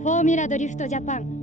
フォーミュラドリフトジャパン。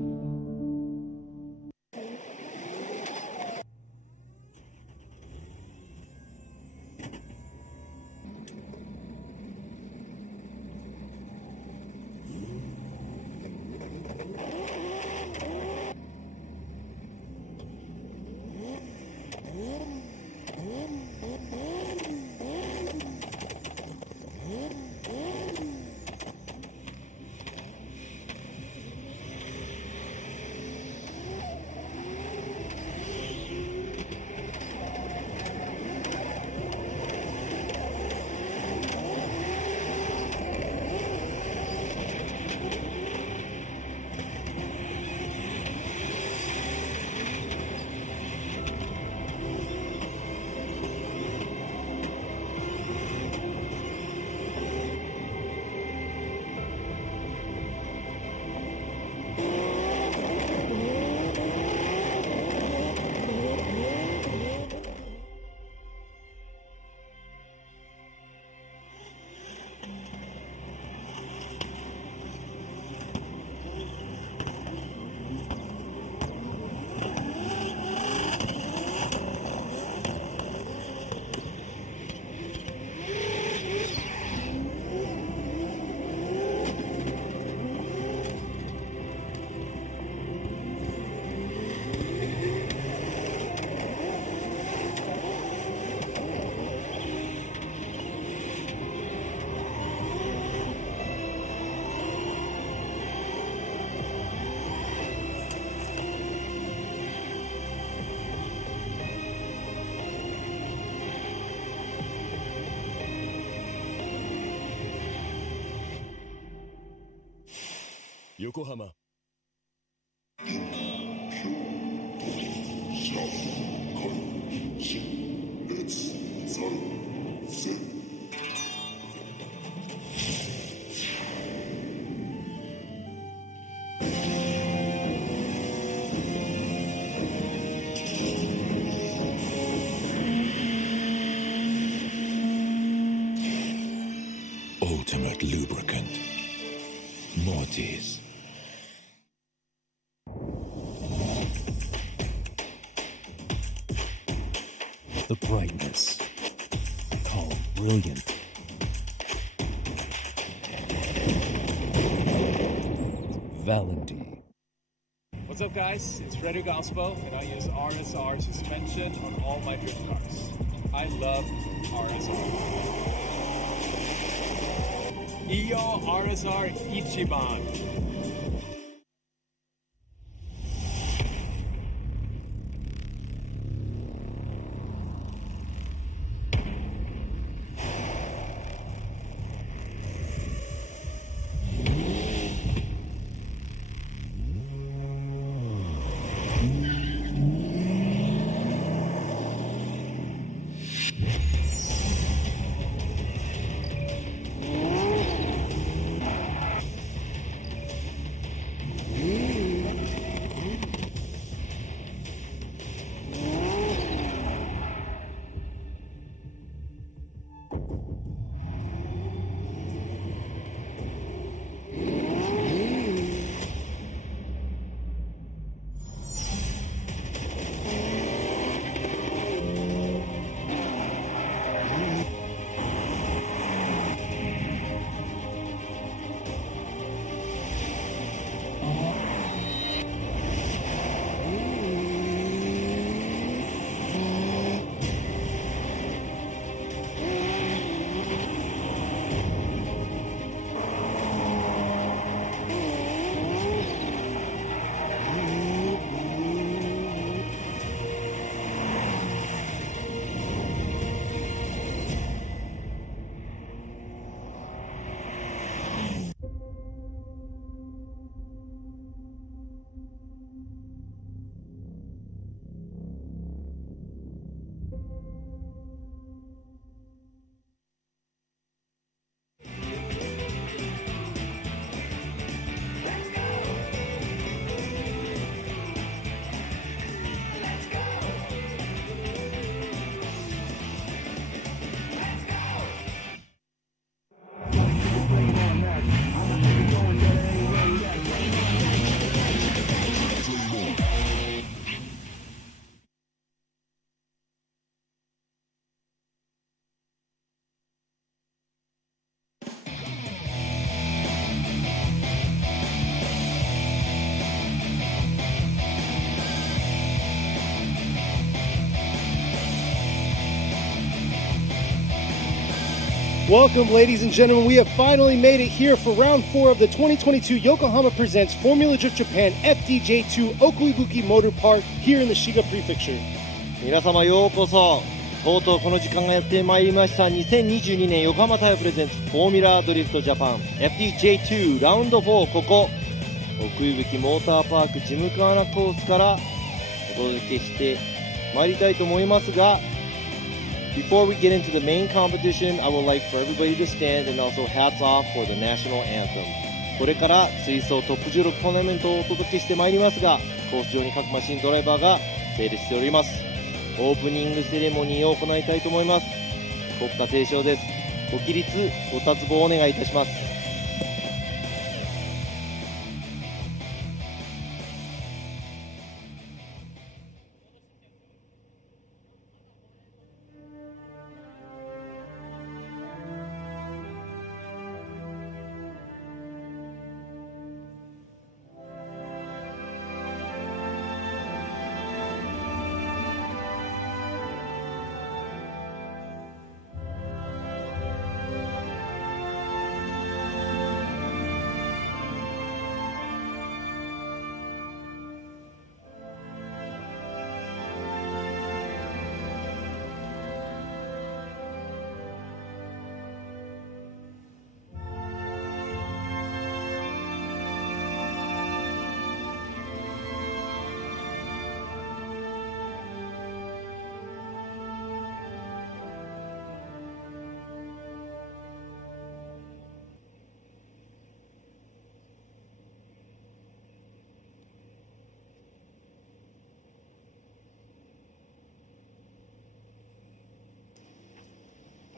横浜。Ultimate lubricant. Mortis. The brightness. Calm, brilliant. Valenti. What's up, guys? It's Frederick Gaspo, and I use RSR suspension on all my drift cars. I love RSR. Iyo RSR Ichiban. Welcome, ladies and gentlemen. We have finally made it here for round 4 of the 2022 Yokohama Presents Formula Drift Japan FDJ2 Okuibuki Motorpark here in the Shiga Prefecture. 皆様ようこそ。とうとうこの時間がやってまいりました。2022年横浜タイヤプレゼンツフォーミュラードリフトジャパン FDJ2 ラウンド4、ここ奥伊吹モーターパークジムカーナコースからお届けしてまいりたいと思いますが、Before we get into the main competition, I would like for everybody to stand and also hats off for the national anthem. これから水槽トップ16トーナメントをお届けしてまいりますが、コース上に各マシンドライバーが整列しております。オープニングセレモニーを行いたいと思います。国歌斉唱です。ご起立、ご脱帽をお願いいたします。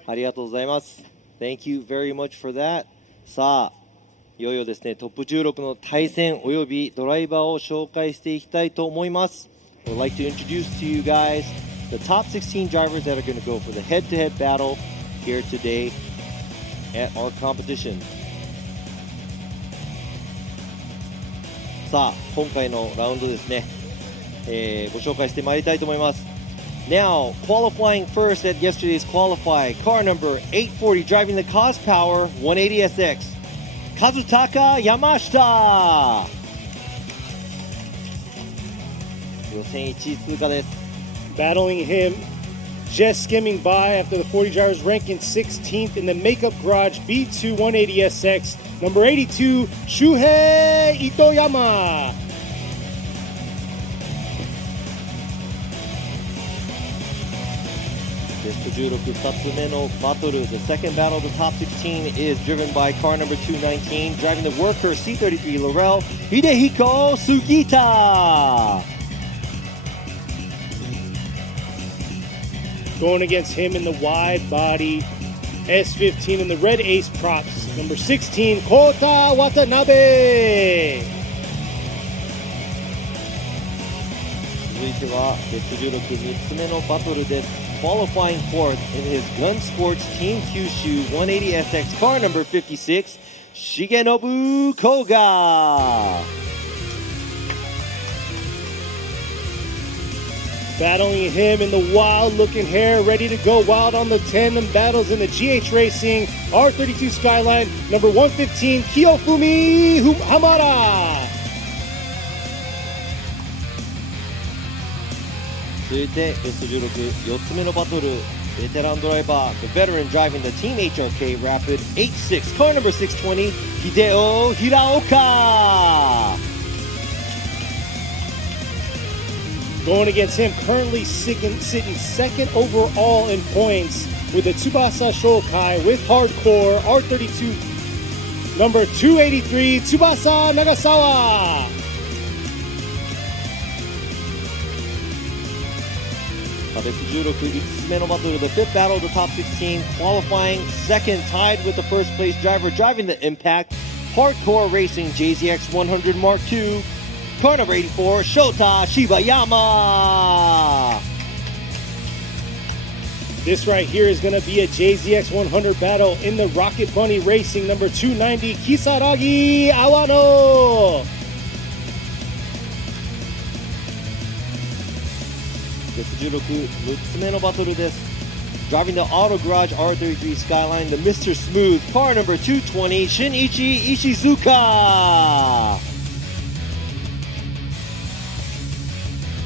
ありがとうございます。Thank you very much for that. さあ、いよいよですね、トップ16の対戦およびドライバーを紹介していきたいと思います。I would like to introduce to you guys the top 16 drivers that are going to go for the head-to-head battle here today at our competition. さあ、今回のラウンドですね、ご紹介してまいりたいと思います。Now, qualifying first at yesterday's qualify, car number 840 driving the Cos Power 180SX, Kazutaka Yamashita. 予選1位通過です。 Battling him, just skimming by after the 40 drivers, ranking 16th in the makeup garage B2 180SX, number 82, Shuhei Itoyama. ベスト16、2つ目のバトル。The second battle of the top 16 is driven by car number 219, driving the worker C33 Laurel Hidehiko Sugita. Going against him in the wide body S15 in the red ace props, number 16, Kota Watanabe. 続いてはベスト16、3つ目のバトルです。Qualifying fourth in his Gun Sports Team Kyushu 180SX car number 56, Shigenobu Koga. Battling him in the wild-looking hair, ready to go wild on the tandem battles in the GH Racing R32 Skyline, number 115, Kiyofumi Hamada. 続いてベスト16、4つ目のバトル。ベテランドライバー、the veteran driving the Team HRK Rapid 86, car number 620, Hideo Hiraoka. Going against him, currently sitting second overall in points with the Tsubasa Shokai with hardcore R32 number 283, Tsubasa Nagasawa. ベスト16、5つ目のバトル。The fifth battle of the top 16, qualifying second, tied with the first place driver driving the Impact Hardcore Racing JZX 100 Mark II, car number 84, Shota Shibayama. This right here is going to be a JZX 100 battle in the Rocket Bunny Racing number 290, Kisaragi Awano. ベスト16、6つ目のバトルです。Driving the Auto Garage R33 Skyline, the Mr. Smooth, car number 220, Shinichi Ishizuka.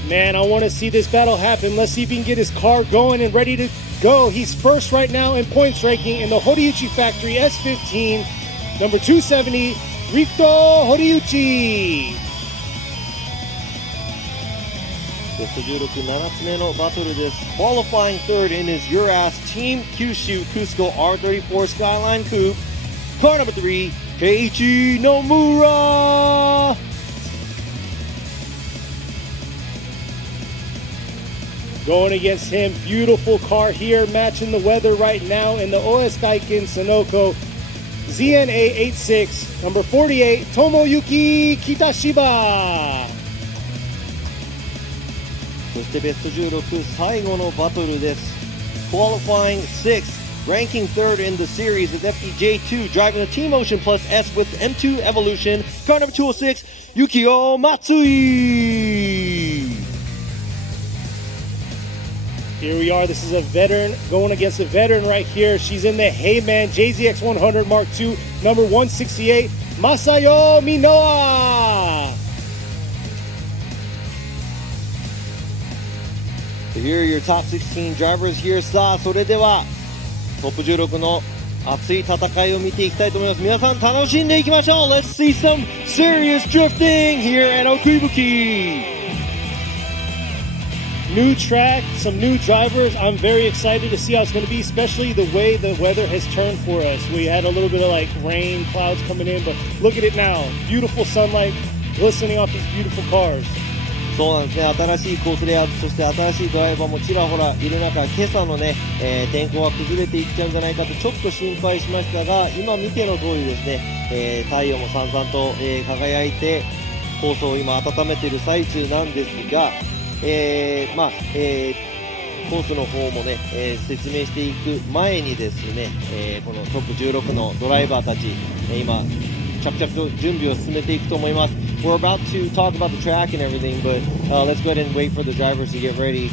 Man, I want to see this battle happen. Let's see if he can get his car going and ready to go. He's first right now in points ranking in the Horiuchi Factory S15, number 270, Rito Horiuchi. ベスト16、7つ目のバトルです。Qualifying third in his Urass Team Kyushu Cusco R34 Skyline Coupe, car number 3, Keiichi Nomura. Going against him, beautiful car here, matching the weather right now in the OS Daikin Sonoko ZNA86, number 48, Tomoyuki Kitashiba. そしてベスト16最後のバトルです。Qualifying 6th, ranking 3rd in the series is FDJ2, driving the T-Motion Plus S with M2 Evolution, car number 206, Yukio Matsui. Here we are. This is a veteran going against a veteran right here. She's in the Heyman JZX100 Mark II, number 168, Masayo Minoa. So here are your top 16 drivers here. さあ、それではトップ16の熱い戦いを見ていきたいと思います。皆さん楽しんでいきましょう。Let's see some serious drifting here at Okuibuki. New track, some new drivers. I'm very excited to see how it's going to be, especially the way the weather has turned for us. We had a little bit of like rain, clouds coming in, but look at it now. Beautiful sunlight glistening off these beautiful cars. そうなんですね。新しいコースレイアウト、そして新しいドライバーもちらほらいる中、今朝のね、天候が崩れていっちゃうんじゃないかとちょっと心配しましたが、今見ての通りですね、太陽もさんさんと、輝いてコースを今温めている最中なんですが、コースの方もね、説明していく前にですね、このトップ16のドライバーたち、今着々と準備を進めていくと思います。We're about to talk about the track and everything, but let's go ahead and wait for the drivers to get ready,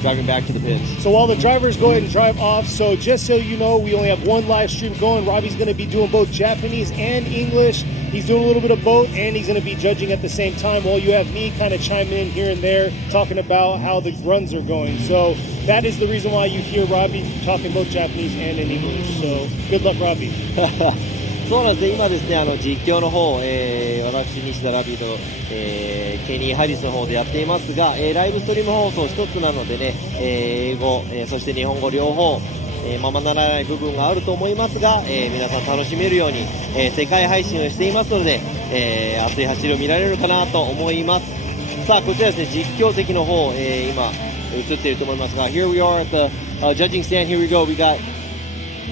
driving back to the pits. So while the drivers go ahead and drive off, so just so you know, we only have one live stream going. Robbie's going to be doing both Japanese and English. He's doing a little bit of both, and he's going to be judging at the same time, while you have me kind of chiming in here and there, talking about how the runs are going. So that is the reason why you hear Robbie talking both Japanese and in English. So good luck, Robbie. そうなんですね。今ですね、実況の方、私西田ラビーと、ケニー・ハリスの方でやっていますが、ライブストリーム放送一つなのでね、英語、そして日本語両方、ままならない部分があると思いますが、皆さん楽しめるように、世界配信をしていますので、熱い走りを見られるかなと思います。さあ、こちらですね、実況席の方、今映っていると思いますが、Here we are at the judging stand. Here we go. We got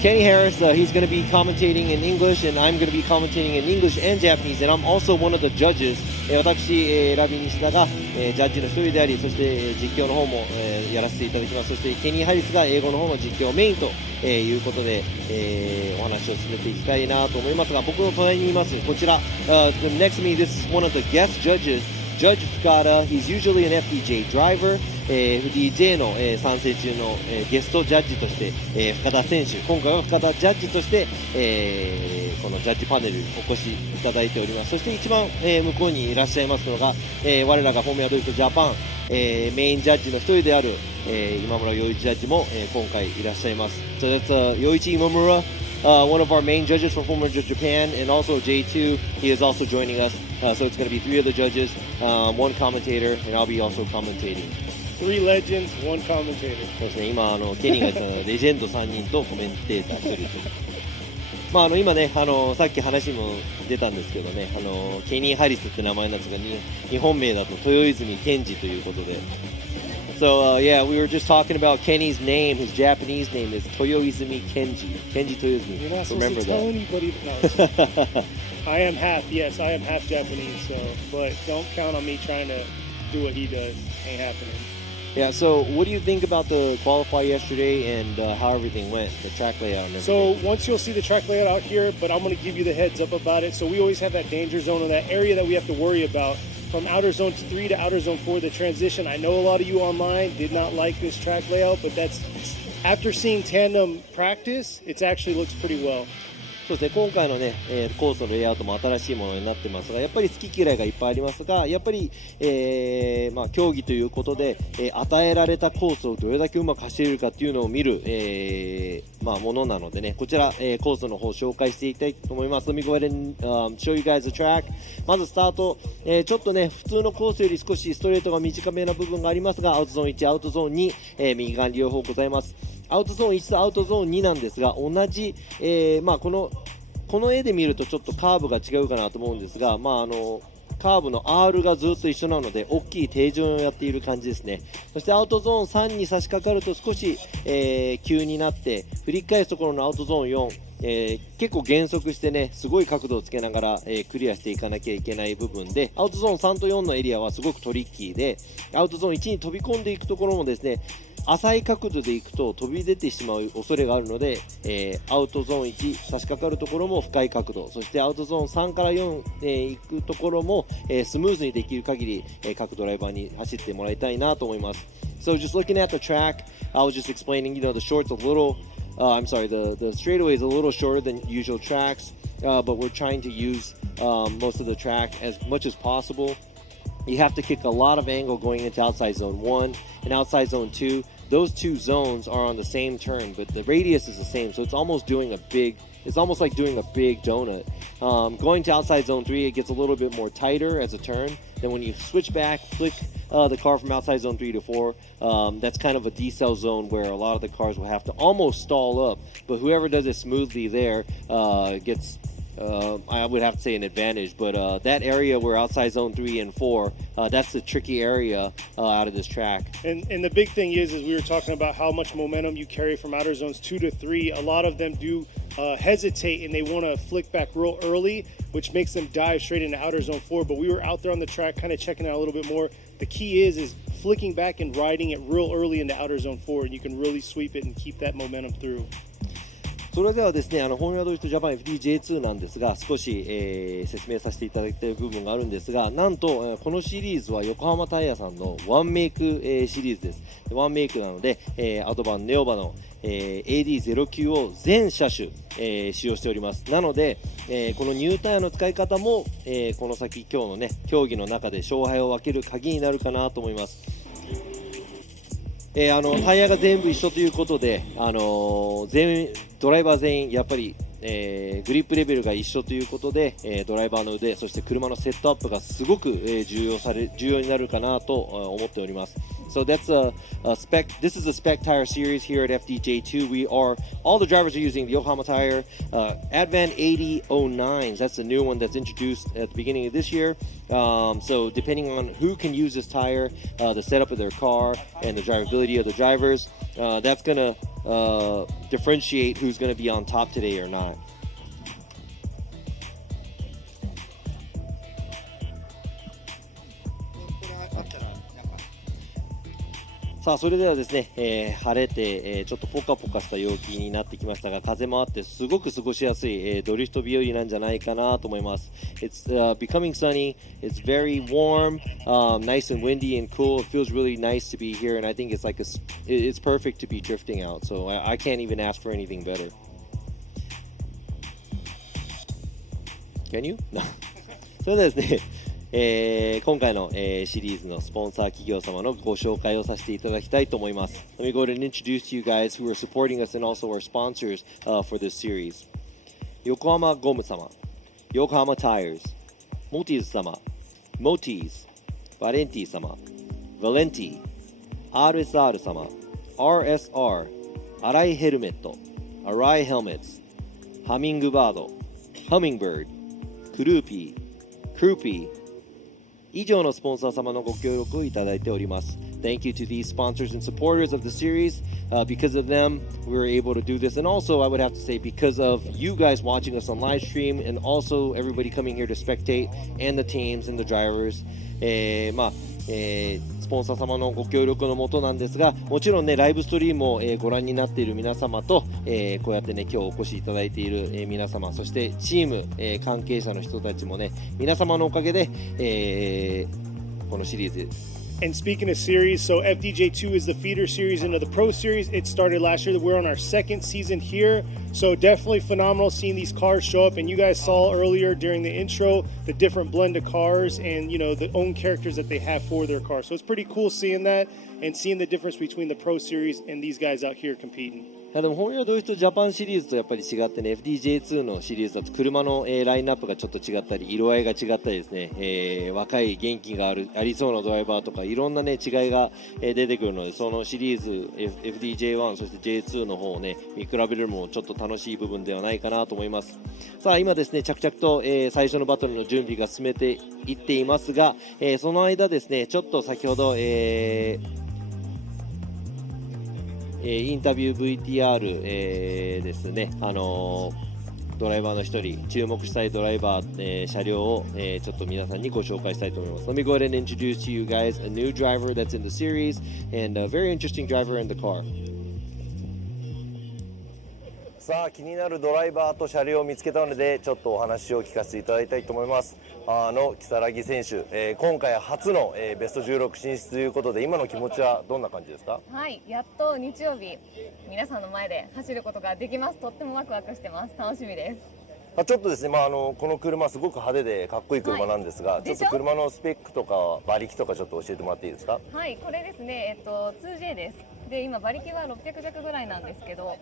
Kenny Harris, he's going to be commentating in English, and I'm going to be commentating in English and Japanese, and I'm also one of the judges. 私、ラビ西田が、ジャッジの一人であり、そして実況の方も、やらせていただきます。そしてケニー・ハリスが英語の方の実況をメインと、いうことで、お話を進めていきたいなと思いますが、僕の隣にいますこちら、next to me, this is one of the guest judges, Judge Fukada. He's usually an FDJ driver. FDJ の、参戦中の、ゲストジャッジとして、深田選手、今回は深田ジャッジとして、このジャッジパネルにお越しいただいております。そして一番、向こうにいらっしゃいますのが、我らがフォーミュラドリフトジャパン、メインジャッジの一人である、今村洋一ジャッジも、今回いらっしゃいます。So that's Yoichi Imamura, one of our main judges from Formula Japan, and also J2. He is also joining us. So it's going to be 3 other judges, 1 commentator, and I'll be also commentating. 3 legends, 1 commentator. そうですね、今ケニーが言ったレジェンド3人とコメンテーター1人と。今ね、さっき話も出たんですけどね、ケニー・ハリスって名前なんですが、日本名だと豊泉健二ということで。So, yeah, we were just talking about Kenny's name. His Japanese name is Toyoizumi Kenji. Kenji Toyoizumi. You're not supposed Remember to tell that. anybody. No, I am half, yes, I am half Japanese, so, but don't count on me trying to do what he does. Ain't happening. Yeah, so what do you think about the qualify yesterday and how everything went, the track layout and everything? So once you'll see the track layout out here, but I'm going to give you the heads up about it. So we always have that danger zone or that area that we have to worry about. From outer zone 3 to outer zone 4, the transition. I know a lot of you online did not like this track layout, but that's after seeing tandem practice, it actually looks pretty well. そうですね、今回のね、コースのレイアウトも新しいものになってますが、やっぱり好き嫌いがいっぱいありますが、やっぱり、競技ということで、与えられたコースをどれだけうまく走れるかっていうのを見る、ものなのでね、こちら、コースの方を紹介していきたいと思います。Let me go ahead and show you guys the track. まずスタート、ちょっとね、普通のコースより少しストレートが短めな部分がありますが、アウトゾーン1、アウトゾーン2、右側に両方ございます。アウトゾーン1とアウトゾーン2なんですが、同じ、この絵で見るとちょっとカーブが違うかなと思うんですが、カーブの R がずっと一緒なので大きい定常をやっている感じですね。そしてアウトゾーン3に差し掛かると少し、急になって振り返すところのアウトゾーン4、結構減速してね、すごい角度をつけながら、クリアしていかなきゃいけない部分で、アウトゾーン3と4のエリアはすごくトリッキーで、アウトゾーン1に飛び込んでいくところもですね、浅い角度でいくと飛び出てしまう恐れがあるので、アウトゾーン1差し掛かるところも深い角度、そしてアウトゾーン3から4、行くところも、スムーズにできる限り、各ドライバーに走ってもらいたいなと思います。So just looking at the track, I was just explaining, the short's a little, the straightaway is a little shorter than usual tracks, but we're trying to use most of the track as much as possible. You have to kick a lot of angle going into outside zone 1 and outside zone 2. Those two zones are on the same turn, but the radius is the same, so it's almost like doing a big donut. Going to outside zone 3, it gets a little bit more tighter as a turn. Then when you switch back, flick the car from outside zone 3 to 4, that's kind of a decel zone where a lot of the cars will have to almost stall up, but whoever does it smoothly there gets I would have to say an advantage, but that area where outside zone 3 and 4, that's the tricky area out of this track. And the big thing is we were talking about how much momentum you carry from outer zones 2 to 3. A lot of them do hesitate and they want to flick back real early, which makes them dive straight into outer zone 4. But we were out there on the track kind of checking out a little bit more. The key is flicking back and riding it real early into outer zone 4, and you can really sweep it and keep that momentum through. それではですね、フォーミュラドリフトジャパン FDJ2 なんですが、少し、説明させていただいている部分があるんですが、なんと、このシリーズは横浜タイヤさんのワンメイク、シリーズです。ワンメイクなので、アドバンネオバの、AD09 を全車種、使用しております。なので、このニュータイヤの使い方も、この先今日のね競技の中で勝敗を分ける鍵になるかなと思います。タイヤが全部一緒ということで、ドライバー全員やっぱり、グリップレベルが一緒ということで、ドライバーの腕、そして車のセットアップがすごく、重要になるかなと思っております。So that's this is a spec tire series here at FDJ2. All the drivers are using the Yokohama tire, Advan 8009s. That's the new one that's introduced at the beginning of this year. So depending on who can use this tire, the setup of their car, and the drivability of the drivers, that's going to differentiate who's going to be on top today or not. さあそれではですね、晴れて、ちょっとポカポカした陽気になってきましたが、風もあってすごく過ごしやすい、ドリフト日和なんじゃないかなと思います。It's becoming sunny. It's very warm, nice and windy and cool. It feels really nice to be here, and I think it's it's perfect to be drifting out. So I can't even ask for anything better. Can you? No. それではですね。今回の、シリーズのスポンサー企業様のご紹介をさせていただきたいと思います。Let me go ahead and introduce you guys who are supporting us and also our sponsors for this series. 横浜ゴム様、横浜タイヤズ、モティーズ様、モティーズ、バレンティ様、バレンティ、RSR 様、RSR、アライヘルメット、アライヘルメット、ハミングバード、ハミングバード、クルーピー、クルーピー、以上のスポンサー様のご協力をいただいております。Thank you to these sponsors and supporters of the series. Because of them, we were able to do this. And also, I would have to say, because of you guys watching us on live stream and also everybody coming here to spectate and the teams and the drivers. スポンサー様のご協力のもとなんですが、もちろんねライブストリームを、ご覧になっている皆様と、こうやってね今日お越しいただいている、皆様、そしてチーム、関係者の人たちもね皆様のおかげで、このシリーズ And speaking of series, so FDJ2 is the feeder series into the Pro Series. It started last year. We're on our second season here. So definitely phenomenal seeing these cars show up. And you guys saw earlier during the intro the different blend of cars and, you know, the own characters that they have for their cars. So it's pretty cool seeing that and seeing the difference between the Pro Series and these guys out here competing. いやでも本業ドリフトジャパンシリーズとやっぱり違ってね FDJ2 のシリーズだと車の、ラインナップがちょっと違ったり色合いが違ったりですね、若い元気がありそうなドライバーとかいろんなね違いが、出てくるのでそのシリーズ、FDJ1 そして J2 の方をね見比べるのもちょっと楽しい部分ではないかなと思います。さあ今ですね着々と、最初のバトルの準備が進めていっていますが、その間ですねちょっと先ほど、インタビュー VTR、ですね、ドライバーの一人注目したいドライバー、車両を、ちょっと皆さんにご紹介したいと思います。Let me go ahead and introduce to you guys a new driver that's in the series and a very interesting driver in the car. さあ気になるドライバーと車両を見つけたのでちょっとお話を聞かせていただきたいと思います。如月選手、今回初の、ベスト16進出ということで今の気持ちはどんな感じですか？はい、やっと日曜日皆さんの前で走ることができます。とってもワクワクしてます。楽しみです。ちょっとですね、この車すごく派手でかっこいい車なんですが、ちょっと車のスペックとか馬力とかちょっと教えてもらっていいですか？はい、これですね、2J です。で、今馬力は600弱ぐらいなんですけど、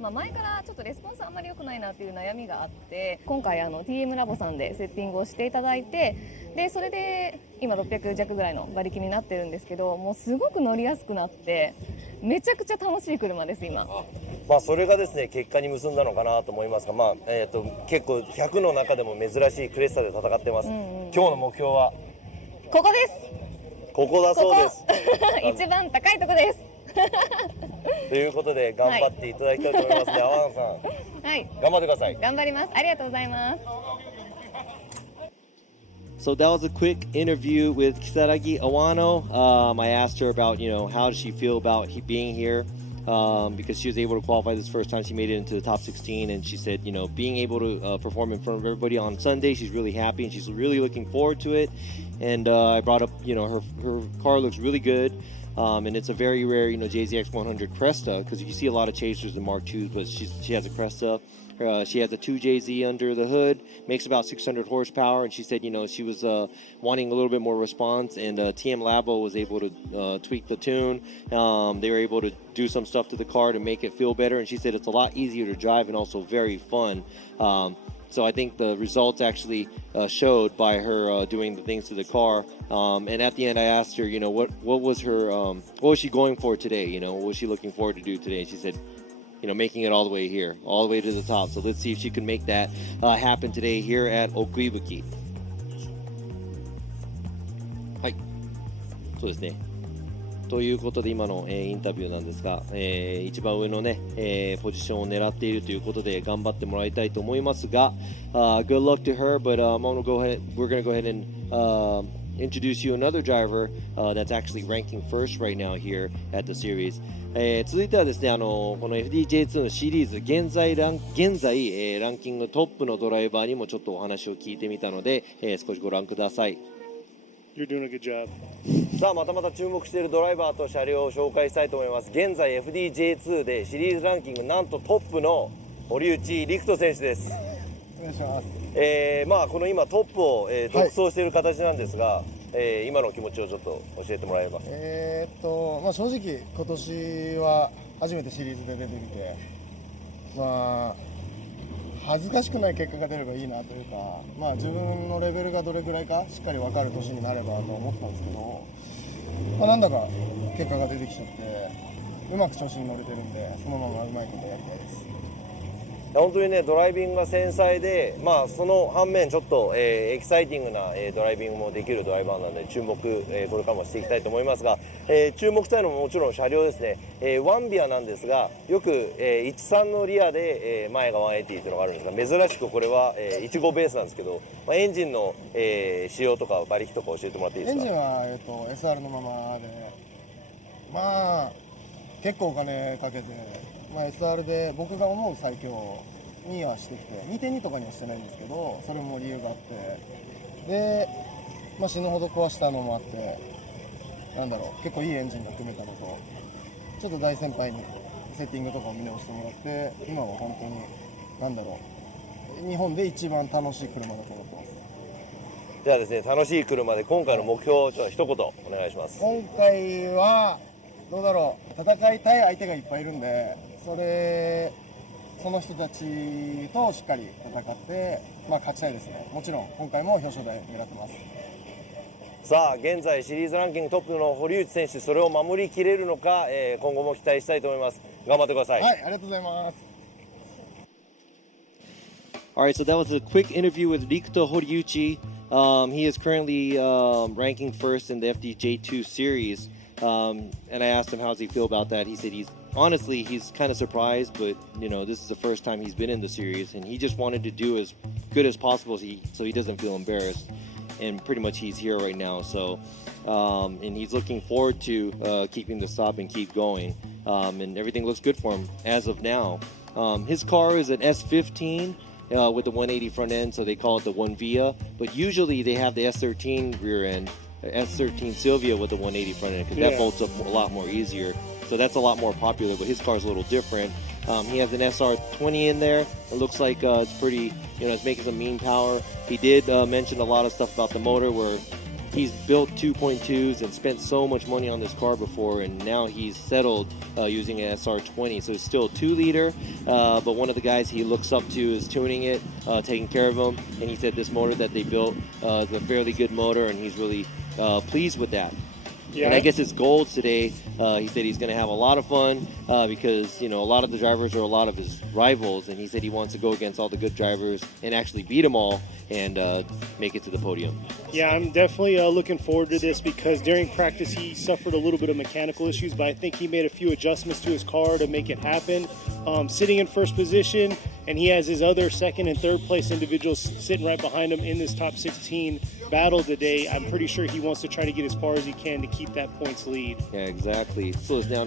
前からちょっとレスポンスあんまり良くないなっていう悩みがあって今回TM ラボさんでセッティングをしていただいてでそれで今600弱ぐらいの馬力になってるんですけどもうすごく乗りやすくなってめちゃくちゃ楽しい車です今。それがですね結果に結んだのかなと思いますが、結構100の中でも珍しいクレッサで戦ってます、今日の目標はここです。ここだそうです一番高いとこですということで頑張っていただきたいと思いますね、阿波さん、はい、頑張ってください。頑張ります。ありがとうございます。So that was a quick interview with Kisaragi Awano. I asked her about, how does she feel about being here, because she was able to qualify this first time. She made it into the top 16, and she said, being able to perform in front of everybody on Sunday, she's really happy and she's really looking forward to it. And I brought up, her car looks really good. And it's a very rare, JZX 100 Cresta, because you see a lot of chasers in Mark II, but she has a Cresta. She has a 2JZ under the hood, makes about 600 horsepower, and she said, she was wanting a little bit more response, and TM Labo was able to tweak the tune. They were able to do some stuff to the car to make it feel better, and she said it's a lot easier to drive and also very fun. So I think the results actually showed by her doing the things to the car. And at the end, I asked her, what was her, what was she going for today? What was she looking forward to do today? And she said, making it all the way here, all the way to the top. So let's see if she can make that happen today here at Okuibuki. はい、そうですね。ということで今の、インタビューなんですが、一番上のね、ポジションを狙っているということで頑張ってもらいたいと思いますが、good luck to her, but we're going to go ahead and introduce you another driver that's actually ranking first right now here at the series. 続いてはですね、この FDJ2 のシリーズ現在、ランキングトップのドライバーにもちょっとお話を聞いてみたので、少しご覧ください。You're doing a good job. さあまたまた注目しているドライバーと車両を紹介したいと思います。現在 FDJ2 でシリーズランキングなんとトップの堀内陸斗選手です。お願いします。この今トップを、独走している形なんですが、今の気持ちをちょっと教えてもらえますか？正直今年は初めてシリーズで出てみて、恥ずかしくない結果が出ればいいなというか、自分のレベルがどれぐらいかしっかり分かる年になればと思ってたんですけど、なんだか結果が出てきちゃってうまく調子に乗れてるんで、そのままうまいことやりたいです。本当にねドライビングが繊細で、その反面ちょっと、エキサイティングな、ドライビングもできるドライバーなので注目、これからもしていきたいと思いますが、注目したいのももちろん車両ですね。ワンビアなんですがよく、13のリアで、前が180というのがあるんですが珍しくこれは、15ベースなんですけど、エンジンの、仕様とか馬力とか教えてもらっていいですか？エンジンは、SR のままで結構お金かけて、SR で僕が思う最強にはしてきて 2.2 とかにはしてないんですけど、それも理由があってで、死ぬほど壊したのもあってなんだろう、結構いいエンジンが組めたのと、ちょっと大先輩にセッティングとかを見直してもらって、今は本当になんだろう、日本で一番楽しい車だと思ってます。じゃあですね、楽しい車で今回の目標をちょっと一言お願いします。今回はどうだろう、戦いたい相手がいっぱいいるんで、その人たちとしっかり戦って、勝ちたいですね。もちろん今回も表彰台狙ってます。さあ現在シリーズランキングトップの堀内選手、それを守りきれるのか、今後も期待したいと思います。頑張ってください。はい、ありがとうございます。Alright, so that was a quick interview with Rikuto Horiuchi. He is currently ranking first in the FDJ2 series. And I asked him how does he feel about that. He said he's kind of surprised, but this is the first time he's been in the series, and he just wanted to do as good as possible so he doesn't feel embarrassed. And pretty much he's here right now. So, and he's looking forward to keeping the stop and keep going. And everything looks good for him as of now. His car is an S15 with the 180 front end, so they call it the 1Via. But usually they have the S13 rear end, S13 Silvia with the 180 front end, because that bolts up a lot more easier. So that's a lot more popular, but his car is a little different. He has an SR20 in there. It looks like it's pretty, it's making some mean power. He did mention a lot of stuff about the motor, where he's built 2.2s and spent so much money on this car before, and now he's settled using an SR20. So it's still a 2-liter, but one of the guys he looks up to is tuning it, taking care of him, and he said this motor that they built is a fairly good motor, and he's really pleased with that. Yeah. And I guess his goals today, he said he's going to have a lot of fun because, a lot of the drivers are a lot of his rivals, and he said he wants to go against all the good drivers and actually beat them all and make it to the podium. Yeah, I'm definitely looking forward to this because during practice he suffered a little bit of mechanical issues, but I think he made a few adjustments to his car to make it happen. Sitting in first position, and he has his other second and third place individuals sitting right behind him in this top 16 battle today. I'm pretty sure he wants to try to get as far as he can to keep that points lead. Yeah, exactly. そうですね、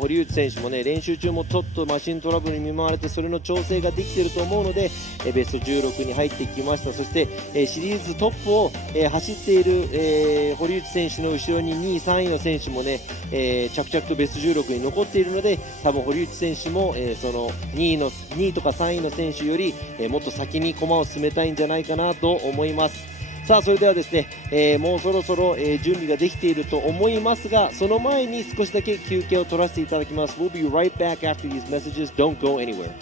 堀内選手もね、練習中もちょっとマシントラブルに見舞われて、それの調整ができていると思うので、ベスト16に入ってきました。そして、シリーズトップを、走っている、堀内選手の後ろに2位、3位の選手もね、着々とベスト16に残っているので、多分堀内選手も、その2位とか3位の選手より、もっと先に駒を進めたいんじゃないかなと思います。さあそれではですね、もうそろそろ、準備ができていると思いますが、その前に少しだけ休憩を取らせていただきます。We'll be right back after these messages. Don't go anywhere.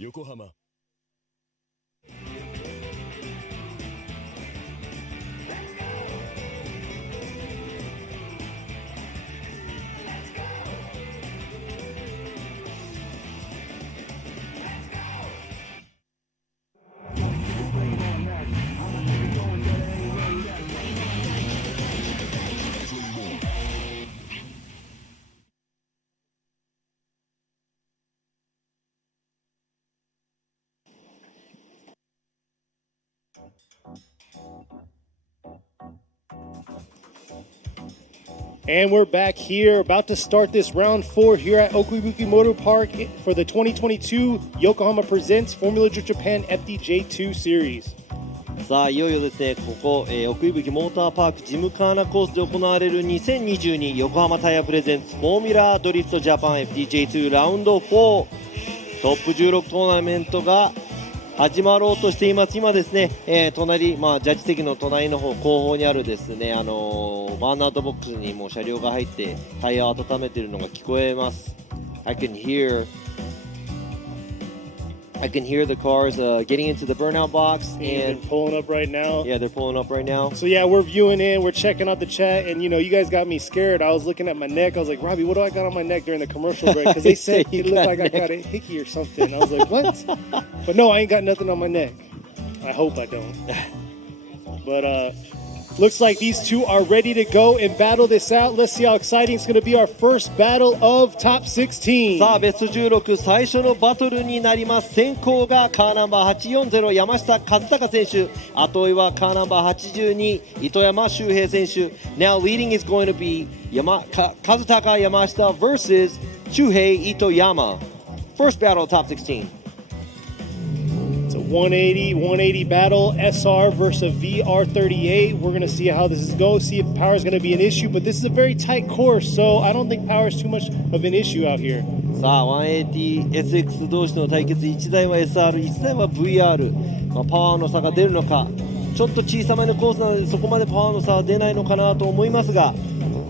Yokohama. And we're back here, about to start this round 4 here at Okuibuki Motorpark for the 2022 Yokohama Presents Formula Drift Japan FDJ2 Series. さあいよいよですね、ここ、奥伊吹モーターパークジムカーナコースで行われる2022横浜タイヤプレゼンツフォーミュラードリフトジャパン FDJ2 ラウンド4トップ16トーナメントが始まろうとしています。今ですね、隣、ジャッジ席の隣の方後方にあるですね、バーンアウトボックスにも車両が入ってタイヤを温めているのが聞こえます。I can hear the cars getting into the burnout box And and they're pulling up right now. yeah, they're pulling up right now. So yeah, we're viewing in, we're checking out the chat, and you guys got me scared. I was looking at my neck. I was like, Robbie, what do I got on my neck during the commercial break? Because they said it looked like I got a hickey or something. I was like, what? But no, I ain't got nothing on my neck. I hope I don't. But looks like these two are ready to go and battle this out. Let's see how exciting it's going to be. Our first battle of top 16. さあベスト16最初のバトルになります。先行がカーナンバー840山下和孝選手、後追いはカーナンバー82糸山修平選手。 Now leading is going to be Kazutaka Yamashita versus Shuhei Itoyama. First battle of top 16. It's a 180 battle, SR versus VR38. We're going to see how this is going, see if power is going to be an issue, but this is a very tight course, so I don't think power is too much of an issue out here. さあ 180SX 同士の対決、1台は SR、1台は VR、パワーの差が出るのか、ちょっと小さめのコースなのでそこまでパワーの差は出ないのかなと思いますが、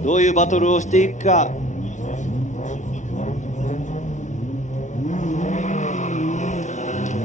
どういうバトルをしていくか。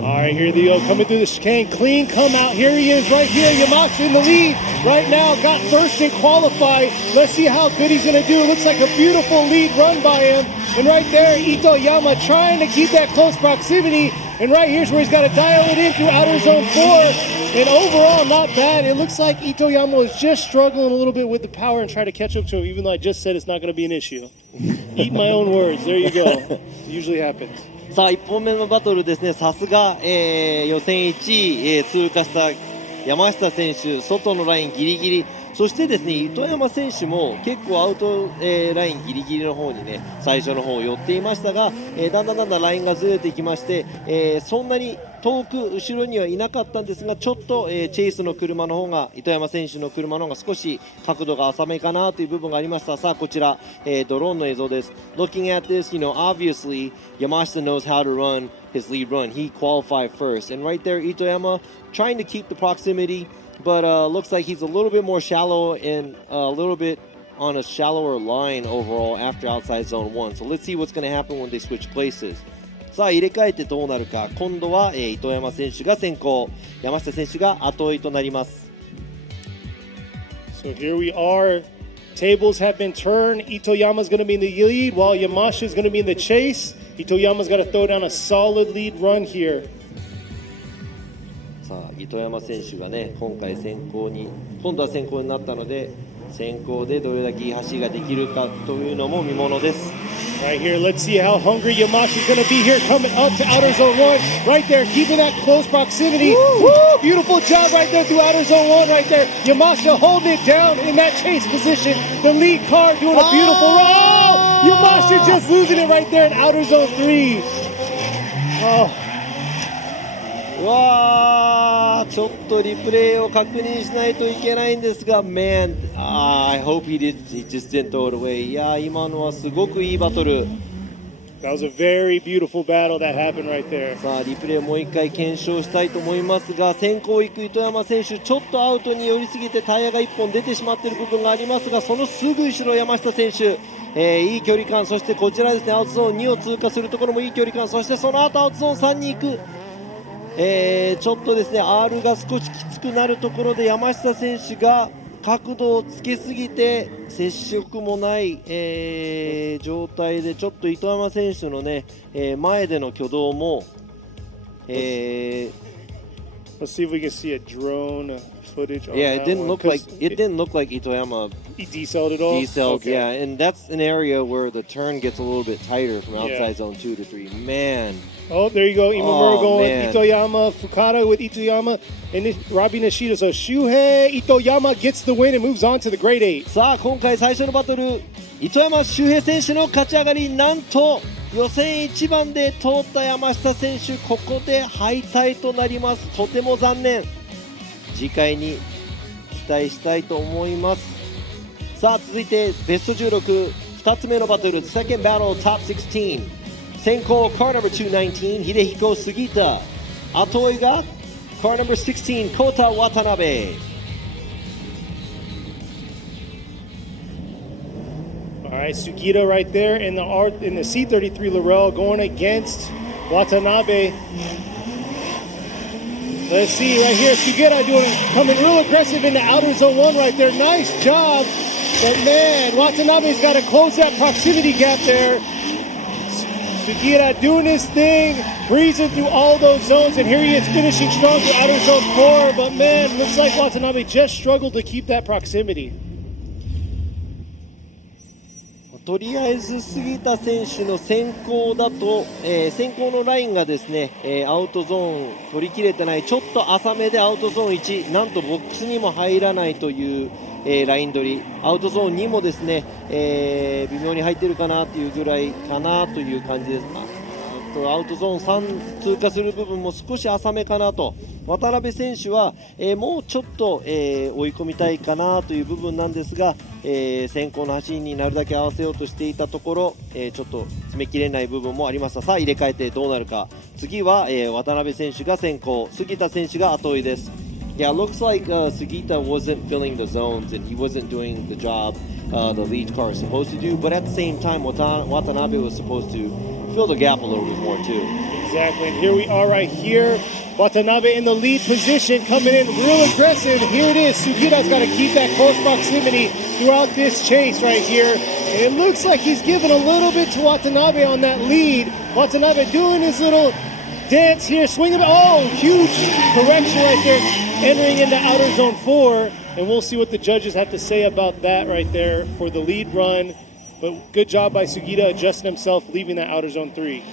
All right, here they go, coming through the chicane, clean come out. Here he is, right here. Yamashita in the lead right now, got first and qualified. Let's see how good he's going to do. It looks like a beautiful lead run by him. And right there, Itoyama trying to keep that close proximity. And right here's where he's got to dial it in through outer zone 4. And overall, not bad. It looks like Itoyama is just struggling a little bit with the power and trying to catch up to him, even though I just said it's not going to be an issue. Eat my own words. There you go. It usually happens. さあ1本目のバトルですね、さすが、予選1位、通過した山下選手、外のラインギリギリ、そしてですね糸山選手も結構アウト、ラインギリギリの方にね最初の方寄っていましたが、だんだんラインがずれてきまして、そんなに遠く後ろにはいなかったんですが、ちょっと、チェイスの車の方が糸山選手の車の方が少し角度が浅めかなという部分がありました。さあこちら、ドローンの映像です。 Looking at this, obviously Yamashita knows how to run his lead run. He qualified first, and right there Itoyama trying to keep the proximity, but looks like he's a little bit more shallow and a little bit on a shallower line overall after outside zone 1. So let's see what's going to happen when they switch places. さあ入れ替えてどうなるか。今度は、糸山選手が先行、山下選手が後追いとなります。 So here we are. Tables have been turned. Itoyama's going to be in the lead while Yamashita is going to be in the chase. Itoyama's got to throw down a solid lead run here. さあ糸山選手がね今度は先行になったので、先行でどれだけいい走りができるかというのも見ものです。 Right here, let's see how hungry Yamashita's going to be here, coming up to outer zone 1. Right there, keeping that close proximity. Woo! Beautiful job right there through outer zone 1 right there. Yamashita holding it down in that chase position. The lead car doing a beautiful run. Oh! Yamashita just losing it right there in outer zone 3. Oh. うわー、ちょっとリプレイを確認しないといけないんですが、Man, I hope he just didn't throw it away. いやー、今のはすごくいいバトル。 That was a very beautiful battle that happened right there. さあリプレイもう一回検証したいと思いますが、先行行く糸山選手、ちょっとアウトに寄りすぎてタイヤが1本出てしまっている部分がありますが、そのすぐ後ろ山下選手、いい距離感、そしてこちらですね、アウトゾーン2を通過するところもいい距離感、そしてその後アウトゾーン3に行く。ちょっとですね R が少しきつくなるところで山下選手が角度をつけすぎて接触もない、状態でちょっと糸山選手のね、前での挙動も、Let's see if we can see a drone footage on Yeah, that it didn't one, look 'cause like Itoyama he decelled it all. decelled. Okay. Yeah, and that's an area where the turn gets a little bit tighter from outside Yeah. zone 2 to 3. Man, Oh, there you go. Imamura Oh, going man. Itoyama, Fukada with Itoyama, and Robbie Nishida. So Shuhei Itoyama gets the win and moves on to the grade 8. さあ今回最初のバトル、糸山周平選手の勝ち上がり、なんと予選1番で通った山下選手、ここで敗退となります。とても残念。次回に期待したいと思います。さあ続いてベスト16、2つ目のバトル、Second Battle Top 16。先行 Car No. 219、秀彦杉田。後追いが Car No. 16、コータ渡辺。All right, Sugita right there in the C33 Laurel going against Watanabe. Let's see right here, Sugita coming real aggressive into outer zone 1 right there. Nice job, but man, Watanabe's got to close that proximity gap there. Sugita doing his thing, breezing through all those zones, and here he is finishing strong through outer zone 4. But man, looks like Watanabe just struggled to keep that proximity. とりあえず杉田選手の先行だと、先行のラインがですね、アウトゾーン取り切れてない、ちょっと浅めでアウトゾーン1、なんとボックスにも入らないという、ライン取り、アウトゾーン2もですね、微妙に入ってるかなというぐらいかなという感じです。アウトゾーン3通過する部分も少し浅めかなと。渡辺選手は、もうちょっと、追い込みたいかなという部分なんですが、先行の走りになるだけ合わせようとしていたところ、ちょっと詰めきれない部分もありました。さあ入れ替えてどうなるか。次は、渡辺選手が先行、杉田選手が後追いです。Yeah, it looks like Sugita wasn't filling the zones and he wasn't doing the job the lead car is supposed to do, but at the same time Watanabe was supposed to fill the gap a little bit more too. Exactly, and here we are right here. Watanabe in the lead position, coming in real aggressive. Here it is. Sugita's got to keep that close proximity throughout this chase right here. And it looks like he's giving a little bit to Watanabe on that lead. Watanabe doing his little dance here, swinging. Oh, huge correction right there, entering into outer zone 4. And we'll see what the judges have to say about that right there for the lead run. But good job by Sugita adjusting himself, leaving that outer zone 3.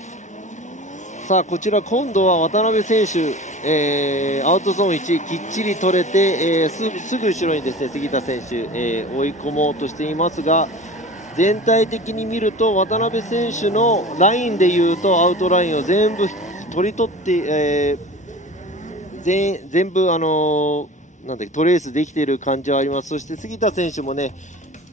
さあこちら今度は渡辺選手、アウトゾーン1きっちり取れて、すぐ後ろにですね杉田選手、追い込もうとしていますが、全体的に見ると渡辺選手のラインでいうとアウトラインを全部取り取って、全部なんだっけトレースできている感じはあります。そして杉田選手もね、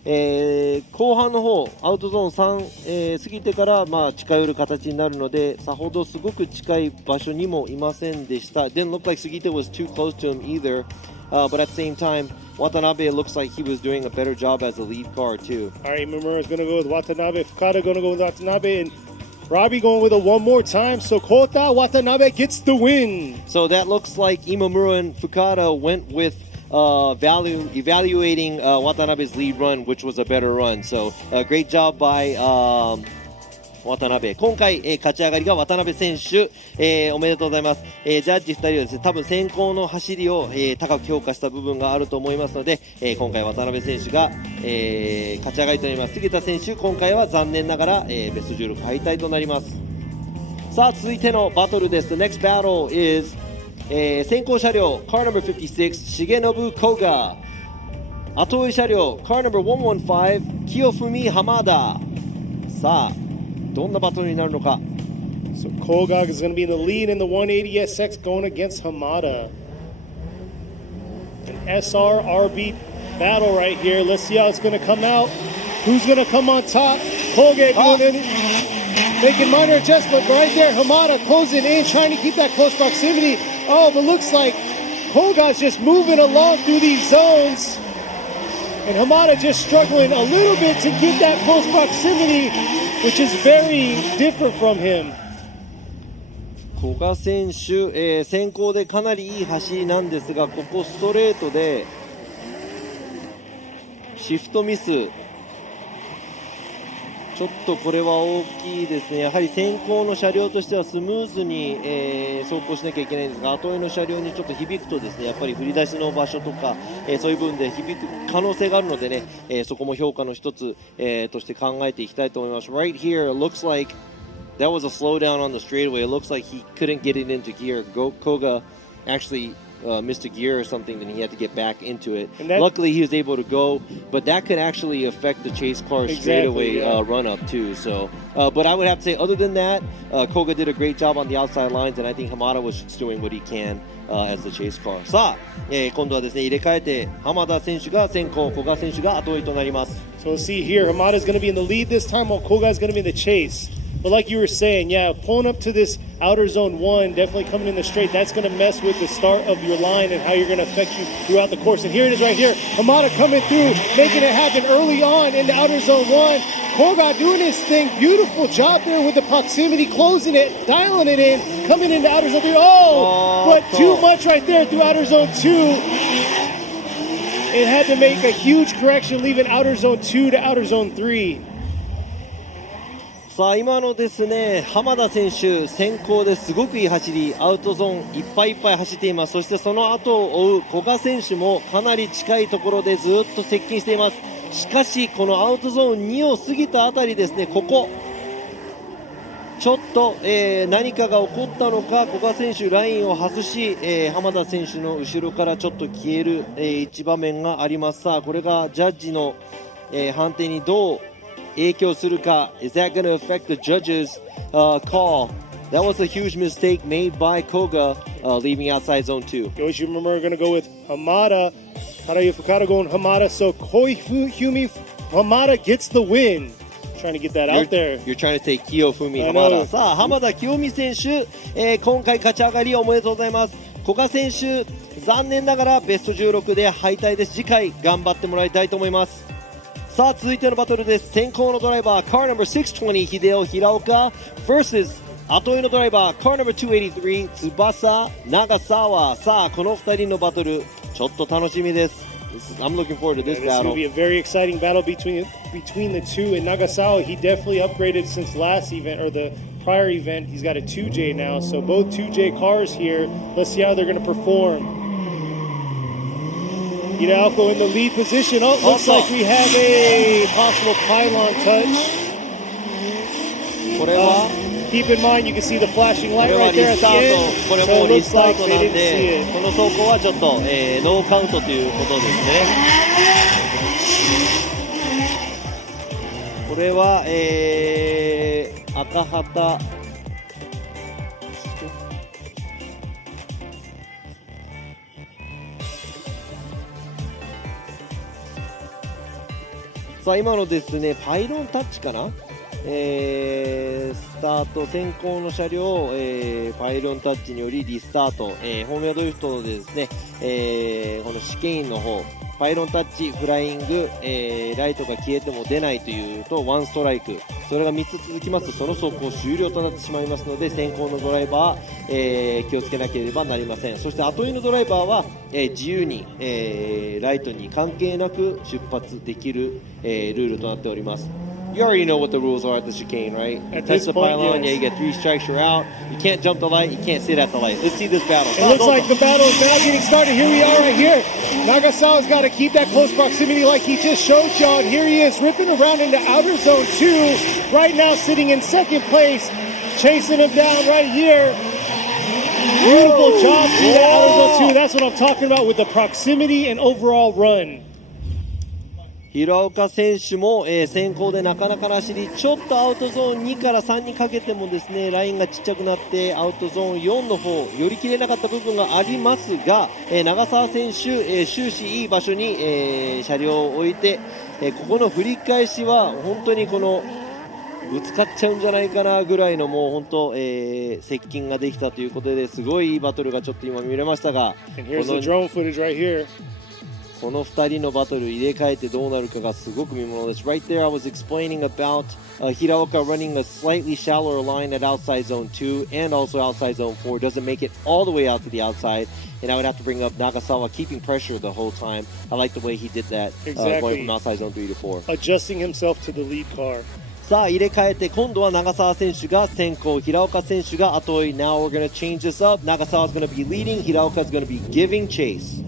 後半の方アウトゾーン3、過ぎてから、近寄る形になるのでさほどすごく近い場所にもいませんでした。Didn't look like Sugita was too close to him either, but at the same time Watanabe looks like he was doing a better job as a lead car too. All right, Imamura is going to go with Watanabe, Fukada going to go with Watanabe, and Robbie going with it one more time. So Kota Watanabe gets the win. So that looks like Imamura and Fukada went with evaluating Watanabe's lead run, which was a better run. So great job by渡辺。今回、勝ち上がりが渡辺選手、おめでとうございます。ジャッジ2人はですね、多分先行の走りを、高く評価した部分があると思いますので、今回渡辺選手が、勝ち上がりとなります。杉田選手、今回は残念ながら、ベスト16敗退となります。さあ続いてのバトルです。The next battle is、先行車両 Car No. 56重信古賀、後追い車両 Car No. 115清文浜田。さあどんなバトルになるのか。 So Kogag is going to be in the lead in the 180SX going against Hamada. An SR-RB battle right here. Let's see how it's going to come out. Who's going to come on top? Kogag making minor adjustment right there. Hamada closing in, trying to keep that close proximity. Oh, but looks like Kogag's just moving along through these zones. And Hamada just struggling a little bit to get that close proximity, which is very different from him. 古賀選手、先行でかなりいい走りなんですが、ここストレートでシフトミス、ちちょっとこれは大きいですね。やはり先行の車両としてはスムーズに、走行しなきゃいけないんですが、後追いの車両にちょっと響くとですね、やっぱり振り出しの場所とか、そういう部分で響く可能性があるのでね、そこも評価の一つ、として考えていきたいと思います。Right here, it looks like that was a slowdown on the straightaway. It looks like he couldn't get it into gear. Koga actually missed a gear or something, and he had to get back into it. Luckily, he was able to go, but that could actually affect the chase car's straightaway run up too. So, but I would have to say, other than that, Koga did a great job on the outside lines, and I think Hamada was just doing what he can as the chase car. さあ、今度はですね入れ替えて浜田選手が先行、古賀選手が後追いとなります。So let's see here, Hamada is going to be in the lead this time, while Koga is going to be in the chase. But like you were saying, yeah, pulling up to this outer zone 1, definitely coming in the straight, that's going to mess with the start of your line and how you're going to affect you throughout the course. And here it is right here, Hamada coming through, making it happen early on in the outer zone 1. Koga doing his thing, beautiful job there with the proximity, closing it, dialing it in, coming into outer zone 3. But too much right there through outer zone 2. It had to make a huge correction, leaving outer zone 2 to outer zone 3. さあ今のですね浜田選手先行ですごくいい走り、アウトゾーンいっぱいいっぱい走っています。そしてその後を追う古賀選手もかなり近いところでずっと接近しています。しかしこのアウトゾーン2を過ぎたあたりですね、ここちょっと、何かが起こったのか古賀選手ラインを外し、浜田選手の後ろからちょっと消える、一場面があります。さあこれがジャッジの、判定にどう影響するか。 Is that going to affect the judges' call? That was a huge mistake made by Koga, leaving outside zone 2. You always remember we're going to go with Hamada. Haraya Fukada going Hamada. So Koifumi Hamada gets the win. Trying to get that out there. You're trying to say Kiyofumi Hamada. さあ浜田清美選手、今回勝ち上がりおめでとうございます。古賀選手残念ながらベスト16で敗退です。次回頑張ってもらいたいと思います。さあ続いてのバトルです。先行のドライバー Car No.620 秀夫平岡 vs 後追いのドライバー Car No.283 翼長澤。さあこの2人のバトルちょっと楽しみです。I'm looking forward to this battle. This is going to be a very exciting battle between the two. And Nagasawa, he definitely upgraded since last event or the prior event. He's got a 2J now, so both 2J cars here. Let's see how they're going to perform. Hidalgo in the lead position. Oh, looks like we have a possible pylon touch. これは Keep in mind, you can see the flashing light right there at the end. これもうリスタートなんで、この走行はちょっと、ノーカウントということですね。これは、赤旗。さあ今のですねパイロンタッチかな、スタート先行の車両、パイロンタッチによりリスタート、ホームヤドリフトでですね、この試験員の方パイロンタッチフライング、ライトが消えても出ないというとワンストライク、それが3つ続きますとその走行終了となってしまいますので先行のドライバー、気をつけなければなりません。そして後追いのドライバーは、自由に、ライトに関係なく出発できる、ルールとなっております。You already know what the rules are at the chicane, right? At Touch this the point, pylon, yes. yeah, you get 3 strikes, you're out. You can't jump the light, you can't sit at the light. Let's see this battle. It looks like the battle is now getting started. Here we are right here. Nagasawa's got to keep that close proximity like he just showed y'all. And here he is ripping around into outer zone 2. Right now sitting in second place, chasing him down right here. Beautiful job through the outer zone 2. That's what I'm talking about with the proximity and overall run. 平岡選手も、先行でなかなかな走り、ちょっとアウトゾーン2から3にかけてもですねラインがちっちゃくなってアウトゾーン4の方寄り切れなかった部分がありますが、長澤選手、終始いい場所に、車両を置いて、ここの振り返しは本当にこのぶつかっちゃうんじゃないかなぐらいのもう本当、接近ができたということですごいいいバトルがちょっと今見れましたが、この2人のバトル入れ替えてどうなるかがすごく見ものです。Right there I was explaining about Hiraoka running a slightly shallower line at outside zone 2 and also outside zone 4 doesn't make it all the way out to the outside, and I would have to bring up Nagasawa keeping pressure the whole time. I like the way he did that, going from outside zone 3 to 4. Adjusting himself to the lead car. さあ入れ替えて今度は長澤選手が先行、平岡選手が後追い。 Now we're going to change this up. 長澤 is going to be leading, 平岡 is going to be giving chase.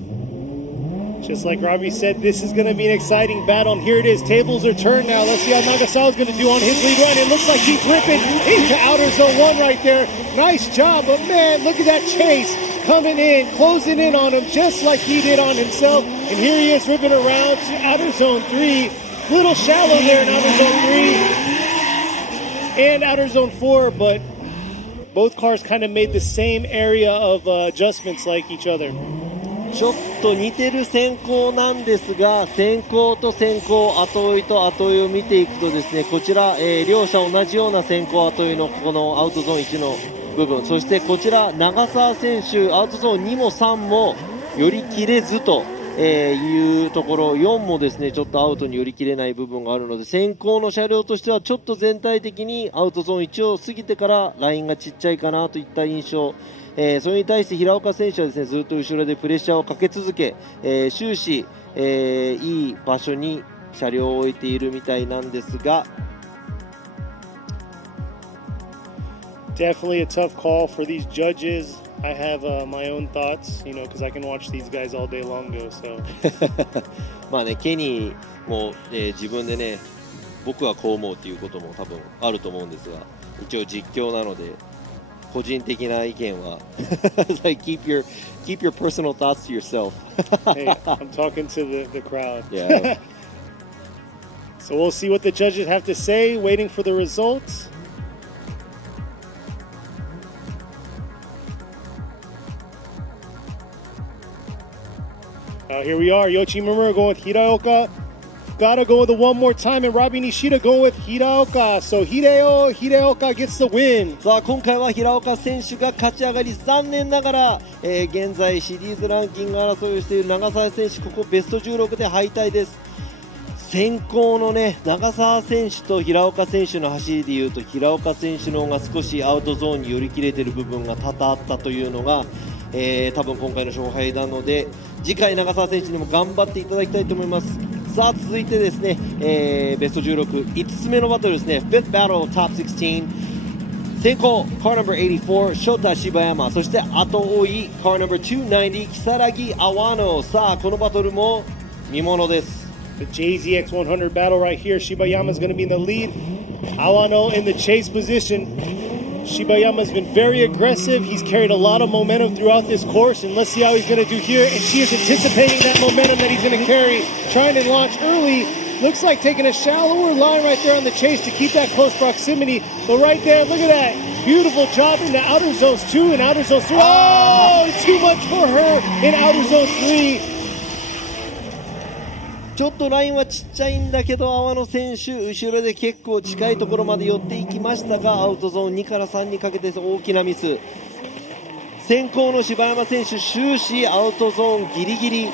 Just like Robbie said, this is going to be an exciting battle. And here it is. Tables are turned now. Let's see how Nagasawa's going to do on his lead run. It looks like he's ripping into outer zone 1 right there. Nice job. But man, look at that chase coming in, closing in on him just like he did on himself. And here he is ripping around to outer zone 3. Little shallow there in outer zone 3 and outer zone 4. But both cars kind of made the same area of adjustments like each other. ちょっと似てる先行なんですが、先行と先行、後追いと後追いを見ていくとですね、こちら、両者同じような先行後追いのこのアウトゾーン1の部分、そしてこちら長澤選手アウトゾーン2も3も寄り切れずというところ、4もですねちょっとアウトに寄り切れない部分があるので、先行の車両としてはちょっと全体的にアウトゾーン1を過ぎてからラインがちっちゃいかなといった印象。それに対して平岡選手はですねずっと後ろでプレッシャーをかけ続け、終始、いい場所に車両を置いているみたいなんですが、 Definitely a tough call for these judges. I have my own thoughts, you know, because I can watch these guys all day long go. So まあね、ケニーも、自分でね僕はこう思うということも多分あると思うんですが、一応実況なので個人的な意見はlike keep your personal thoughts to yourself. Hey, I'm talking to the crowd. Yeah. So we'll see what the judges have to say, waiting for the results. Here we are. Yoichi Mimura going with Hiraoka. Gotta go with it one more time, and Robbie Nishida going with Hiraoka. So Hiraoka gets the win. さあ今回は平岡選手が勝ち上がり、残念ながら、現在シリーズランキング争いをしている長澤選手、ここベスト16で敗退です。先行のね長澤選手と平岡選手の走りでいうと、平岡選手の方が少しアウトゾーンに寄り切れている部分が多々あったというのが、多分今回の勝敗なので、次回長澤選手にも頑張っていただきたいと思います。さあ続いてですね、ベスト16、5つ目のバトルですね。 5th battle top 16、先行 Car No. 84ショタ柴山、そして後追い Car No. 290如月阿波野。さあこのバトルも見ものです。 The JZX100 battle right here. Shibayama's going to be in the lead. Awano in the chase position. Shibayama's been very aggressive. He's carried a lot of momentum throughout this course, and let's see how he's going to do here. And she is anticipating that momentum that he's going to carry, trying to launch early. Looks like taking a shallower line right there on the chase to keep that close proximity. But right there, look at that. Beautiful job in the outer zones 2 and outer zones 3. Oh, too much for her in outer zone 3. ちょっとラインはちっちゃいんだけど、阿波野選手後ろで結構近いところまで寄っていきましたが、アウトゾーン2から3にかけて大きなミス。先行の柴山選手終始アウトゾーンギリギリ、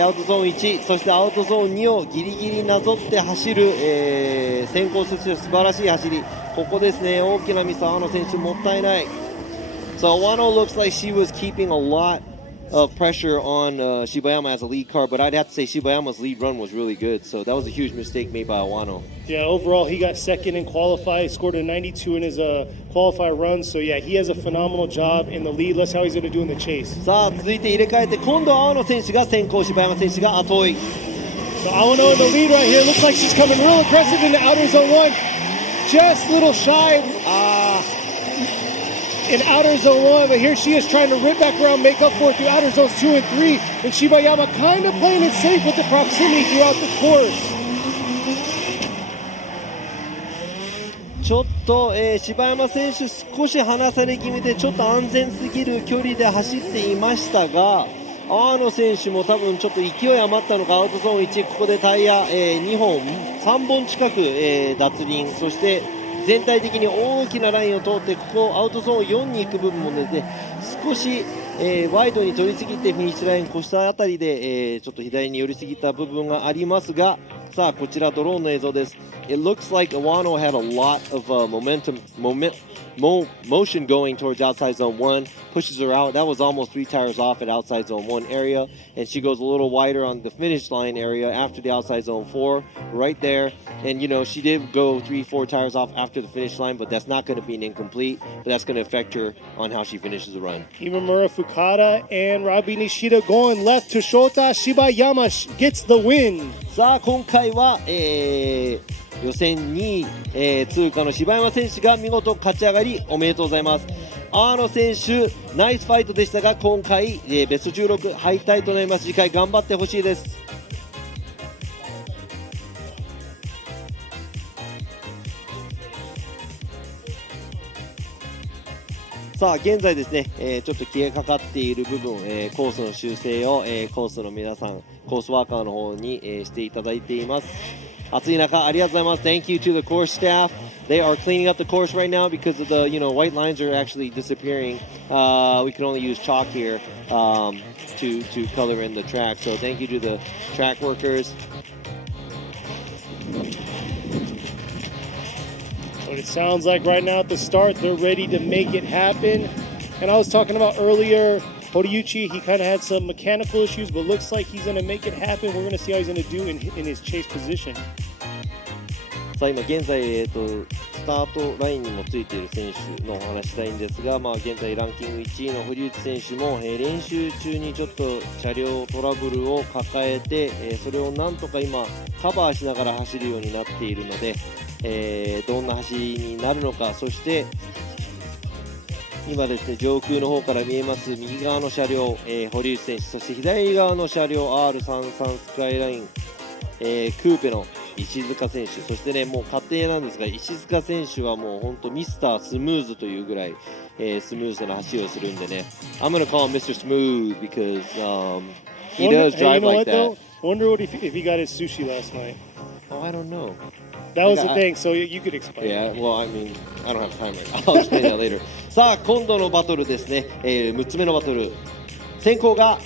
アウトゾーン1、そしてアウトゾーン2をギリギリなぞって走る、先行として素晴らしい走り。ここですね、大きなミス、阿波野選手もったいない。 So Awano looks like she was keeping a lot of pressure on Shibayama as a lead car, but I'd have to say Shibayama's lead run was really good, so that was a huge mistake made by Awano. Yeah, overall he got second in qualify, scored a 92 in his qualify run, so yeah, he has a phenomenal job in the lead. Let's see how he's going to do in the chase. さあ続いて入れ替えて、今度は阿波野選手が先行、柴山選手が後追い。 So Awano in the lead right here. Looks like she's coming real aggressive in the outer zone 1. Just a little shy in outer zone 1, but here she is trying to rip back around, make up for it through outer zones 2 and 3. And Shibayama kind of playing it safe with the proximity throughout the course. ちょっと、柴山選手少し離され気味でちょっと安全すぎる距離で走っていましたが、阿波野選手も多分ちょっと勢い余ったのか、アウトゾーン1、ここでタイヤ、2本3本近く、脱輪、そして全体的に大きなラインを通って、ここアウトゾーン4に行く部分もですね、少し、ワイドに取りすぎてフィニッシュライン越したあたりで、ちょっと左に寄りすぎた部分がありますが、さあこちらドローンの映像です。It looks like Awano had a lot of momentum motion going towards outside zone 1, pushes her out. That was almost 3 tires off at outside zone 1 area, and she goes a little wider on the finish line area after the outside zone 4, right there. And she did go 3-4 tires off after the finish line, but that's not going to be an incomplete, but that's going to affect her on how she finishes the run. Imamura Fukada and Robbie Nishida going left to Shota Shibayama gets the win. さあ今回は、予選2位、通過の柴山選手が見事勝ち上がりおめでとうございます。阿野選手ナイスファイトでしたが今回、ベスト16敗退となります。次回頑張ってほしいです。さあ現在ですね、ちょっと消えかかっている部分、コースの修正を、コースの皆さんコースワーカーの方に、していただいています。暑い中ありがとうございます。 Thank you to the course staff. They are cleaning up the course right now because of the white lines are actually disappearing. We can only use chalk here to color in the track. So thank you to the track workers. But it sounds like right now at the start they're ready to make it happen. And I was talking about earlier, Horiuchi, he kind of had some mechanical issues, but looks like he's going to make it happen. We're going to see how he's going to do in his chase position. さあ今現在、スタートラインにもついている選手のお話したいんですが、現在ランキング1位の堀内選手も、練習中にちょっと車両トラブルを抱えて、それをなんとか今カバーしながら走るようになっているので、どんな走りになるのか。そして今ですね上空の方から見えます右側の車両、堀内選手、そして左側の車両 R33 スカイライン、クーペの石塚選手、そしてねもう仮定なんですが石塚選手はもう本当ミスタースムーズというぐらい、スムーズな走りをするんでね、 I'm gonna call him Mr. Smooth because he does drive like that. Wonder what if he got his sushi last night. Oh, I don't know. That was the thing, so you could explain. Yeah, well, I mean, I don't have time right now. I'll explain that later. さあ今度のバトルですね、6つ目のバトル、先行が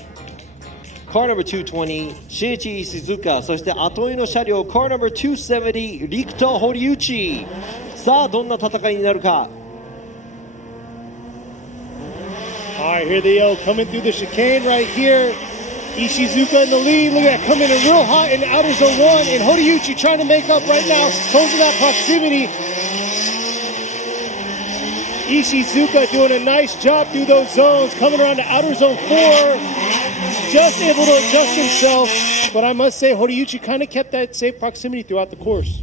Car number 220、新一石塚、そして後追いの車両 Car number 270、陸田堀内。さあどんな戦いになるか。Alright, here they go, coming through the chicane right here. Ishizuka in the lead, look at that, coming in real hot in the outer zone 1, and Horiuchi trying to make up right now, closing that proximity. Ishizuka doing a nice job through those zones, coming around the outer zone 4, just able to adjust himself, but I must say Horiuchi kind of kept that safe proximity throughout the course.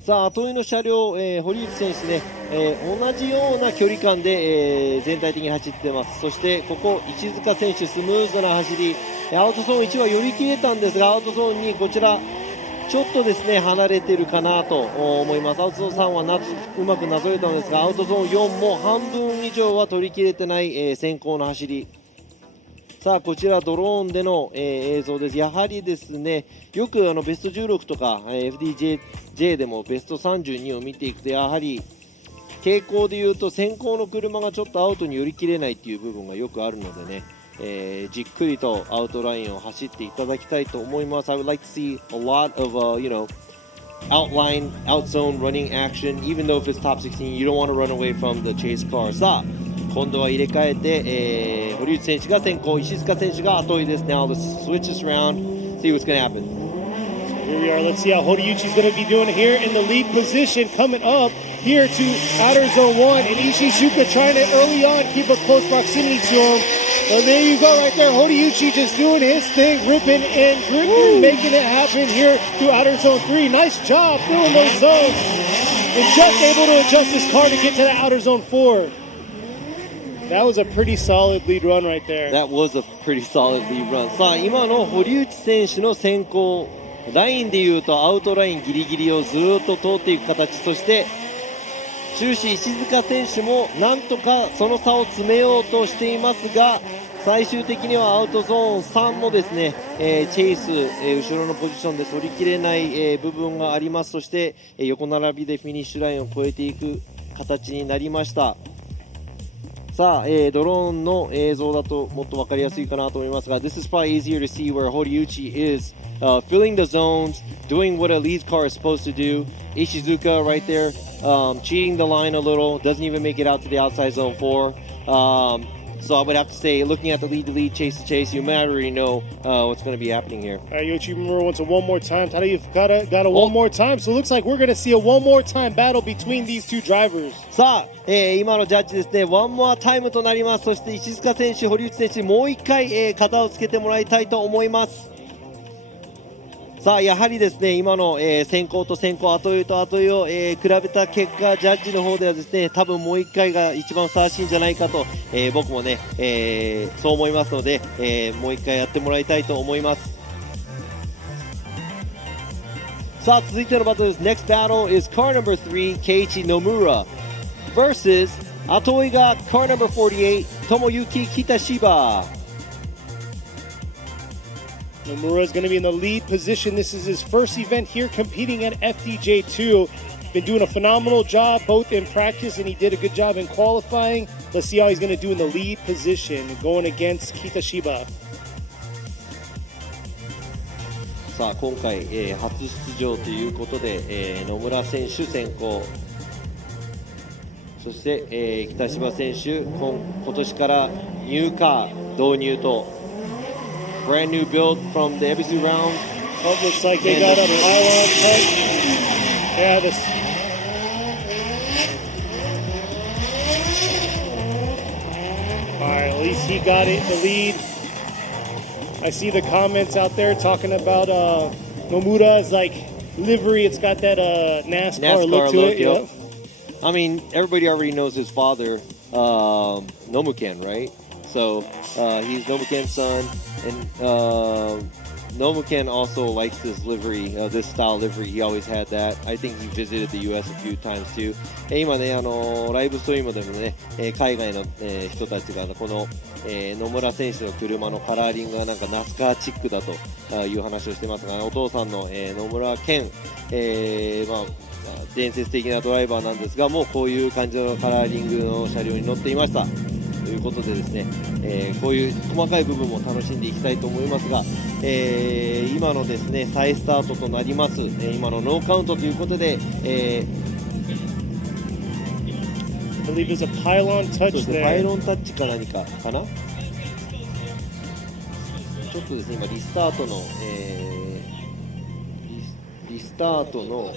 さあ後追いの車両、堀内選手ね、同じような距離感で、全体的に走ってます。そしてここ石塚選手スムーズな走り、アウトゾーン1は寄り切れたんですがアウトゾーン2こちらちょっとですね離れてるかなと思います。アウトゾーン3はうまくなぞれたんですがアウトゾーン4も半分以上は取り切れてない、先行の走り。さあこちらドローンでの、映像です。やはりですねよくベスト16とか、FDJ でもベスト32を見ていくとやはり傾向でいうと先行の車がちょっとアウトに寄り切れないっていう部分がよくあるのでね、じっくりとアウトラインを走っていただきたいと思います。I would like to see a lot of outline, outzone running action. Even though if it's top 16, you don't want to run away from the chase car. さあ今度は入れ替えて、堀内選手が先行、石塚選手が後追いです。Now let's switch this around, see what's going to happen. Here we are, let's see how Horiuchi's going to be doing here in the lead position, coming up here to outer zone 1, and Ishizuka trying to early on keep a close proximity to him. But there you go right there, Horiuchi just doing his thing, ripping and making it happen here to outer zone 3. Nice job filling those zones, and just able to adjust his car to get to the outer zone 4. That was a pretty solid lead run right there. That was a pretty solid lead run. さあ今の堀内選手の先行ラインでいうとアウトラインギリギリをずっと通っていく形、そして終始石塚選手もなんとかその差を詰めようとしていますが最終的にはアウトゾーン3もですね、チェイス、後ろのポジションで取りきれない、部分があります。そして、横並びでフィニッシュラインを越えていく形になりました。ささあ、ドローンの映像だともっと分かりやすいかなと思いますが This is probably easier to see where Horiuchi is filling the zones, doing what a lead car is supposed to do. Ishizuka right there, cheating the line a little, doesn't even make it out to the outside zone 4. So I would have to say, looking at the lead to lead, chase to chase, you might already know what's going to be happening here. All right, Yoichi Mura wants a one more time. Tadayuki Fukada got a one more time. So it looks like we're going to see a one more time battle between these two drivers. さあ、今のジャッジですね、ワンモアタイムとなります。そして石塚選手、堀内選手、もう一回、肩をつけてもらいたいと思います。さあやはりですね今の、先行と先行後追いと後追いを、比べた結果ジャッジの方ではですね多分もう1回が一番ふさわしいんじゃないかと、僕もね、そう思いますので、もう1回やってもらいたいと思います。さあ続いてのバトルです。 Next battle is car number 3 Keiichi Nomura versus 後追いが car number 48 Tomoyuki Kitashiba。Nomura is going to be in the lead position. This is his first event here competing at FDJ2. Been doing a phenomenal job both in practice and he did a good job in qualifying. Let's see how he's going to do in the lead position going against Kitashiba. さあ今回、初出場ということで、野村選手先行そして、北芝選手今年からニューカー導入とBrand new build from the Ebisu round. Oh, looks like they got a pylon touch. Yeah, this. All right, at least he got it, the lead. I see the comments out there talking about Nomura's like livery. It's got that NASCAR look to it. Yep. I mean, everybody already knows his father, Nomuken, right? So he's Nomuken's son, and Nomuken also likes this livery, this style livery. He always had that. I think he visited the US a few times too. 今ね、ライブストリームでもね、海外の、人たちがこの、野村選手の車のカラーリングがなんかナスカーチックだという話をしてますが、お父さんの、野村健、伝説的なドライバーなんですが、もうこういう感じのカラーリングの車両に乗っていました。ということでですね、こういう細かい部分も楽しんでいきたいと思いますが、今のですね再スタートとなります、今のノーカウントということで、I believe there's a pylon touch there. パイロンタッチか何かかな。ちょっとですね今リスタートの、リスタートの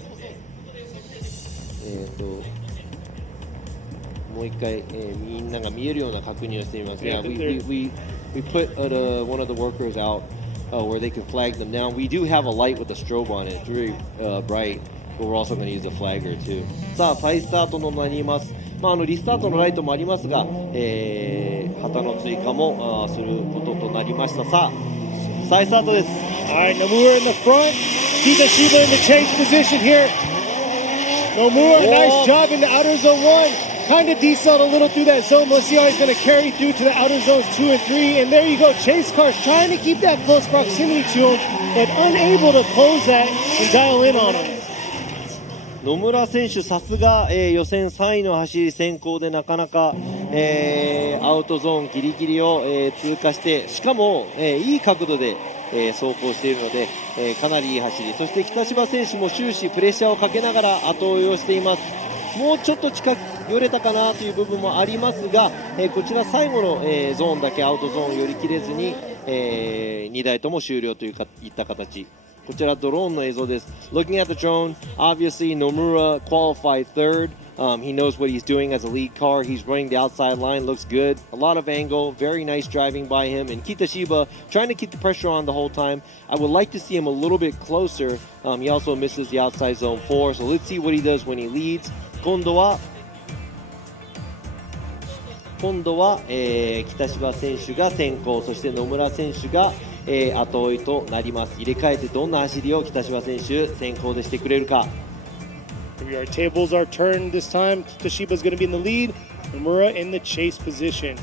もう一回、みんなが見えるような確認をしてみます。Yeah, we put one of the workers out where they can flag them down. We do have a light with a strobe on it. It's really bright, but we're also going to use a flagger too. さあ再スタートとなります。リスタートのライトもありますが、旗の追加もすることとなりました。さあ再スタートです。All right, Nomura in the front, Kitashiba in the chase position here. Nomura, nice job in the outer zone 1. Kind of decelled a little through that zone. Let's see how he's going to carry through to the outer zones 2 and 3. And there you go. Chase cars trying to keep that close proximity to him, but unable to close that and dial in on him. 野村選手、さすが、予選3位の走り先行でなかなか、アウトゾーンギリギリを、通過して、しかも、いい角度で、走行しているので、かなりいい走り。そして北芝選手も終始プレッシャーをかけながら後追いをしています。もうちょっと近く寄れたかなという部分もありますが、こちら最後の、ゾーンだけアウトゾーンを寄り切れずに、2台とも終了といった形。こちらドローンの映像です。Looking at the drone, obviously Nomura qualified third. He knows what he's doing as a lead car. He's running the outside line, looks good. A lot of angle, very nice driving by him. And Kitashiba trying to keep the pressure on the whole time. I would like to see him a little bit closer. He also misses the outside zone 4. So let's see what he does when he leads. 今度は、北芝選手が先行、そして野村選手が、後追いとなります。入れ替えてどんな走りを北芝選手先行でしてくれるか。Our tables are turned this time. Toshiba's going to be in the lead. Nomura in the chase position.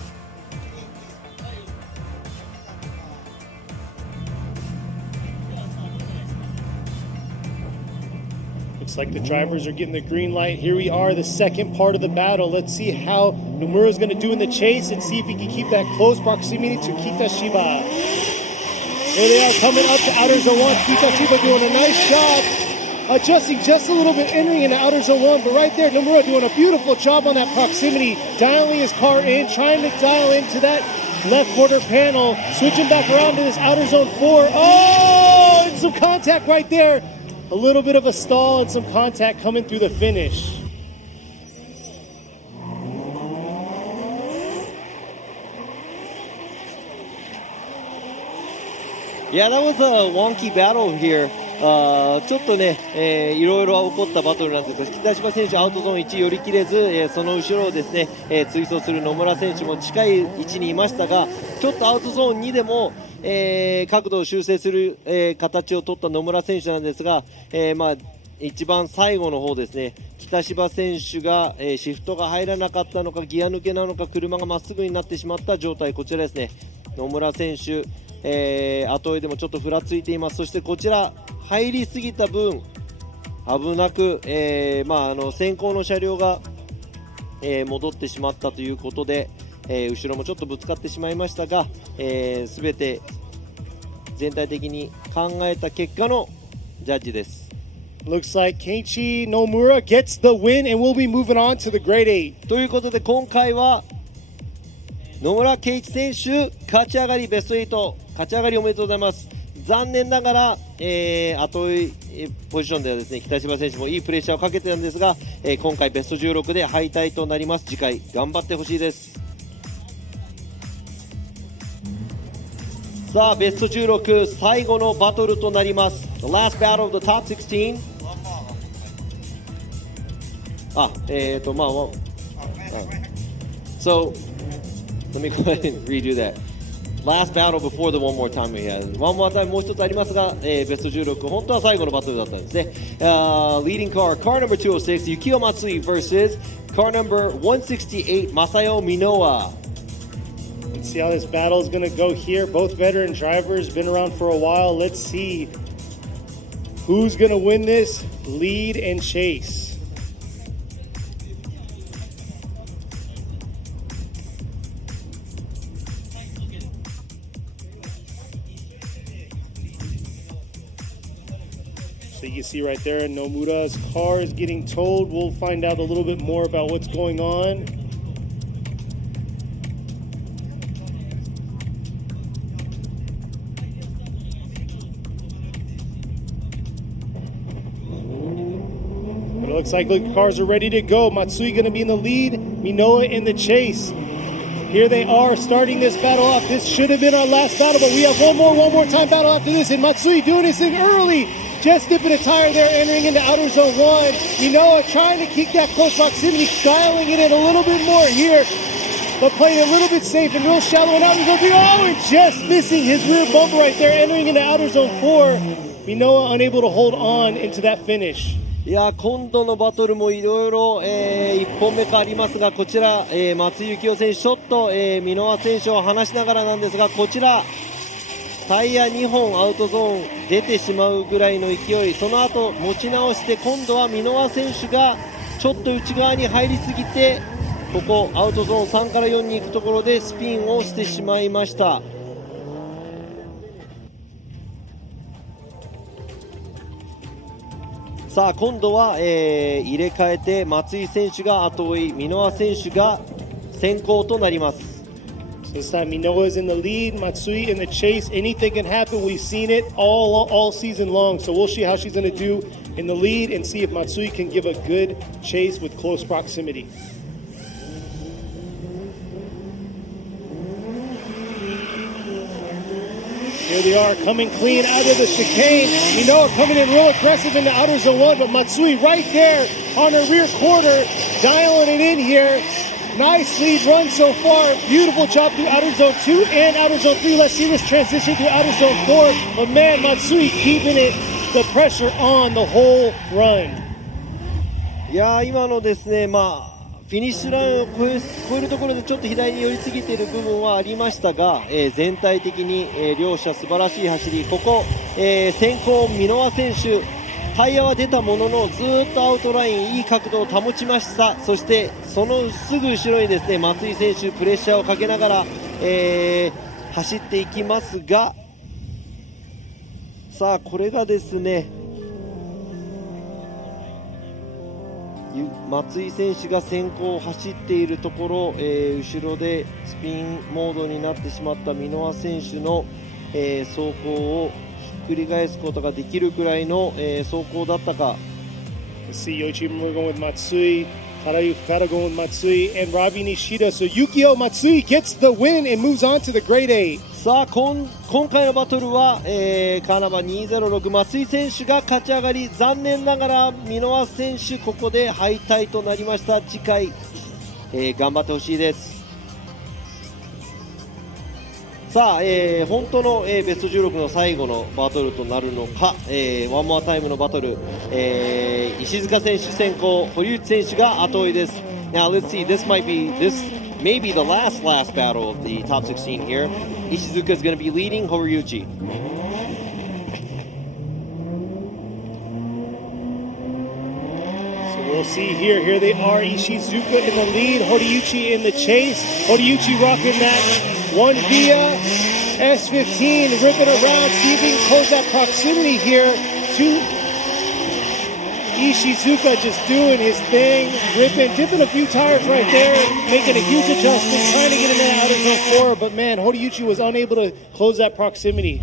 Looks like the drivers are getting the green light. Here we are, the second part of the battle. Let's see how Nomura's going to do in the chase and see if he can keep that close proximity to Kitashiba. Here they are coming up to outer zone 1. Kitashiba doing a nice job adjusting just a little bit, entering into outer zone 1. But right there, Nomura doing a beautiful job on that proximity, dialing his car in, trying to dial into that left quarter panel, switching back around to this outer zone 4. Oh, and some contact right there. A little bit of a stall and some contact coming through the finish. Yeah, that was a wonky battle here. ちょっとね、いろいろ起こったバトルなんですが、北島選手アウトゾーン1寄り切れず、その後ろをですね、追走する野村選手も近い位置にいましたが、ちょっとアウトゾーン2でも、角度を修正する、形を取った野村選手なんですが、一番最後の方ですね、北芝選手が、シフトが入らなかったのか、ギア抜けなのか、車がまっすぐになってしまった状態、こちらですね、野村選手、後追いでもちょっとふらついています。そしてこちら入りすぎた分危なく、先行の車両が、戻ってしまったということで、後ろもちょっとぶつかってしまいましたが、全て全体的に考えた結果のジャッジです。Looks like Keiichi Nomura gets the win and we'll be moving on to the grade 8. ということで今回は野村圭一選手勝ち上がりベスト8勝ち上がりおめでとうございます。残念ながら、後追いポジションではですね、北芝選手もいいプレッシャーをかけてたんですが、今回ベスト16で敗退となります。次回頑張ってほしいです。さあベスト16最後のバトルとなります。 The last battle of the top 16. So let me go ahead and redo that. Last battle before the one more time we had. One more time もう一つありますが、ベスト16本当は最後のバトルだったんですね。Leading car number 206 Yukio Matsui versus car number 168 Masayo Minoa. Let's see how this battle is going to go here. Both veteran drivers, been around for a while. Let's see who's going to win this lead and chase. So you can see right there, Nomura's car is getting towed. We'll find out a little bit more about what's going on. But it looks like the cars are ready to go. Matsui going to be in the lead, Minoa in the chase. Here they are starting this battle off. This should have been our last battle, but we have one more time battle after this. And Matsui doing his thing early. Just dipping a tire there, entering into outer zone 1. Minoa trying to keep that close proximity, dialing it in a little bit more here, but playing a little bit safe and real shallow in outer zone 3. Oh, and just missing his rear bumper right there, entering into outer zone 4. Minoa unable to hold on into that finish. いや今度のバトルもいろいろ1本目からありますが、こちら、松井幸雄選手ちょっと、箕輪選手を離しながらなんですが、こちらタイヤ2本アウトゾーン出てしまうぐらいの勢い、その後持ち直して今度は箕輪選手がちょっと内側に入りすぎて、ここアウトゾーン3から4に行くところでスピンをしてしまいました。さあ今度は、入れ替えて松井選手が後追い、箕輪選手が先行となります。So this time Minoa is in the lead, Matsui in the chase. Anything can happen. We've seen it all season long. So we'll see how she's going to do in the lead and see if Matsui can give a good chase with close proximity. Here they are coming clean out of the chicane. Minoa coming in real aggressive into outer zone 1, but Matsui right there on her rear quarter, dialing it in here. Nice lead run so far. Beautiful job through outer zone 2 and outer zone 3. Let's see this transition through outer zone 4. But man, Matsui keeping it, the pressure on the whole run. いや今のですね、フィニッシュラインを越えるところでちょっと左に寄りすぎている部分はありましたが、全体的に、両者素晴らしい走り。ここ、先行箕輪選手タイヤは出たもののずっとアウトラインいい角度を保ちました。そしてそのすぐ後ろにですね松井選手プレッシャーをかけながら、走っていきますが、さあこれがですね松井選手が先行を走っているところ、後ろでスピンモードになってしまった箕輪選手の、走行をひっくり返すことができるくらいの、走行だったか。 Let's see, Yoichi Imura going with Matsui, Tadayuki Fukada going with Matsui, and Ravi Nishida. So Yukio Matsui gets the win and moves on to the Grade A. さあ今回のバトルは、カナバ206松井選手が勝ち上がり、残念ながら箕輪選手ここで敗退となりました。次回、頑張ってほしいです。さあ、本当の、ベスト16の最後のバトルとなるのか、ワンモアタイムのバトル、石塚選手先行、堀内選手が後追いです。Now let's see, this may be the last battle of the top 16 here. Ishizuka is going to be leading Horiuchi. So we'll see here. Here they are. Ishizuka in the lead. Horiuchi in the chase. Horiuchi rocking that one via S15, ripping around, see if he can close that proximity here to Ishizuka, just doing his thing, dipping a few tires right there, making a huge adjustment, trying to get in that outer zone 4, but man, Horiuchi was unable to close that proximity.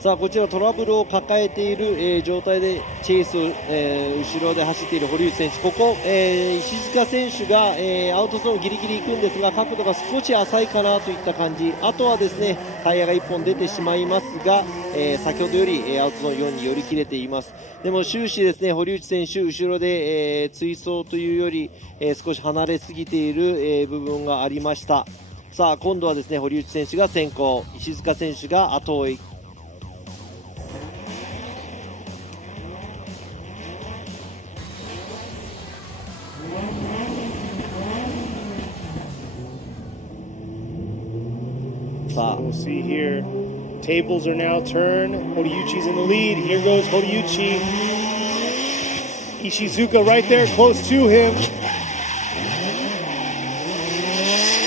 さあこちらトラブルを抱えている、状態でチェイスを、後ろで走っている堀内選手、ここ、石塚選手が、アウトゾーンギリギリ行くんですが角度が少し浅いかなといった感じ。あとはですねタイヤが1本出てしまいますが、先ほどより、アウトゾーン4に寄り切れています。でも終始ですね堀内選手後ろで、追走というより、少し離れすぎている、部分がありました。さあ今度はですね堀内選手が先行、石塚選手が後追い。We'll see here. Tables are now turned. Horiuchi's in the lead. Here goes Horiuchi. Ishizuka right there, close to him.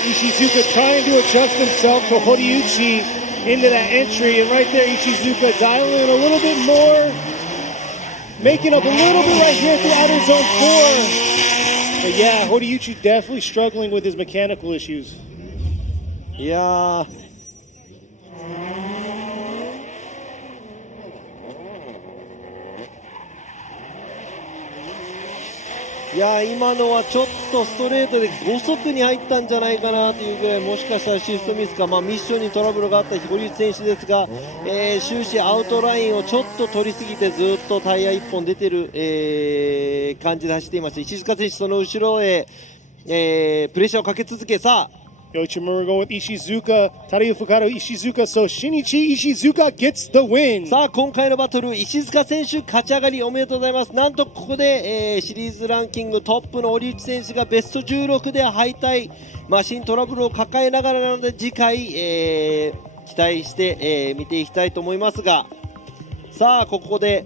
Ishizuka trying to adjust himself to Horiuchi into that entry. And right there, Ishizuka dialing in a little bit more. Making up a little bit right here through outer zone 4. But yeah, Horiuchi definitely struggling with his mechanical issues. いやー今のはちょっとストレートで5速に入ったんじゃないかなというぐらい、もしかしたらシフトミスか、ミッションにトラブルがあった堀内選手ですが、終始アウトラインをちょっと取りすぎてずっとタイヤ1本出てる、感じで走っていました。石塚選手その後ろへ、プレッシャーをかけ続け、さあYoichi Imura going with Ishizuka, Tadayuki Fukada, Ishizuka, so Shinichi Ishizuka gets the win. さあ今回のバトル石塚選手勝ち上がりおめでとうございます。なんとここで、シリーズランキングトップの堀内選手がベスト16で敗退、マシントラブルを抱えながらなので次回、期待して、見ていきたいと思いますが、さあここで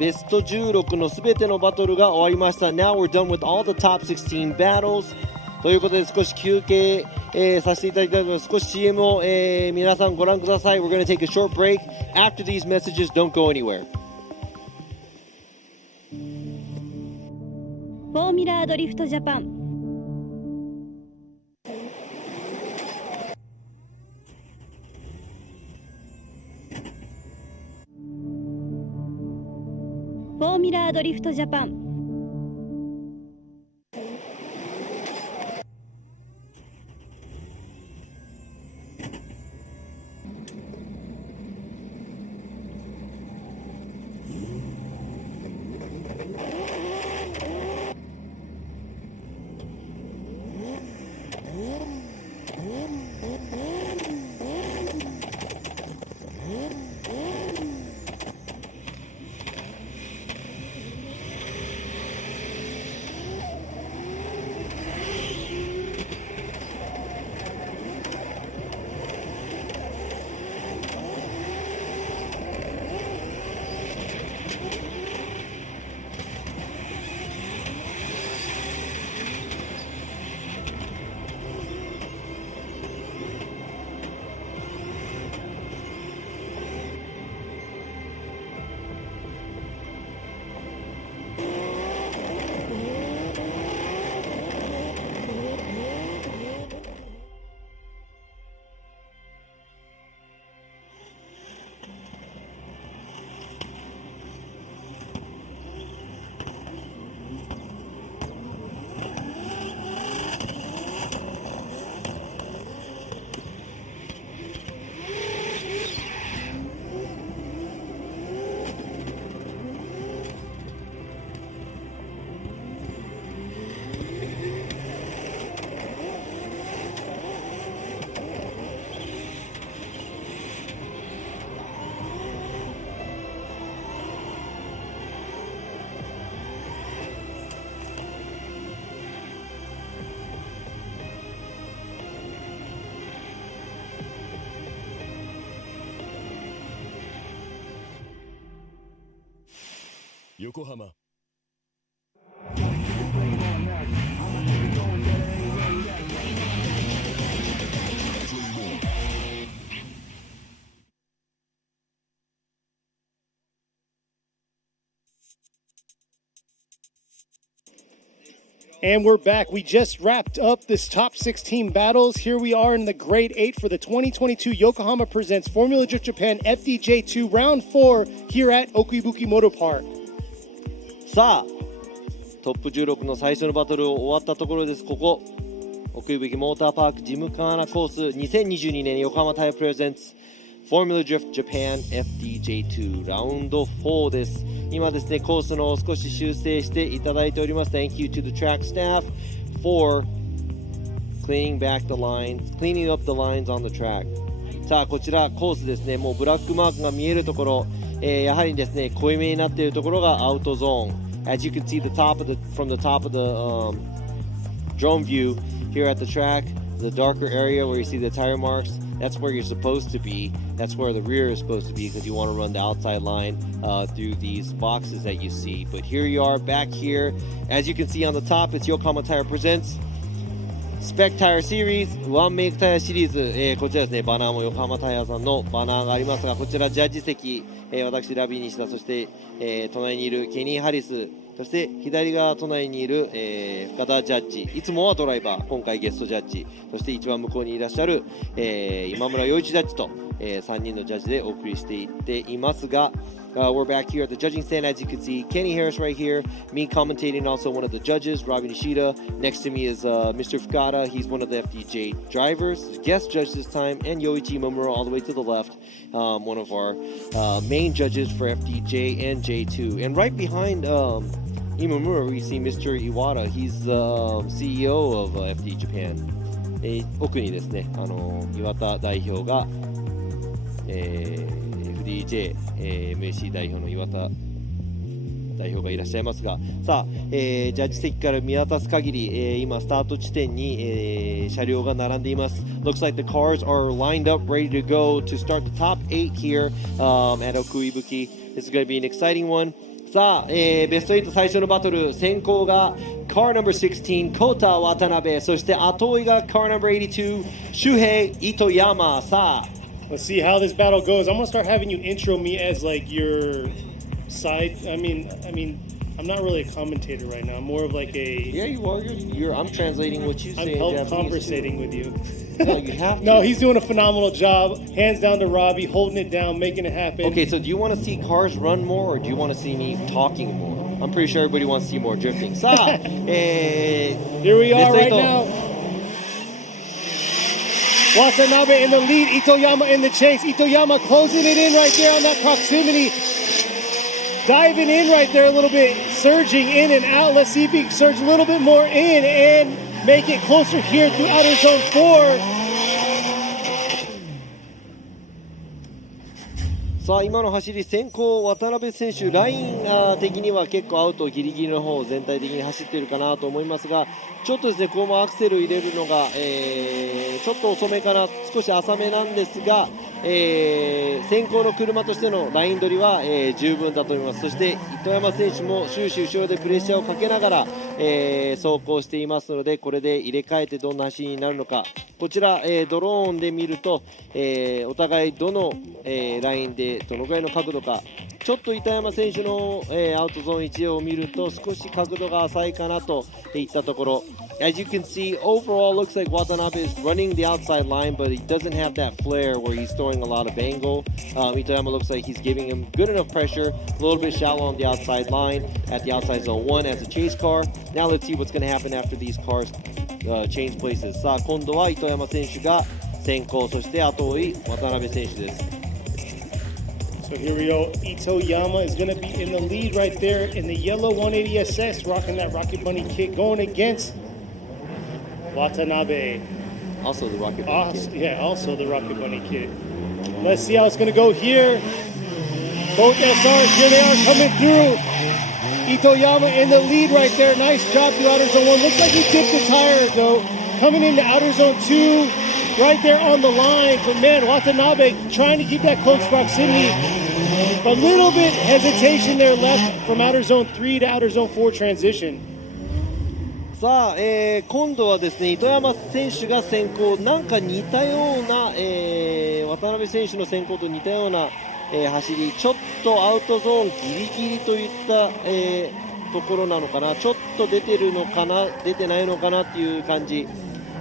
ベスト16のすべてのバトルが終わりました。 Now we're done with all the top 16 battlesということで少し休憩、させていただきたいと思います。少し CM を、皆さんご覧ください。 We're going to take a short break. After these messages, don't go anywhere. フォーミュラードリフトジャパン。フォーミュラードリフトジャパン。Yokohama. And we're back. We just wrapped up this top 16 battles. Here we are in the grade 8 for the 2022 Yokohama Presents Formula Drift Japan FDJ2 Round 4 here at Okuibuki Motorpark. さあトップ16の最初のバトル終わったところです。ここ奥井吹モーターパークジムカーナコース2022年横浜タイヤプレゼンツFormula Drift Japan FDJ2 ラウンド4です。今ですねコースの少し修正していただいております。 Thank you to the track staff for cleaning up the lines on the track。 さあこちらコースですね。もうブラックマークが見えるところ、やはりですね濃いめになっているところがアウトゾーン。 As you can see from the top of the drone view here at the track, the darker area where you see the tire marks, that's where you're supposed to be. That's where the rear is supposed to be because you want to run the outside line through these boxes that you see. But here you are back here. As you can see on the top, it's Yokohama Tire Presents Spec Tire Series One Make Tire シリーズ、こちらですねバナーも横浜タイヤさんのバナーがありますが、こちらジャッジ席、私ラビー西田、そして、隣にいるケニー・ハリス、そして左側隣にいる、深田ジャッジ、いつもはドライバー、今回ゲストジャッジ、そして一番向こうにいらっしゃる、今村洋一ジャッジと、3人のジャッジでお送りしていっていますが、we're back here at the judging stand. As you can see, Kenny Harris right here, me commentating, also one of the judges, Robbie Nishida. Next to me is Mr. Fukada. He's one of the FDJ drivers, guest judge this time, and Yoichi Momura all the way to the left, one of our main judges for FDJ and J2. And right behind Imamura, we see Mr. Iwata. He's the CEO of FD Japan. 奥にですね、岩田代表が、FDJ、MAC 代表の岩田代表がいらっしゃいますが、さあ、ジャッジ席から見渡す限り、今スタート地点に、車両が並んでいます。Looks like the cars are lined up ready to go to start the top 8 here at Okuibuki. This is going to be an exciting one. さあ、ベスト8最初のバトル、先行が Car No. 16 コータ渡辺、そして後追いが Car No. 82 周平糸山。さあLet's see how this battle goes. I'm gonna start having you intro me as like your side. I mean, I'm not really a commentator right now. I'm more of like a. Yeah, you are. I'm translating what you say. I'm conversating with you. No, you have to. No, he's doing a phenomenal job. Hands down to Robbie, holding it down, making it happen. Okay, so do you want to see cars run more, or do you want to see me talking more? I'm pretty sure everybody wants to see more drifting. さあ、here we are right now. Watanabe in the lead, Itoyama in the chase. Itoyama closing it in right there on that proximity. Diving in right there a little bit, surging in and out. Let's see if he can surge a little bit more in and make it closer here through outer zone 4. さあ今の走り先行渡辺選手ライン的には結構アウトギリギリの方全体的に走っているかなと思いますが、ちょっとですねここもアクセル入れるのが、ちょっと遅めかな、少し浅めなんですが、先行の車としてのライン取りは、十分だと思います。そして糸山選手も終始後ろでプレッシャーをかけながら、走行していますので、これで入れ替えてどんな走りになるのか、こちら、ドローンで見ると、お互いどの、ラインでどのくらいの角度か、ちょっと糸山選手の、アウトゾーン1を見ると少し角度が浅いかなといったところ。As you can see, overall looks like Watanabe is running the outside line, but he doesn't have that flare where he's throwing a lot of angle. Itoyama looks like he's giving him good enough pressure, a little bit shallow on the outside line at the outside zone 1 as a chase car. Now let's see what's going to happen after these cars change places. さあ今度は糸山選手が先行、そして後追い渡辺選手です。So here we go. Itoyama is going to be in the lead right there in the yellow 180SS, rocking that Rocket Bunny kit, going against Watanabe. Also the Rocket Bunny kit. Yeah, also the Rocket Bunny kit. Let's see how it's going to go here. Both SRs, here they are coming through. Itoyama in the lead right there. Nice job through outer zone 1. Looks like he tipped the tire, though. Coming into outer zone 2, right there on the line. But man, Watanabe trying to keep that close proximity. A little bit hesitation there left from outer zone 3 to outer zone 4 transition. さあ、今度はですね糸山選手が先行、なんか似たような、渡辺選手の先行と似たような、走り、ちょっとアウトゾーンギリギリといった、ところなのかな、ちょっと出てるのかな、出てないのかなっていう感じ。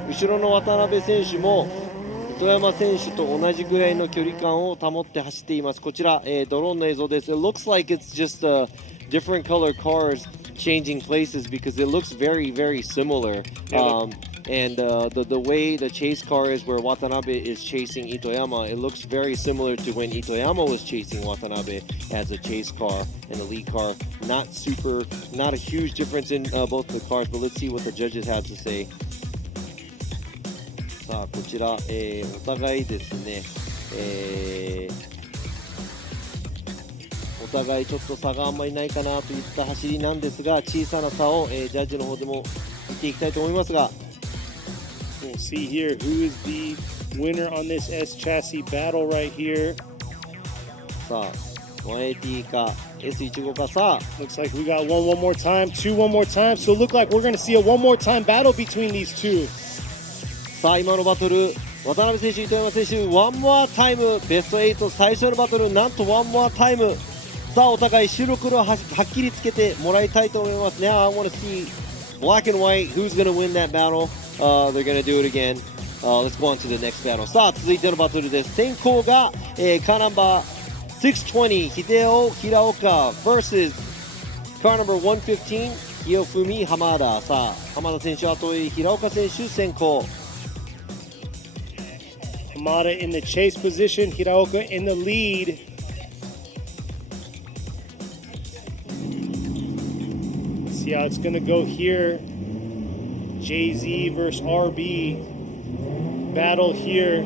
後ろの渡辺選手も糸山選手と同じぐらいの距離感を保って走っています。こちら、ドローンの映像です。It looks like it's just different color cars changing places because it looks very, very similar. And the way the chase car is where Watanabe is chasing Itoyama, it looks very similar to when Itoyama was chasing Watanabe as a chase car and a lead car. Not a huge difference in both the cars, but let's see what the judges had to say. さあこちら、お互いですね、お互いちょっと差があんまりないかなといった走りなんですが、小さな差を、ジャッジの方でも見ていきたいと思いますが、We'll see here who is the winner on this S chassis battle right here. さあ 180 か S15 か。さあ Looks like we got one more time, two one more time. So it look like we're going to see a one more time battle between these two. さあ今のバトル、渡辺選手、糸山選手、ワンモアタイム、ベスト8最初のバトル、なんとワンモアタイム。さあお互い白黒はっきりつけてもらいたいと思いますね。I want to see black and white, who's going to win that battle. They're going to do it again. Let's go on to the next battle. さあ続いてのバトルです。先行が、カーナンバー620秀夫平岡 vs カーナンバー115清文浜田。さあ浜田選手後追い、平岡選手先行。Hamada in the chase position, Hiraoka in the lead. See how it's going to go here. JZ versus RB. Battle here.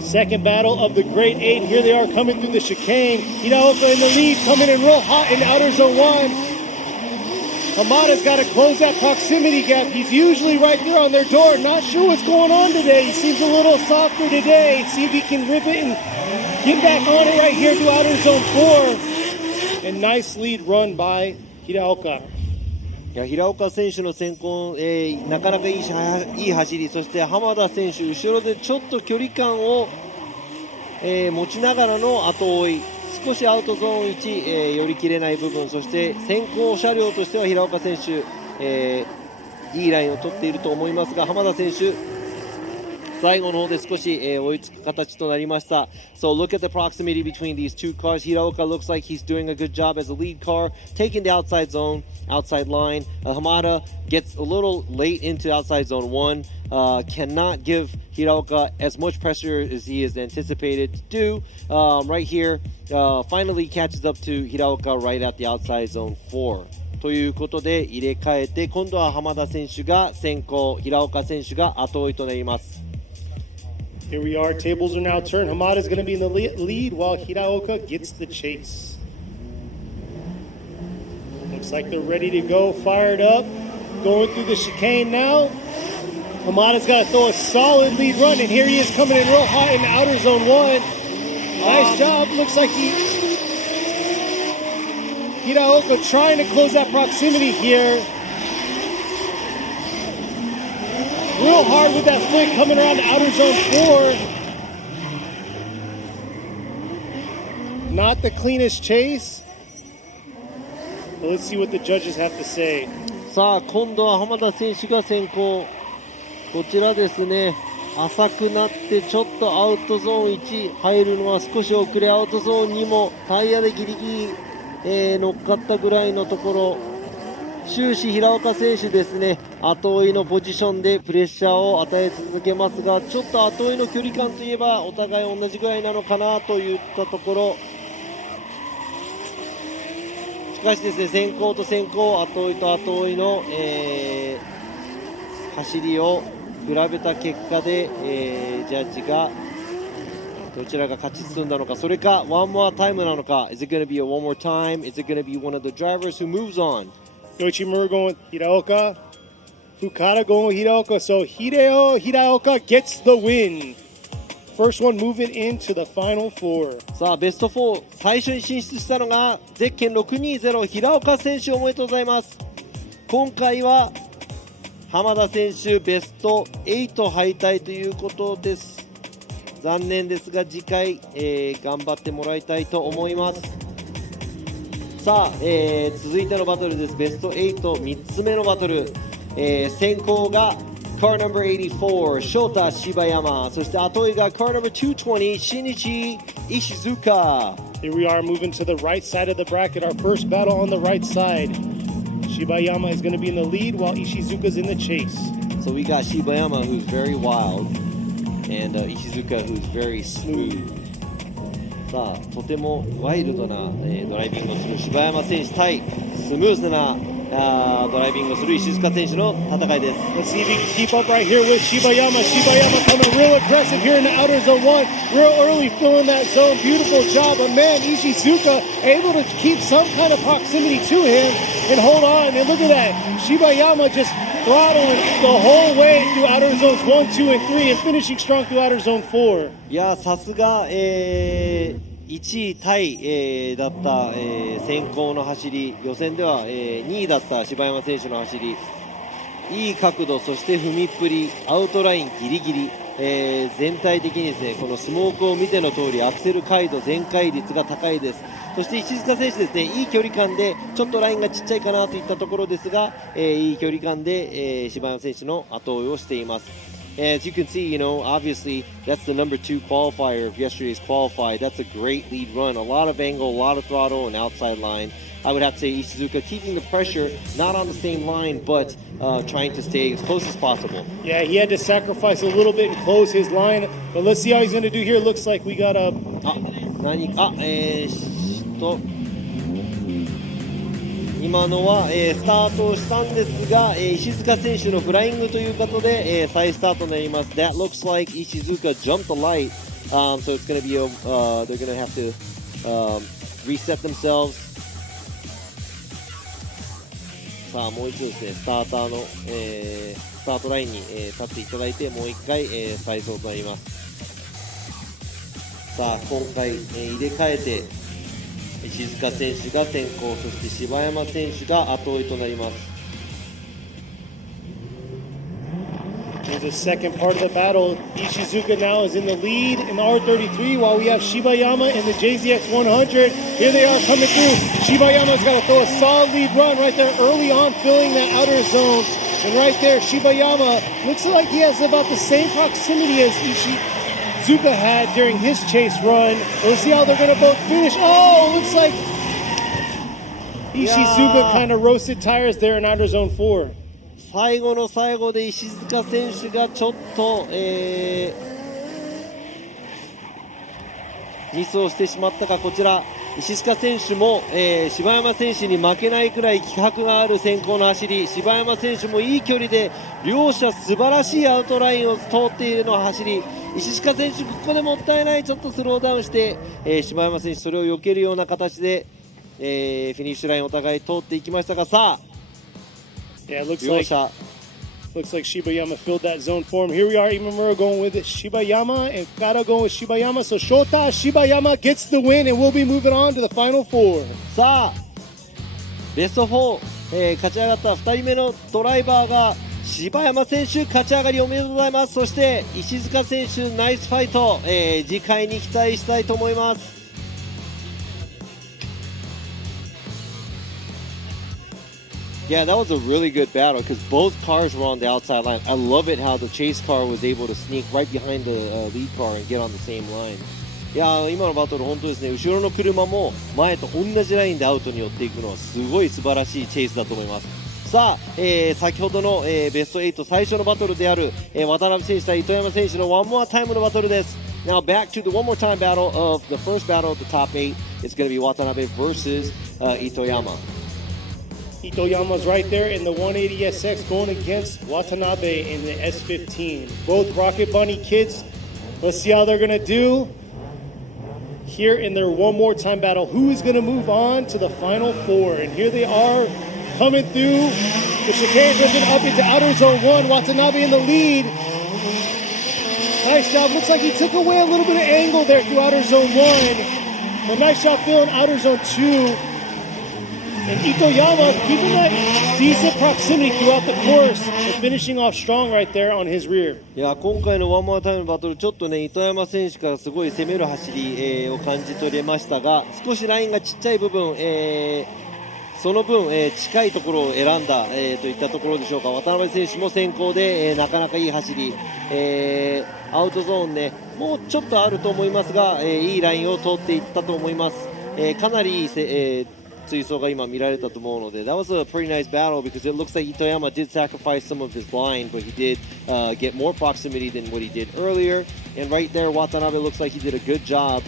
Second battle of the Great 8. Here they are coming through the chicane. Hiraoka in the lead, coming in real hot in outer zone 1. Hamada's got to close that proximity gap. He's usually right there on their door. Not sure what's going on today. He seems a little softer today. See if he can rip it and get back on it right here to outer zone 4. And nice lead run by Hiraoka. いや平岡選手の先行、なかなかいい走り、そして浜田選手後ろでちょっと距離感を、持ちながらの後追い、少しアウトゾーン1、寄り切れない部分、そして先行車両としては平岡選手、いいラインを取っていると思いますが、浜田選手最後の方で少し、追いつく形となりました。So look at the proximity between these two cars. Hiraoka looks like he's doing a good job as a lead car, taking the outside zone, outside line. Hamada gets a little late into outside zone 1, cannot give Hiraoka as much pressure as he is anticipated to do. Right here, finally catches up to Hiraoka right at the outside zone 4. ということで入れ替えて、今度は浜田選手が先行、平岡選手が後追いとなります。Here we are. Tables are now turned. Hamada's going to be in the lead while Hiraoka gets the chase. Looks like they're ready to go, fired up. Going through the chicane now. Hamada's got to throw a solid lead run, and here he is coming in real hot in outer zone 1. Nice job. Looks like Hiraoka trying to close that proximity here. Real hard with that flick coming around to outer zone 4. Not the cleanest chase. But let's see what the judges have to say. さあ今度は浜田選手が先行。こちらですね、浅くなってちょっとアウトゾーン1入るのは少し遅れ、アウトゾーン2もタイヤでギリギリ、乗っかったぐらいのところ、終始平岡選手ですね、後追いのポジションでプレッシャーを与え続けますが、ちょっと後追いの距離感といえばお互い同じぐらいなのかなといったところ。しかしですね、先行と先行、後追いと後追いの、走りを比べた結果で、ジャッジがどちらが勝ち進んだのか、それかワンモアタイムなのか。 Is it going to be a one more time? Is it going to be one of the drivers who moves on? Yoichimura going with Hiraoka. Fukada going with Hiraoka. So Hiraoka gets the win first one moving into the final four. さあベスト4最初に進出したのがゼッケン620平岡選手、おめでとうございます。今回は浜田選手ベスト8敗退ということです。残念ですが次回、頑張ってもらいたいと思います。さあ、続いてのバトルです。ベスト83つ目のバトル、先行がCar number 84 Shota Shibayama、 そして後追いが Car number 220 Shinichi Ishizuka。 Here we are moving to the right side of the bracket. Our first battle on the right side. Shibayama is going to be in the lead while Ishizuka's in the chase. So we got Shibayama, who's very wild, and Ishizuka, who's very smooth. さあとてもワイルドな、ドライビングをする柴山選手対スムーズなドライビングをする石塚選手の戦いです。 Let's see if he can keep up right here with Shibayama. Shibayama coming real aggressive here in the outer zone 1. Real early filling that zone. Beautiful job. But man, Ishizuka able to keep some kind of proximity to him and hold on. And look at that. Shibayama just throttling the whole way through outer zones 1, 2, and 3 and finishing strong through outer zone 4. いやさすが、1位タイ、だった、先行の走り、予選では、2位だった柴山選手の走り、いい角度、そして踏みっぷり、アウトラインギリギリ、全体的にですね、このスモークを見ての通りアクセル回路全開率が高いです。そして石塚選手ですね、いい距離感でちょっとラインがちっちゃいかなといったところですが、いい距離感で、柴山選手の後追いをしています。As you can see, you know, obviously that's the number 2 qualifier of yesterday's qualify. That's a great lead run. A lot of angle, a lot of throttle, and outside line. I would have to say Ishizuka keeping the pressure, not on the same line, but trying to stay as close as possible. Yeah, he had to sacrifice a little bit and close his line. But let's see how he's going to do here. Looks like we got a... 今のは、スタートをしたんですが、石塚選手のフライングということで、再スタートになります。That looks like Ishizuka jumped the light, so it's going to be they're going to have to reset themselves. さあもう一度ですね、スターターの、スタートラインに、立っていただいてもう一回、再走となります。さあ今回、入れ替えて石塚選手が先行、そして柴山選手が後追いとなります。 Here's the second part of the battle. Ishizuka now is in the lead in the R33 while we have Shibayama in the JZX100. Here they are coming through. Shibayama's got to throw a solid lead run right there early on, filling that outer zone. And right there, Shibayama looks like he has about the same proximity as Ishizuka had during his chase run. Let's see how they're going to both finish. Oh, looks like Ishizuka kind of roasted tires there in outer zone 4. 最後の最後で石塚選手がちょっと、ミスをしてしまったか。こちら石塚選手も、柴山選手に負けないくらい気迫がある先行の走り、柴山選手もいい距離で両者素晴らしいアウトラインを通っているの走り、石塚選手ここでもったいない、ちょっとスローダウンして、柴山選手それを避けるような形で、フィニッシュラインお互い通っていきましたが、さあYeah, it looks like Shibayama filled that zone for him. Here we are, Imamura going with Shibayama and Kata going with Shibayama. So Shota Shibayama gets the win and we'll be moving on to the final four. さあベスト4、勝ち上がった2人目のドライバーが柴山選手、勝ち上がりおめでとうございます。そして石塚選手ナイスファイト、次回に期待したいと思います。Yeah, that was a really good battle because both cars were on the outside line. I love it how the chase car was able to sneak right behind the lead car and get on the same line. いや今のバトル本当ですね、後ろの車も前と同じラインでアウトに寄っていくのはすごい素晴らしいチェイスだと思います。さあ、先ほどの、ベスト8最初のバトルである、渡辺選手対糸山選手のワンモアタイムのバトルです。Now back to the one more time battle of the first battle of the top 8. It's going to be Watanabe versus Itoyama. Itoyama's right there in the 180SX going against Watanabe in the S15. Both Rocket Bunny kids. Let's see how they're going to do here in their one more time battle. Who is going to move on to the final four? And here they are coming through the chicane, up into outer zone 1. Watanabe in the lead. Nice job. Looks like he took away a little bit of angle there through outer zone 1. But nice job filling outer zone 2. And Itoyama keeping that decent proximity throughout the course and finishing off strong right there on his rear. いや今回のワンモアタイムのバトルちょっとね糸山選手からすごい攻める走り、を感じ取れましたが少しラインがちっちゃい部分、その分、近いところを選んだ、といったところでしょうか。渡辺選手も先行で、なかなかいい走り、アウトゾーンねもうちょっとあると思いますが、いいラインを通っていったと思います。かなりいい追走が今見られたと思うので That was a pretty nice battle because it looks like Itoyama did sacrifice some of his line but he did get more proximity than what he did earlier and right there Watanabe looks like he did a good job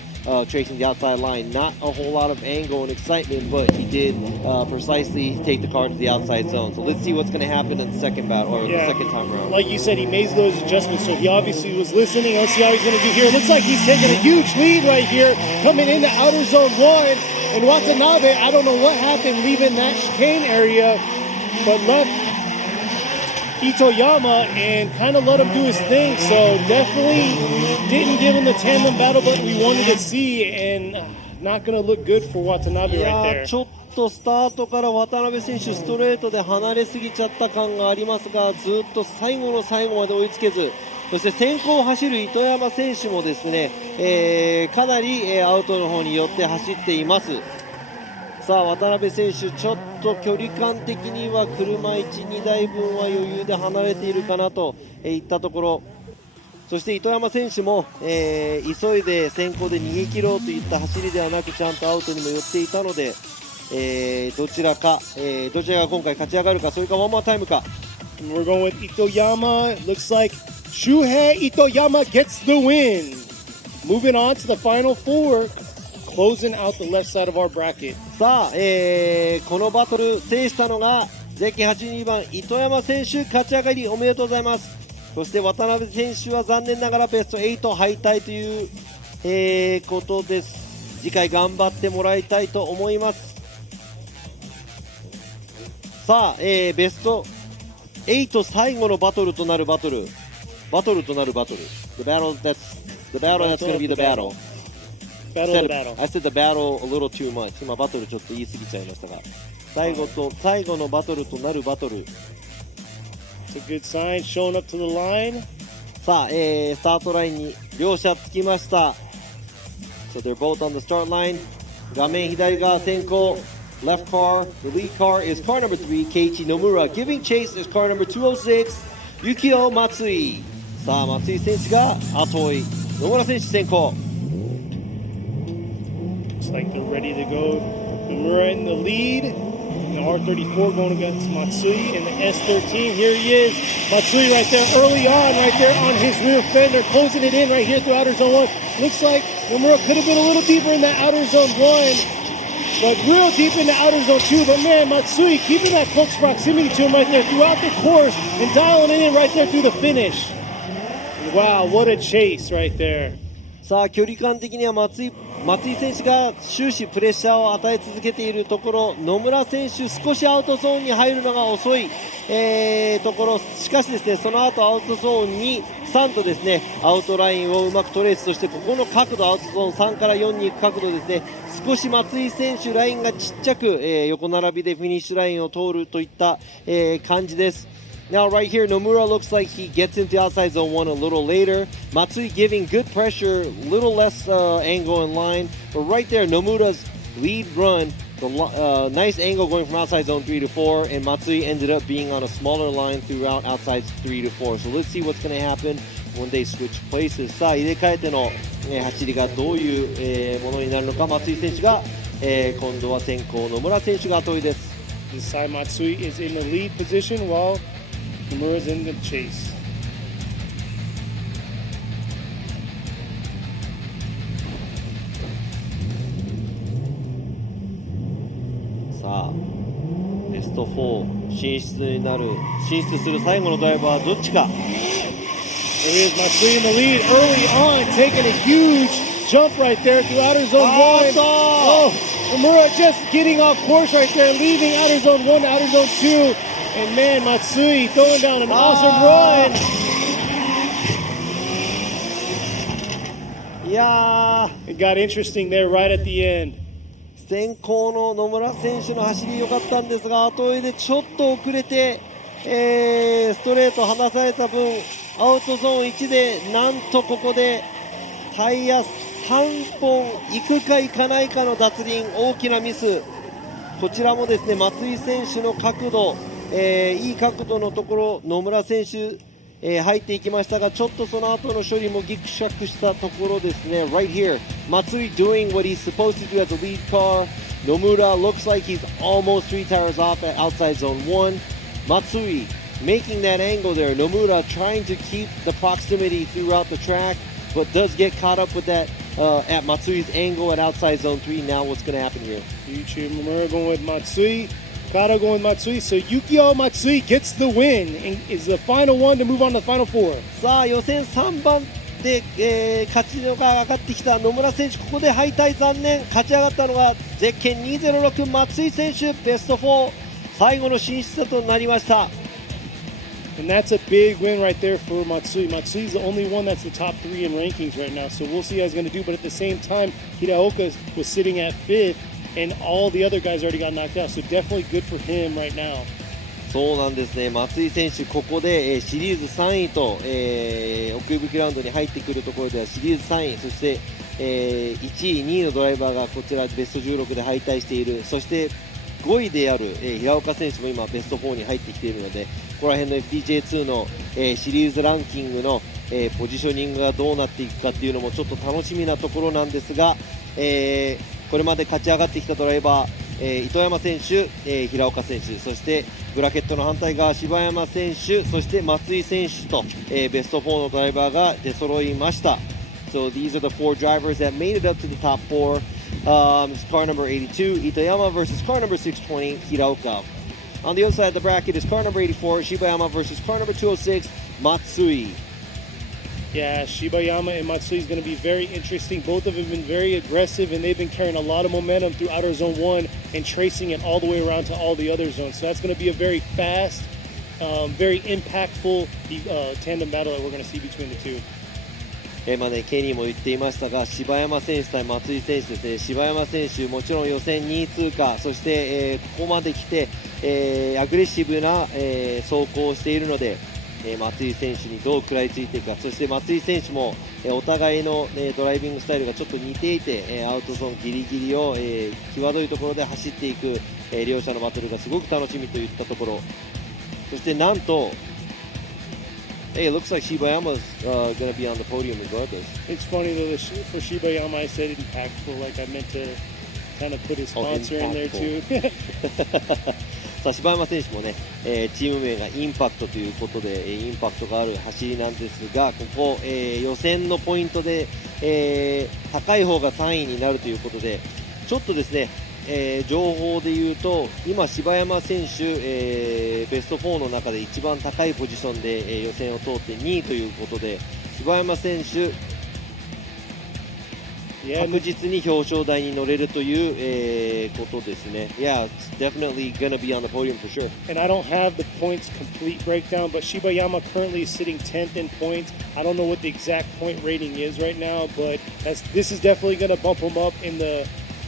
tracing the outside line. Not a whole lot of angle and excitement but he did precisely take the car to the outside zone. So let's see what's going to happen in the second battle or the second time around. Like you said, he made those adjustments so he obviously was listening. Let's see how he's going to do here. It looks like he's taking a huge lead right here coming into outer zone 1. And Watanabe, I don't know what happened leaving that chicane area, but left Itoyama and kind of let him do his thing. So definitely didn't give him the tandem battle that we wanted to see, and not going to look good for Watanabe right there. ちょっとスタートから渡辺選手ストレートで離れすぎちゃった感がありますがずっと最後の最後まで追いつけずそして先行を走る糸山選手もですね、かなり、アウトの方に寄って走っています。さあ渡辺選手ちょっと距離感的には車 1,2 台分は余裕で離れているかなといったところそして糸山選手も、急いで先行で逃げ切ろうといった走りではなくちゃんとアウトにも寄っていたので、どちらが今回勝ち上がるかそれかワンモアタイムか。 We're going with Itoyama. It looks like Shuhei Itoyama gets the win. Moving on to the final four, closing out the left side of our bracket. さあ、このバトル制したのがゼッケン82番糸山選手勝ち上がりおめでとうございます。そして渡辺選手は残念ながらベスト8敗退という、ことです。次回頑張ってもらいたいと思います。さあ、ベスト8最後のバトルとなるバトル The battle that's going to be the battle. Battle of the battle. I said the battle a little too much. 今バトルちょっと言い過ぎちゃいましたが最後のバトルとなるバトル It's a good sign, showing up to the line. さあ、スタートラインに両者つきました。So they're both on the start line. 画面左側先行 Left car, the lead car is car number 3, Keiichi Nomura. Giving chase is car number 206, Yukio Matsui. さあ、松井選手が後追い。野村選手先行。Looks like they're ready to go. Nomura in the lead. The R34 going against Matsui in the S13. Here he is. Matsui right there early on, right there on his rear fender, closing it in right here through outer zone 1. Looks like Nomura could have been a little deeper in that outer zone 1. But real deep into outer zone 2. But man, Matsui keeping that close proximity to him right there throughout the course and dialing it in right there through the finish. Wow, what a chase right there. さあ距離感的には松井選手が終始プレッシャーを与え続けているところ野村選手少しアウトゾーンに入るのが遅い、ところしかしですねその後アウトゾーンに3とですねアウトラインをうまくトレースそしてここの角度アウトゾーン3から4に行く角度ですね少し松井選手ラインがちっちゃく、横並びでフィニッシュラインを通るといった、感じです。Now right here, Nomura looks like he gets into outside zone 1 a little later. Matsui giving good pressure, little less angle in line. But right there, Nomura's lead run, the nice angle going from outside zone 3 to 4. And Matsui ended up being on a smaller line throughout outside 3 to 4. So let's see what's going to happen when they switch places. さあ、入れ替えての、走りがどういう、ものになるのか。松井選手が、今度は先行、野村選手が後追いです。This side, Matsui is in the lead position while Nomura's in the chase. さあ、ベスト4進出する最後のドライバーはどっちか。There he is, Matsui in the lead early on, taking a huge jump right there through outer zone 1. Oh, Nomura just getting off course right there, leaving outer zone 1 to outer zone 2. And man, Matsui throwing down an awesome run. いや It got interesting there right at the end. 先行の野村選手の走り良かったんですが、後追いでちょっと遅れて、ストレート離された分、アウトゾーン1でなんとここでタイヤ3本行くか行かないかの脱輪、大きなミス。こちらもですね、松井選手の角度、いい角度のところ野村選手、入っていきましたが、ちょっとその後の処理もギクシャクしたところですね。 Right here, Matsui doing what he's supposed to do as a lead car. Nomura looks like he's almost 3 tires off at outside zone 1. Matsui making that angle there. Nomura trying to keep the proximity throughout the track, but does get caught up with that at Matsui's angle at outside zone 3. Now what's going to happen here? Yuichi Nomura going with Matsui. Kata going with Matsui. So Yukio Matsui gets the win and is the final one to move on to the final 4. さあ予選3番で、勝ちのが上がってきた野村選手、ここで敗退残念。勝ち上がったのがゼッケン206松井選手、ベスト4最後の進出となりました。And that's a big win right there for Matsui. Matsui's the only one that's the top 3 in rankings right now, so we'll see how he's going to do. But at the same time, Hiraoka was sitting at 5th, and all the other guys already got knocked out, so definitely good for him right now. そうなんですね、松井選手、ここで、シリーズ3位と、奥吹ラウンドに入ってくるところではシリーズ3位、そして、1位、2位のドライバーがこちらベスト16で敗退している、そして5位である、平岡選手も今ベスト4に入ってきているので、ここら辺の FDJ2 の、シリーズランキングの、ポジショニングがどうなっていくかっていうのもちょっと楽しみなところなんですが、これまで勝ち上がってきたドライバー、糸山選手、平岡選手、そしてブラケットの反対側柴山選手、そして松井選手と、ベスト4のドライバーが出揃いました。So these are the 4 drivers that made it up to the top 4. Car number 82, Itoyama versus car number 620, Hiraoka. On the other side of the bracket is car number 84, Shibayama versus car number 206, Matsui. Yeah, Shibayama and Matsui is going to be very interesting. Both of them have been very aggressive, and they've been carrying a lot of momentum through outer zone 1 and tracing it all the way around to all the other zones. So that's going to be a very fast, very impactful tandem battle that we're going to see between the two. ケニーも言っていましたが、柴山選手対松井選手ですね。柴山選手、もちろん予選2位通過、そして、ここまで来て、アグレッシブな、走行をしているので、松井選手にどう食らいついていくか、そして松井選手も、お互いの、ドライビングスタイルがちょっと似ていて、アウトゾーンギリギリを、際どいところで走っていく、両者のバトルがすごく楽しみといったところ、そしてなんと、Hey, it looks like Shibayama's going to be on the podium regardless. It's funny though, for Shibayama, I said impactful, like I meant to kind of put his sponsor in there too. さあ柴山選手もね、チーム名がインパクトということで、インパクトがある走りなんですが、ここ、予選のポイントで、高い方が3位になるということで、ちょっとですね、情報で言うと今柴山選手、ベスト4の中で一番高いポジションで、予選を通って2位ということで、柴山選手確実に表彰台に乗れるという、ことですね。Yeah, it's definitely gonna be on the podium for sure. And I don't have the points complete breakdown, but Shibayama currently is sitting 10th in points. I don't know what the exact point rating is right now, but this is definitely going to bump him up in the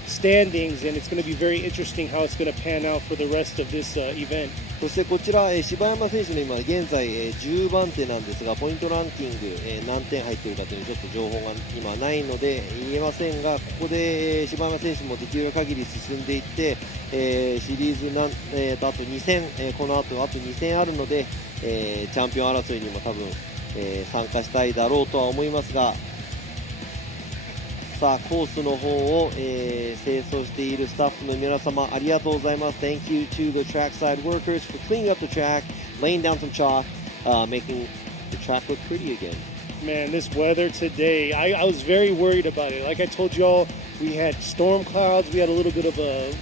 standings, and it's going to be very interesting how it's going to pan out for the rest of this event. そしてこちら、柴山選手の今現在、10番手なんですが、ポイントランキング、何点入っているかというちょっと情報が今ないので言えませんが、ここで、柴山選手もできる限り進んでいって、シリーズあと2戦、この後あと2戦あるので、チャンピオン争いにも多分、参加したいだろうとは思いますが、さあコースの方を、清掃しているスタッフの皆様ありがとうございます。 Thank you to the trackside workers for cleaning up the track, laying down some chalk, making the track look pretty again. Man, this weather today, I was very worried about it. Like I told y'all, we had storm clouds, we had a little bit of a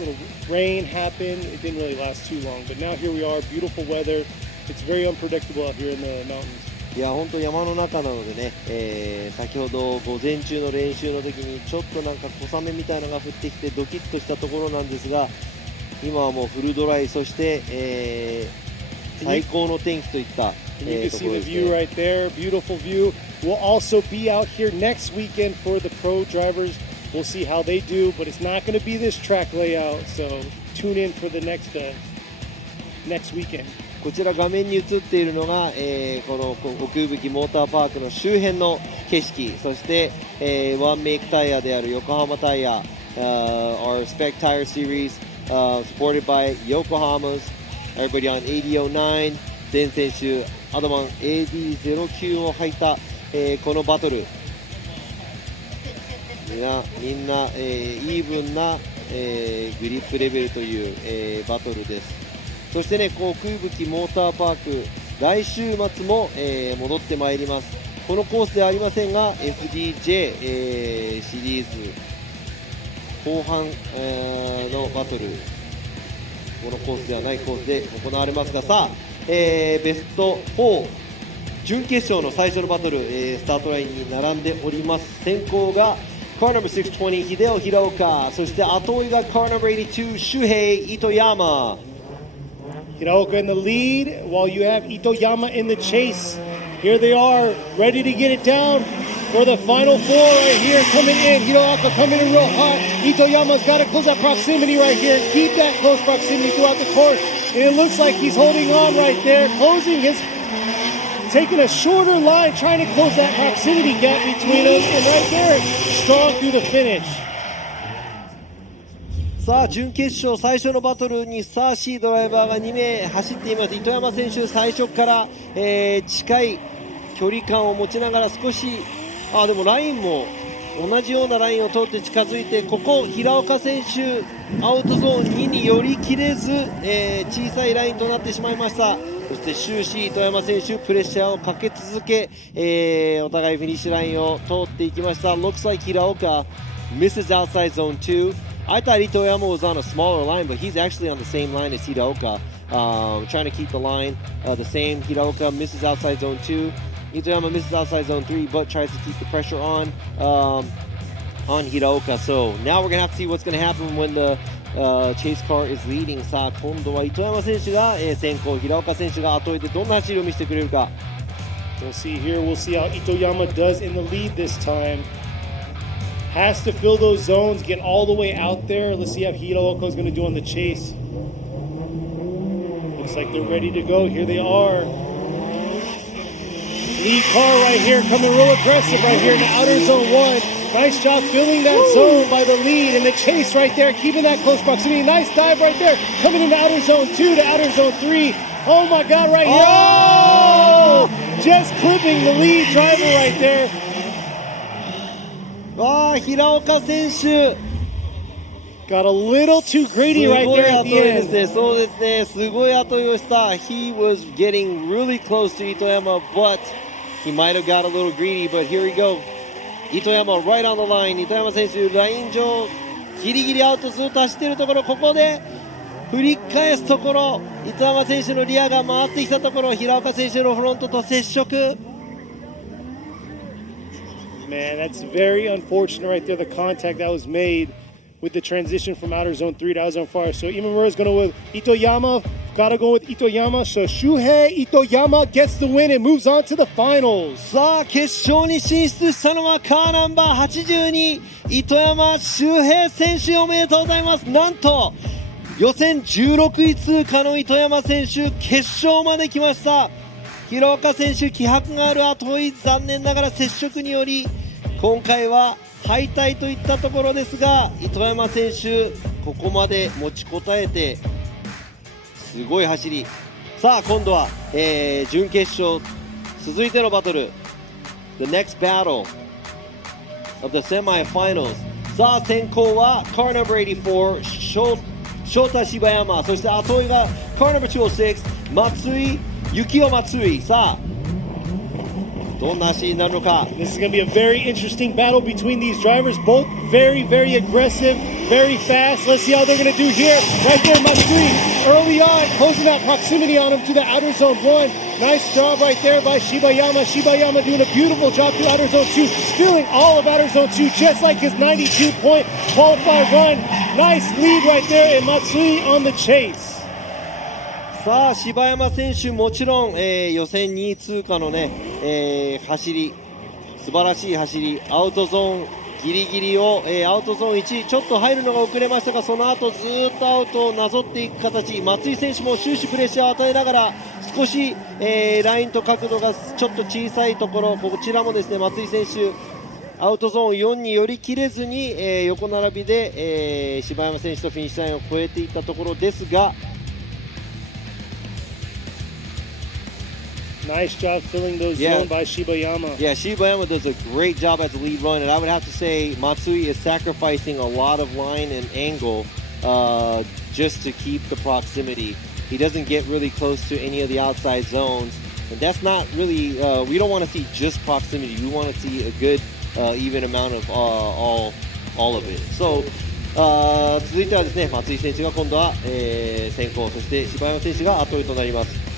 little rain happen. It didn't really last too long, but now here we are, beautiful weather. It's very unpredictable out here in the mountains. いや本当山の中なのでね、先ほど午前中の練習の時にちょっとなんか小雨みたいなのが降ってきてドキッとしたところなんですが、今はもうフルドライ、そして、最高の天気といった、You can see the view right there, beautiful view. will also be out here next weekend for the pro drivers. We'll see how they do, but it's not going to be this track layout, so tune in for the next weekend. こちら画面に映っているのが、この奥吹モーターパークの周辺の景色、そして、ワンメイクタイヤである横浜タイヤ、our Spec Tire Series、supported by Yokohama's everybody on 8009全選手アドマン AD09 を履いた、このバトルみんな、イーブンな、グリップレベルという、バトルです。そしてね、奥吹モーターパーク来週末も、戻ってまいります。このコースではありませんが FDJ、シリーズ後半、のバトル、このコースではないコースで行われますが、さあ、ベスト4準決勝の最初のバトル、スタートラインに並んでおります。先行がカーナンバー620秀夫平岡、そして後追いがカーナンバー82周平糸山。Hiraoka in the lead, while you have Itoyama in the chase. Here they are, ready to get it down for the final four right here. Coming in, Hiraoka coming in real hot. Itoyama's got to close that proximity right here. Keep that close proximity throughout the course. And it looks like he's holding on right there, taking a shorter line, trying to close that proximity gap between us. And right there, strong through the finish. さあ準決勝最初のバトルにふさわしいドライバーが2名走っています。糸山選手最初から、近い距離感を持ちながら少しでもラインも同じようなラインを通って近づいて、ここ平岡選手アウトゾーン2に寄り切れず、小さいラインとなってしまいました。そして終始糸山選手プレッシャーをかけ続け、お互いフィニッシュラインを通っていきました。 Looks like 平岡 misses outside zone 2. I thought Itoyama was on a smaller line, but he's actually on the same line as Hiraoka, trying to keep the line the same. Hiraoka misses outside zone 2. Itoyama misses outside zone 3, but tries to keep the pressure on Hiraoka. So now we're going to have to see what's going to happen when the chase car is leading. さあ今度は糸山選手が、先行、平岡選手が後追いでどんな走りを見せてくれるか。 We'll see here. We'll see how Itoyama does in the lead this time. Has to fill those zones, get all the way out there. Let's see how Hiraoka is going to do on the chase. Looks like they're ready to go. Here they are. Lead car right here, coming real aggressive right here in the outer zone 1. Nice job filling that zone by the lead, and the chase right there, keeping that close proximity. Nice dive right there, coming into outer zone 2 to outer zone 3. Oh my God, right here. Oh! Just clipping the lead driver right there. 平岡選手 Got a little too greedy right there at the end. そうですね、すごい後追いした。 He was getting really close to Itoyama, but he might have got a little greedy. But here we go. Itoyama right on the line. 糸山選手ライン上ギリギリアウトずっと走っているところ、ここで振り返すところ、糸山選手のリアが回ってきたところ、平岡選手のフロントと接触。 Man, that's very unfortunate right there, the contact that was made with the transition from outer zone 3 to outer zone 4. So Imamura's going to with Itoyama, gotta go with Itoyama. So Shuhei Itoyama gets the win and moves on to the finals. さあ決勝に進出したのはカーナンバー82糸山修平選手、おめでとうございます。なんと予選16位通過の糸山選手、決勝まで来ました。平岡選手、気迫がある後追い、残念ながら接触により今回は敗退といったところですが、糸山選手ここまで持ちこたえてすごい走り。さあ今度は、準決勝続いてのバトル The next battle of the semi-finals。 さあ先行はカーナンバー84翔太柴山、そして後追いがカーナンバー206松井幸男松井。さあどんな走りになるのか。 This is going to be a very interesting battle between these drivers. Both very, very aggressive, very fast. Let's see how they're going to do here. Right there, Matsui, early on, closing that proximity on him to the outer zone 1. Nice job right there by Shibayama. Shibayama doing a beautiful job through outer zone 2, stealing all of outer zone 2, just like his 92-point qualified run. Nice lead right there, and Matsui on the chase. さあ柴山選手もちろん、予選2位通過のね、走り素晴らしい走り、アウトゾーンギリギリを、アウトゾーン1ちょっと入るのが遅れましたが、その後ずっとアウトをなぞっていく形、松井選手も終始プレッシャーを与えながら少し、ラインと角度がちょっと小さいところ、こちらもですね松井選手アウトゾーン4に寄り切れずに、横並びで、柴山選手とフィニッシュラインを越えていったところですが、Nice job filling those zone by Shibayama. Yeah, Shibayama does a great job as the lead run, and I would have to say Matsui is sacrificing a lot of line and angle just to keep the proximity. He doesn't get really close to any of the outside zones, and that's not really, we don't want to see just proximity. We want to see a good even amount of all of it. So, 続いてはですね、松井選手が今度は、先行、そして柴山選手が後追いとなります。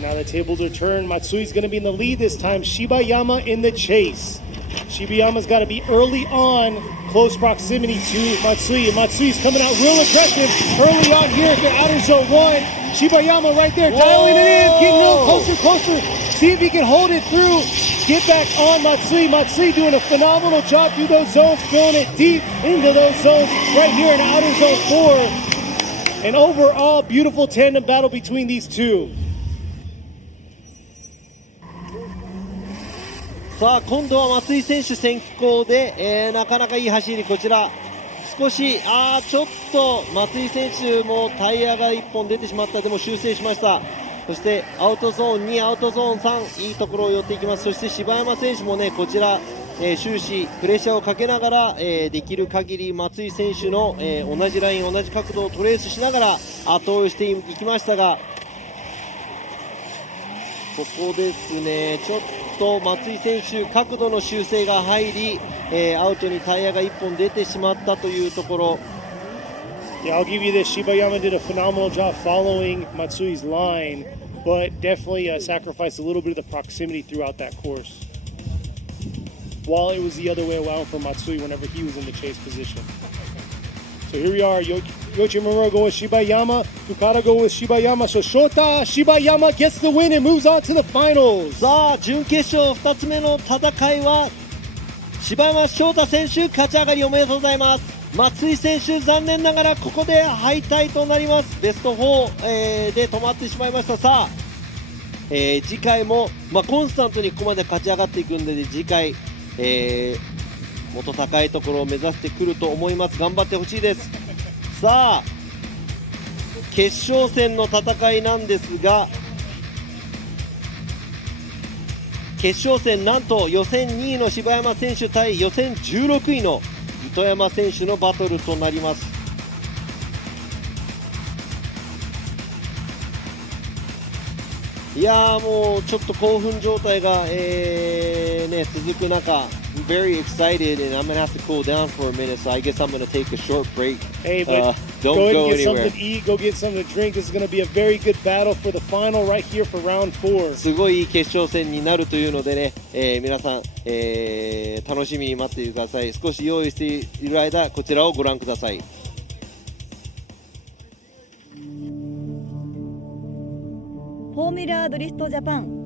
Now the tables are turned. Matsui's going to be in the lead this time. Shibayama in the chase. Shibayama's got to be early on, close proximity to Matsui. And Matsui's coming out real aggressive early on here at the outer zone 1. Shibayama right there, dialing it in, getting a little closer. See if he can hold it through. Get back on Matsui. Matsui doing a phenomenal job through those zones, filling it deep into those zones right here in outer zone 4. An overall beautiful tandem battle between these two. さあ今度は松井選手先行で、なかなかいい走り、こちら少しちょっと松井選手もタイヤが1本出てしまった。でも修正しました。そしてアウトゾーン2、アウトゾーン3、いいところを寄っていきます。そして柴山選手もねこちら、終始プレッシャーをかけながら、できる限り松井選手の、同じライン同じ角度をトレースしながら後追いしていきましたが、ここですねちょっと松井選手角度の修正が入り、アウトにタイヤが1本出てしまったというところ。 Yeah, I'll give you this. Shibayama did a phenomenal job following Matsui's line, but definitely sacrificed a little bit of the proximity throughout that course. While it was the other way around for Matsui whenever he was in the chase position. So here we are. Yoichi Muraro going with Shibayama. Fukada going with Shibayama. So Shota Shibayama gets the win and moves on to the finals. さあ準決勝2つ目の戦いは柴山翔太選手勝ち上がりおめでとうございます。松井選手残念ながらここで敗退となります。ベスト4、で止まってしまいました。さあ、次回も、コンスタントにここまで勝ち上がっていくんで、次回、もっと高いところを目指してくると思います。頑張ってほしいです。さあ決勝戦の戦いなんですが、決勝戦なんと予選2位の柴山選手対予選16位の糸山選手のバトルとなります。いやーもうちょっと興奮状態が、続く中、very excited and I'm gonna have to cool down for a minute, so I guess I'm gonna take a short break. Hey, but don't go ahead go and get anywhere. something to eat, go get something to drink. This is going to be a very good battle for the final right here for round 4. すごい決勝戦になるというのでね、皆さん、楽しみに待っていてください。少し用意している間、こちらをご覧ください。フォーミュラードリフトジャパン。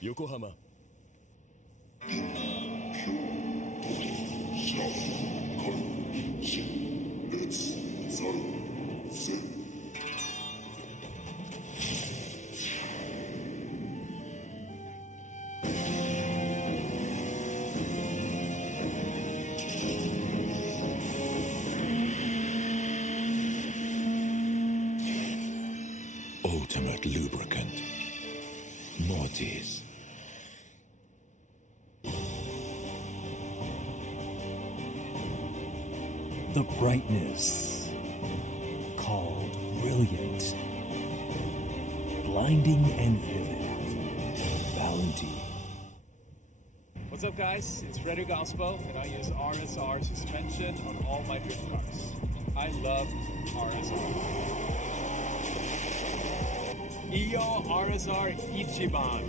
Yokohama. Ultimate lubricant. Mortis. The brightness called brilliant. Blinding and vivid. Valentine. What's up, guys? It's Frederick Galspo, and I use RSR suspension on all my drift cars. I love RSR. Iyo RSR Ichiban.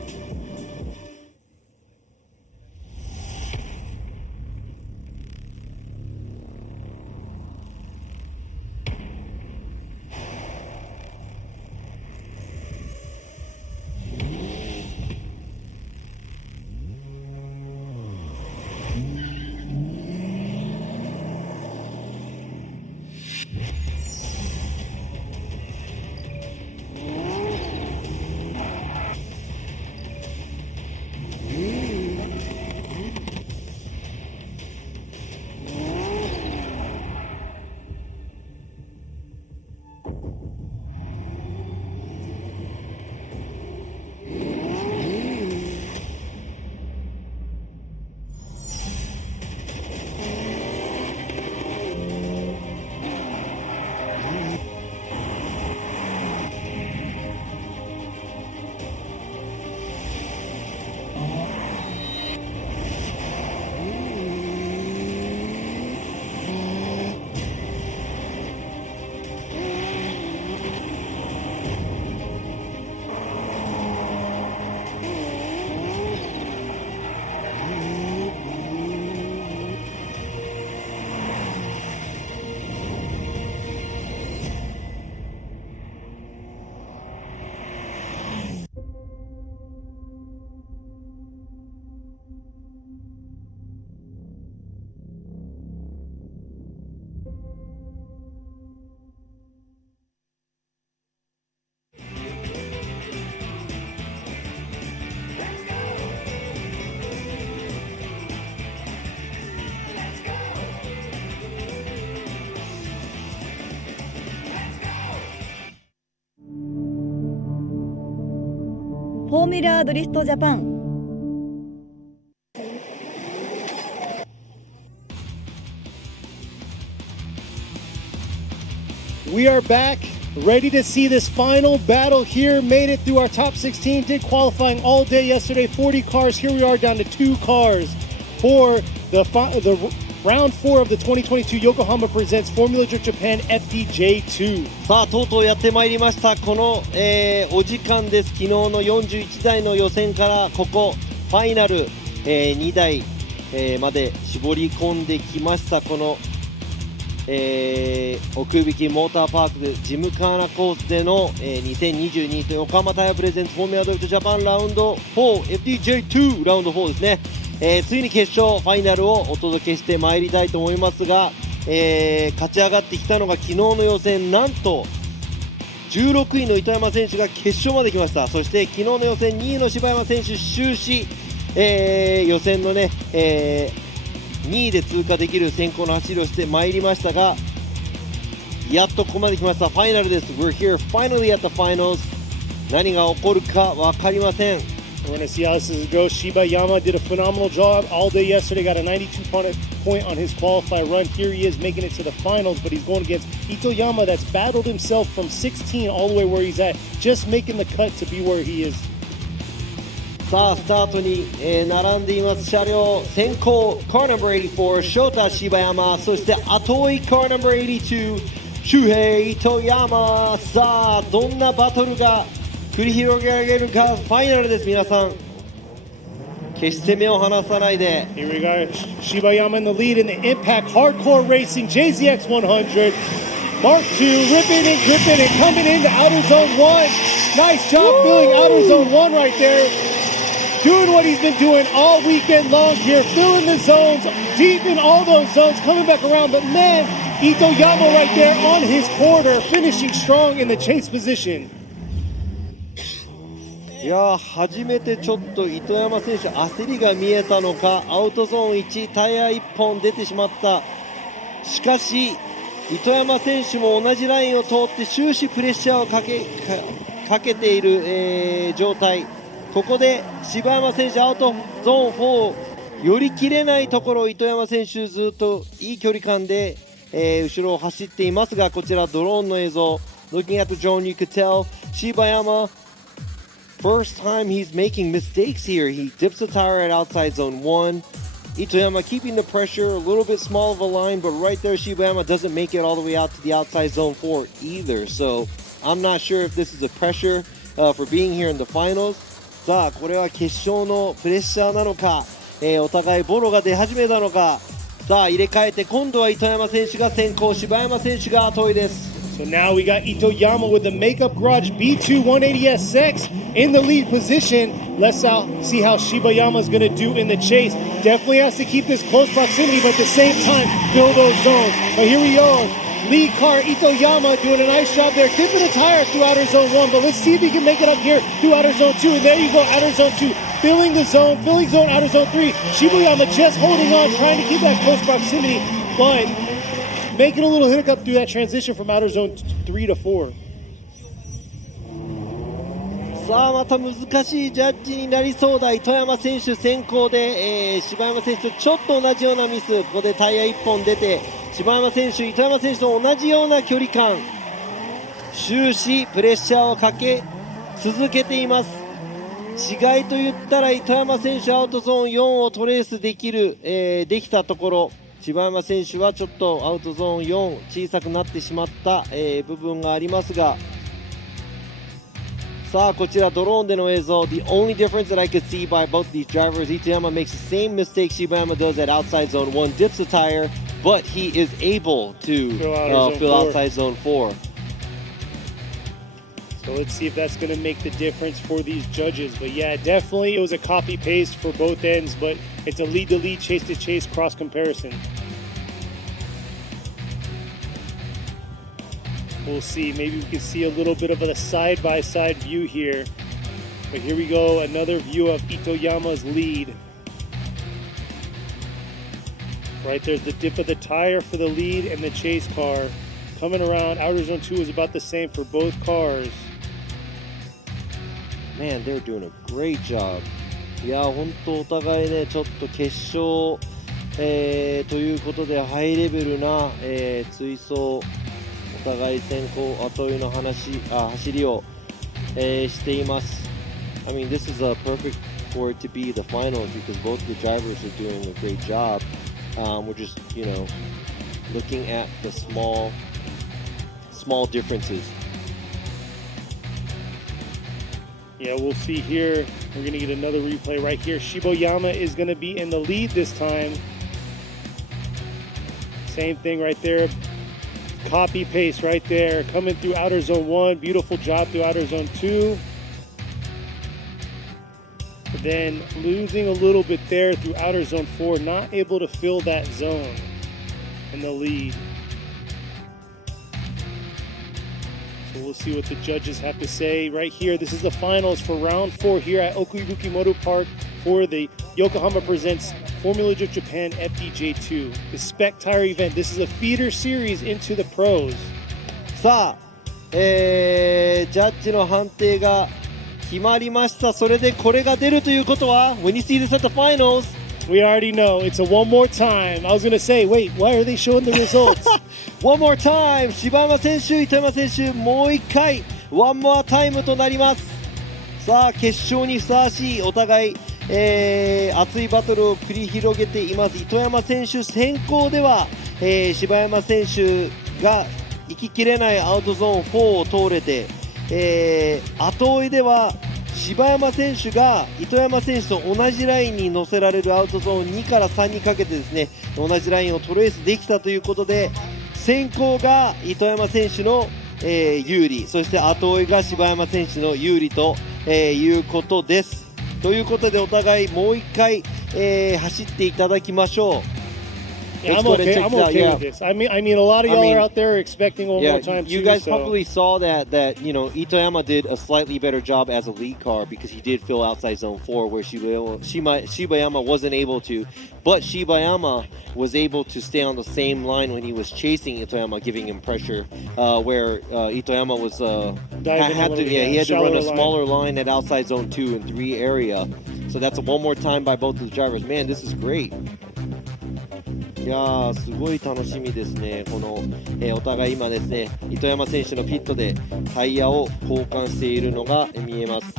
Formula ドリフトジャパン。We are back, ready to see this final battle here. Made it through our top 16, did qualifying all day yesterday, 40 cars. Here we are down to 2 cars for the round 4 of the 2022 Yokohama Presents Formula Drift Japan FDJ2。さあとうとうやってまいりました。この、お時間です。昨日の41台の予選からここファイナル、2台、まで絞り込んできました。この、奥引モーターパークでジムカーナコースでの、2022横浜タイヤプレゼンツフォーミュラドリフトジャパンラウンド 4FDJ2 ラウンド4ですね。ついに決勝ファイナルをお届けしてまいりたいと思いますが、勝ち上がってきたのが昨日の予選、なんと16位の糸山選手が決勝まで来ました。そして昨日の予選2位の柴山選手終始、予選のね、2位で通過できる先行の走りをしてまいりましたが、やっとここまで来ました。ファイナルです。 We're here finally at the finals。 何が起こるか分かりません。We're going to see how this goes. Shibayama did a phenomenal job all day yesterday. Got a 92 point on his qualify run. Here he is making it to the finals, but he's going against Itoyama that's battled himself from 16 all the way where he's at, just making the cut to be where he is. さあスタートに、並んでいます車両。先行カーナンバー84翔太柴山、そして後追いカーナンバー82周平糸山。さあどんなバトルが繰り広げられるか。ファイナルです。皆さん決して目を離さないで。 Here we go. Shibayama in the lead in the Impact Hardcore Racing JZX 100 Mark II, ripping and gripping and coming into outer zone 1. Nice job filling outer zone 1 right there. doing what he's been doing all weekend long here, filling the zones, deep in all those zones, coming back around. But man, Itoyama right there on his quarter, finishing strong in the chase position. いやー、初めてちょっと糸山選手焦りが見えたのか、アウトゾーン1、タイヤ1本出てしまった。しかし糸山選手も同じラインを通って終始プレッシャーをかけている、状態。ここで柴山選手アウトゾーン4、寄り切れないところ、糸山選手ずっといい距離感で、後ろを走っていますが、こちらドローンの映像。 Looking at the drone, you could tell Shibayama, first time he's making mistakes here. He dips the tire at outside zone 1. Itoyama keeping the pressure, a little bit small of a line, but right there Shibayama doesn't make it all the way out to the outside zone 4 either. So I'm not sure if this is a pressure for being here in the finals. さあ、これは決勝のプレッシャーなのか、お互いボロが出始めたのか。さあ、入れ替えて今度は糸山選手が先行、柴山選手が後追いです。 So now we got Itoyama with the Makeup Garage B2 180SX in the lead position. Let's see how Shibayama's going to do in the chase. Definitely has to keep this close proximity, but at the same time, fill those zones. But here we go. Lead car Itoyama doing a nice job there, dipping a tire through outer zone 1. But let's see if he can make it up here through outer zone 2. And there you go, outer zone 2. Filling zone, outer zone 3. Shibayama just holding on, trying to keep that close proximity. But making a little hiccup through that transition from outer zone 3 to 4. さあ、また難しいジャッジになりそうだ。糸山選手先行で、柴山選手とちょっと同じようなミス。ここでタイヤ1本出て、柴山選手、糸山選手と同じような距離感。終始プレッシャーをかけ続けています。違いと言ったら糸山選手アウトゾーン4をトレースできる、できたところ、柴山選手はちょっとアウトゾーン4小さくなってしまった、部分がありますが、さあこちらドローンでの映像。 The only difference that I could see by both these drivers, Itoyama makes the same mistake Shibayama does at outside zone 1, dips the tire, but he is able to fill outside zone 4. So let's see if that's going to make the difference for these judges. But yeah, definitely it was a copy paste for both ends, but it's a lead to lead, chase to chase cross comparison. We'll see. Maybe we can see a little bit of a side by side view here. But here we go, another view of Itoyama's lead. Right there's the dip of the tire for the lead and the chase car. Coming around, outer zone 2 is about the same for both cars. Man, they're doing a great job. いや、本当お互いね、ちょっと決勝、ということでハイレベルな、追走、お互い先行後追いの走りを、しています。I mean, this is perfect for it to be the finals because both the drivers are doing a great job. We're just, looking at the small differences. Yeah, we'll see here. We're going to get another replay right here. Shibayama is going to be in the lead this time. Same thing right there. Copy paste right there. Coming through outer zone 1. Beautiful job through outer zone 2. But then losing a little bit there through outer zone 4. Not able to fill that zone in the lead. We'll see what the judges have to say right here. This is the finals for round 4 here at Okuibuki Motorpark for the Yokohama Presents Formula Drift Japan FDJ2, the spec tire event. This is a feeder series into the pros. さあ、ジャッジの判定が決まりました。それでこれが出るということは When you see this at the finals, we already know it's a one more time. I was going to say, wait, why are they showing the results? One more time. 柴山選手、糸山選手、もう一回 One more time となります。さあ決勝にふさわしいお互い、熱いバトルを繰り広げています。糸山選手先行では、柴山選手が行ききれないアウトゾーン4を通れて、後追いでは柴山選手が糸山選手と同じラインに乗せられるアウトゾーン2から3にかけてですね、同じラインをトレースできたということで、先行が糸山選手の、有利、そして後追いが柴山選手の有利と、いうことです。ということでお互いもう一回、走っていただきましょう。Yeah, I'm okay. I'm okay with this. I mean, a lot of y'all are out there expecting one more time. You too, guys so. probably saw that Itoyama did a slightly better job as a lead car because he did fill outside zone 4 where Shibayama wasn't able to, but Shibayama was able to stay on the same line when he was chasing Itoyama, giving him pressure. Where Itoyama was he had to run a smaller line at outside zone 2 and 3 area. So that's one more time by both of the drivers. Man, this is great. いやーすごい楽しみですね。この、お互い今ですね糸山選手のピットでタイヤを交換しているのが見えます。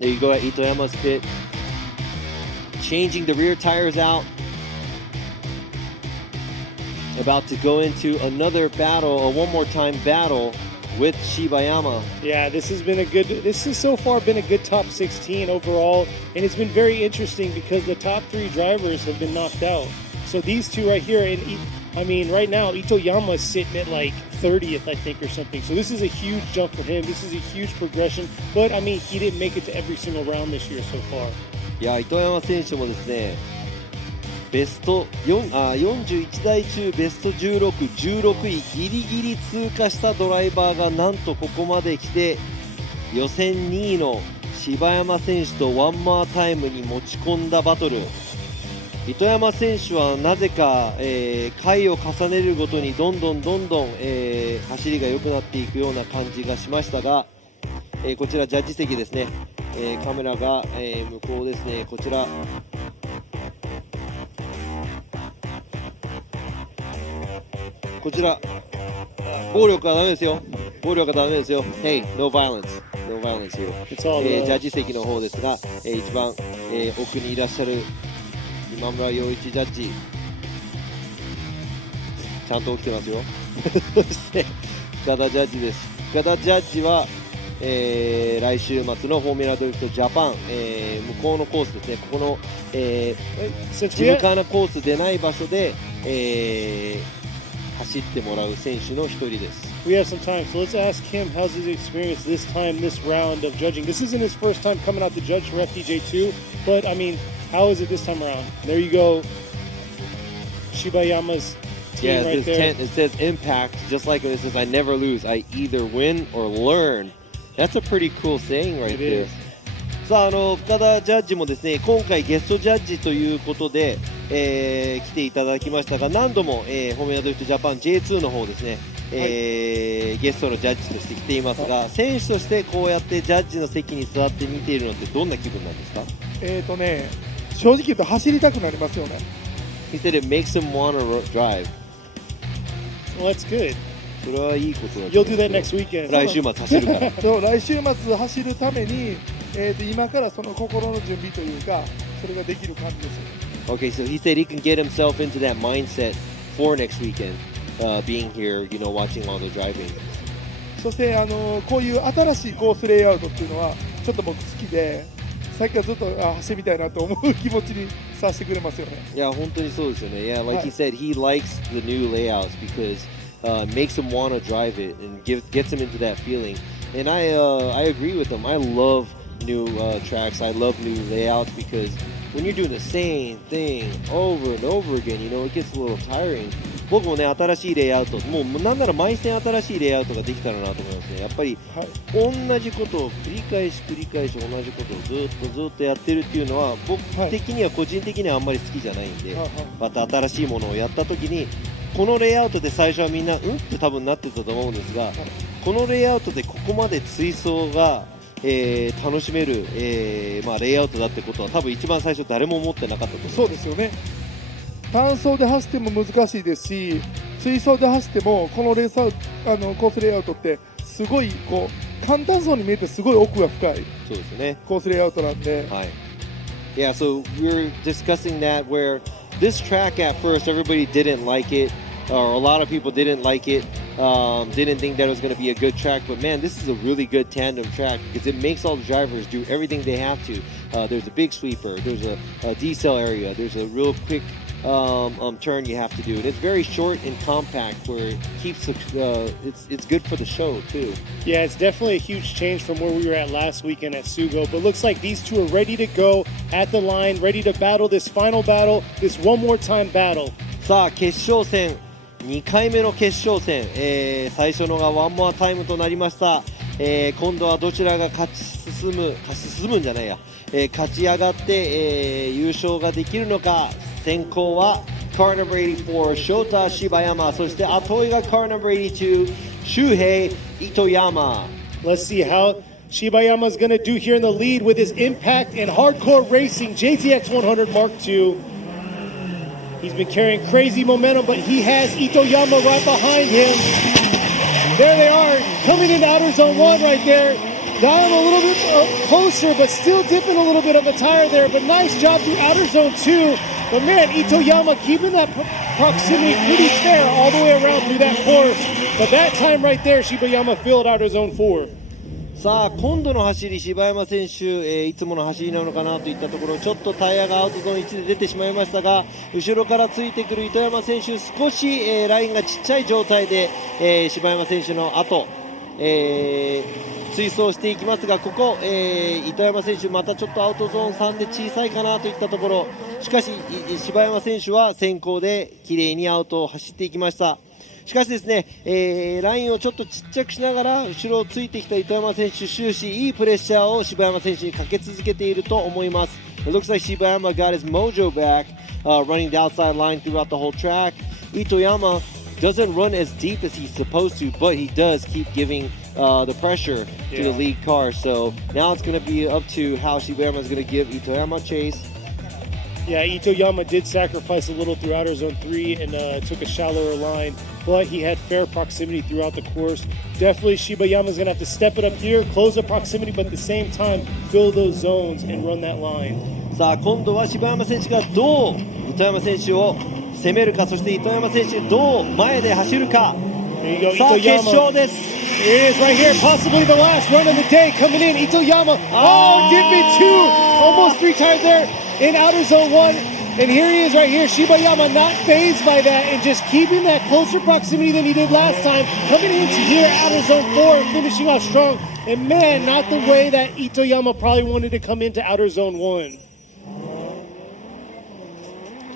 There you go at Itoyama's pit, changing the rear tires out, about to go into another battle, a one more time battle with Shibayama. Yeah, this has so far been a good top 16 overall, and it's been very interesting because the top 3 drivers have been knocked out. So these two right here, and right now Itoyama is sitting at like 30th, I think, or something. So this is a huge jump for him. This is a huge progression. But he didn't make it to every single round this year so far. いや糸山選手もですね、ベスト41台中ベスト16、16位ギリギリ通過したドライバーがなんとここまで来て予選2位の柴山選手とワンマータイムに持ち込んだバトル。糸山選手はなぜか、回を重ねるごとにどんどん、走りが良くなっていくような感じがしましたが、こちらジャッジ席ですね、カメラが、向こうですね、こちら暴力はダメですよ。Hey, no violence here. ジャッジ席の方ですが、一番、奥にいらっしゃる今村陽一ジャッジ、ちゃんと起きてますよ。そして深田ジャッジです。深田ジャッジは、来週末のフォーミュラドリフトジャパン、向こうのコースですね、ここの、ジムカーナコースでない場所で、走ってもらう選手の一人です。We have some time, so let's ask him how's his experience this round of judging. This isn't his first time coming out to judge for FDJ2, but how is it this time around? There you go, Shibayama's team right there. It says impact, just like it says I never lose, I either win or learn. That's a pretty cool saying right there. さあ、深田ジャッジもですね、今回ゲストジャッジということで、来ていただきましたが、何度も、フォーミュラドリフトジャパン J2 の方ですね、ゲストのジャッジとして来ていますが、選手としてこうやってジャッジの席に座って見ているのってどんな気分なんですか？正直言うと走りたくなりますよね。He said it makes him want to drive. Well, that's good. それはいいことだ。You'll do that next weekend. 来週末走るから。そう、来週末走るために、今からその心の準備というか、それができる感じですよね。Okay, so he said he can get himself into that mindset for next weekend, being here, watching all the driving. そしてこういう新しいコースレイアウトっていうのはちょっと僕好きで、さっきからずっと走ってみたいなと思う気持ちにさせてくれますよね。いや本当にそうですよね。Yeah, like he said, he likes the new layouts because makes him want to drive it and gets him into that feeling. And I agree with him. I love new tracks. I love new layouts because when you're doing the same thing over and over again, it gets a little tiring. 僕もね、新しいレイアウト、もうなんなら毎戦新しいレイアウトができたらなと思いますね。やっぱり、同じことを繰り返し同じことをずっとやってるっていうのは僕的には個人的にはあんまり好きじゃないんで、また新しいものをやった時にこのレイアウトで最初はみんなって多分なってたと思うんですが、このレイアウトでここまで追走が楽しめる、レイアウトだってことは多分一番最初誰も思ってなかったと思います。そうですよね。単走で走っても難しいですし、追走で走ってもこのコースレイアウトってすごい簡単そうに見えてすごい奥が深いそうですねコースレイアウトなんで。はい。Yeah, so we're discussing that where this track at first everybody didn't like it, or a lot of people didn't like it, didn't think that it was going to be a good track, but man, this is a really good tandem track because it makes all the drivers do everything they have to. There's a big sweeper, there's a decel area, there's a real quick turn you have to do. And it's very short and compact, where it keeps it's good for the show too. Yeah, it's definitely a huge change from where we were at last weekend at Sugo. But looks like these two are ready to go at the line, ready to battle this final battle, this one more time battle. さあ決勝戦、2回目の決勝戦、最初のがワンモアタイムとなりました。今度はどちらが勝ち進むんじゃないや、勝ち上がって、優勝ができるのか。先行は Car No. 84 Shota Shibayama、 そして後追いが Car No. 82 Shuhei Itoyama。 Let's see how Shibayama is going to do here in the lead with his impact and hardcore racing JTX 100 Mark II. He's been carrying crazy momentum, but he has Itoyama right behind him. There they are, coming into outer zone 1 right there. Dive a little bit closer, but still dipping a little bit of a tire there. But nice job through outer zone 2. But man, Itoyama keeping that proximity pretty fair all the way around through that course. But that time right there, Shibayama filled outer zone 4. さあ今度の走り、柴山選手、いつもの走りなのかなといったところ、ちょっとタイヤがアウトゾーン1で出てしまいましたが、後ろからついてくる糸山選手、少し、ラインがちっちゃい状態で、柴山選手の後、追走していきますが、ここ、糸山選手またちょっとアウトゾーン3で小さいかなといったところ、しかし柴山選手は先行で綺麗にアウトを走っていきました。しかしですね、ラインをちょっとちっちゃくしながら後ろをついてきた糸山選手、終始いいプレッシャーを柴山選手にかけ続けていると思います。It looks like Shibayama got his mojo back, running the outside line throughout the whole track. Itoyama doesn't run as deep as he's supposed to, but he does keep giving the pressure to the lead car. So now it's going to be up to how Shibayama is going to give Itoyama a chase. Yeah, Itoyama did sacrifice a little through outer zone 3 and took a shallower line, but he had fair proximity throughout the course. Definitely Shibayama is going to have to step it up here, close the proximity, but at the same time fill those zones and run that line. さあ今度は柴山選手がどう糸山選手を攻めるか、そして糸山選手どう前で走るか。さあ決勝です。 It is right here, possibly the last run of the day coming in. Itoyama, dip it 2, almost 3 times there in outer zone 1. And here he is right here, Shibayama not fazed by that and just keeping that closer proximity than he did last time. Coming into here, outer zone 4, and finishing off strong. And man, not the way that Itoyama probably wanted to come into outer zone 1.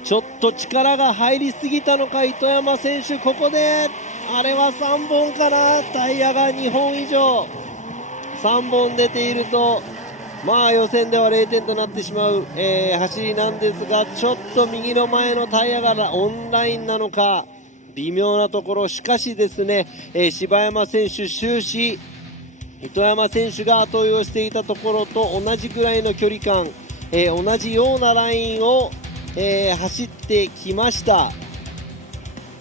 ちょっと力が入りすぎたのか、糸山選手、ここであれは3本かな、タイヤが2本以上、3本出ていると、まあ予選では0点となってしまう、走りなんですが、ちょっと右の前のタイヤがオンラインなのか、微妙なところ、しかしですね、柴山選手、終始、糸山選手が後追いをしていたところと同じぐらいの距離感、同じようなラインを走ってきました。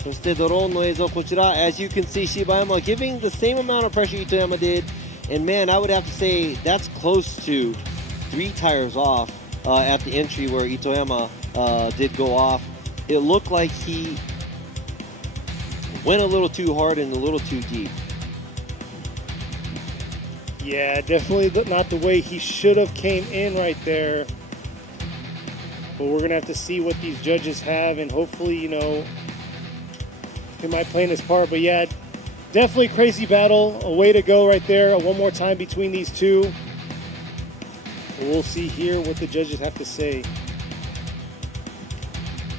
そしてドローンの映像こちら、 As you can see, Shibayama giving the same amount of pressure Itoyama did, and man, I would have to say that's close to 3 tires off at the entry where Itoyama did go off. It looked like he went a little too hard and a little too deep. Yeah, definitely not the way he should have came in right there. But we're going to have to see what these judges have, and hopefully, you know, he might play in his part. But yeah, definitely crazy battle. A way to go right there. One more time between these two. We'll see here what the judges have to say.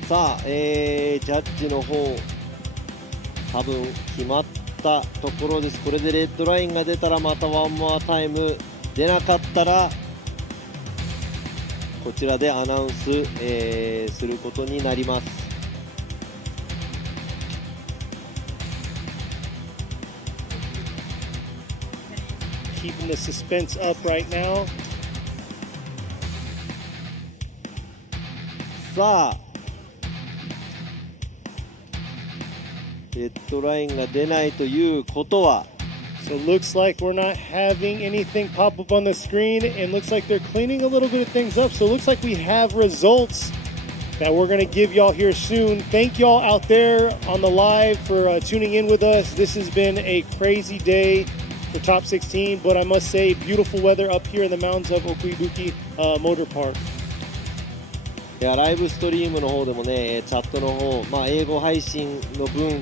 さあ、ジャッジの方、多分決まったところです。これでレッドラインが出たらまたワンモアタイム、出なかったらこちらでアナウンス、することになります。Keeping the suspense up right now. さあ、レッドラインが出ないということは、 So it looks like we're not having anything pop up on the screen, and looks like they're cleaning a little bit of things up. So it looks like we have results that we're going to give y'all here soon. Thank y'all out there on the live for tuning in with us. This has been a crazy day for Top 16, but I must say, beautiful weather up here in the mountains of Okuibuki Motorpark. いやライブストリームの方でもねチャットの方、英語配信の分、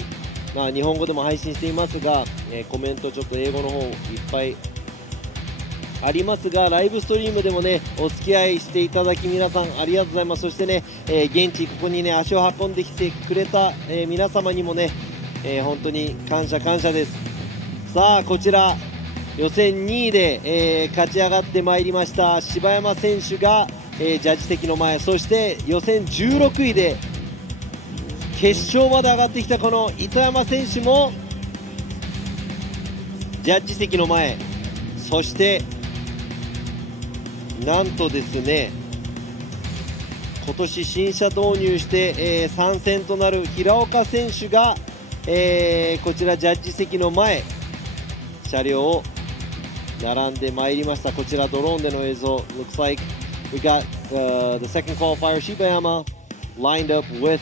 日本語でも配信していますが、コメントちょっと英語の方いっぱいありますが、ライブストリームでもねお付き合いしていただき皆さんありがとうございます。そしてね、現地ここにね足を運んできてくれた、皆様にもね、本当に感謝です。さあこちら予選2位で、勝ち上がってまいりました柴山選手が、ジャッジ席の前、そして予選16位で決勝まで上がってきたこの糸山選手もジャッジ席の前、そしてなんとですね今年新車導入して、参戦となる平岡選手が、こちらジャッジ席の前車両を並んでまいりました。こちらドローンでの映像 looks like we got the second qualifier Shibayama lined up with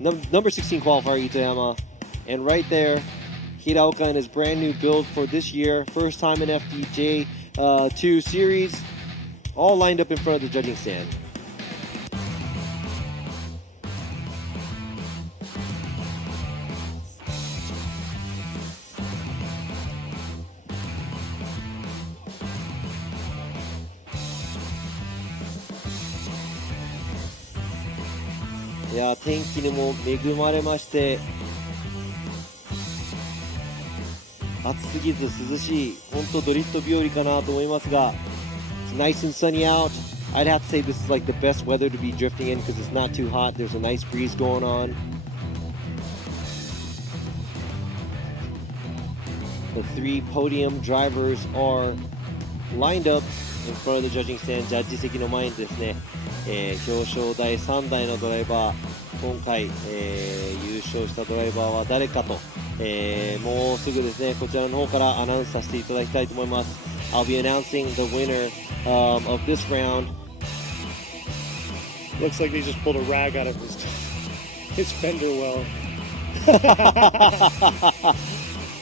number 16 qualifier Itoyama, and right there Hiraoka in his brand new build for this year, first time in FDJ2 series, all lined up in front of the judging stand.いや天気にも恵まれまして暑すぎず涼しい本当ドリフト日和かなと思いますが It's nice and sunny out. I'd have to say this is like the best weather to be drifting in because it's not too hot. There's a nice breeze going on. The 3 podium drivers are lined up in front of the judging stand. ジャッジ席の前にですね、表彰台3台のドライバー、今回、優勝したドライバーは誰かと、もうすぐですねこちらの方からアナウンスさせていただきたいと思います。I'll be announcing the winner of this round. Looks like they just pulled a rag out of his fender well.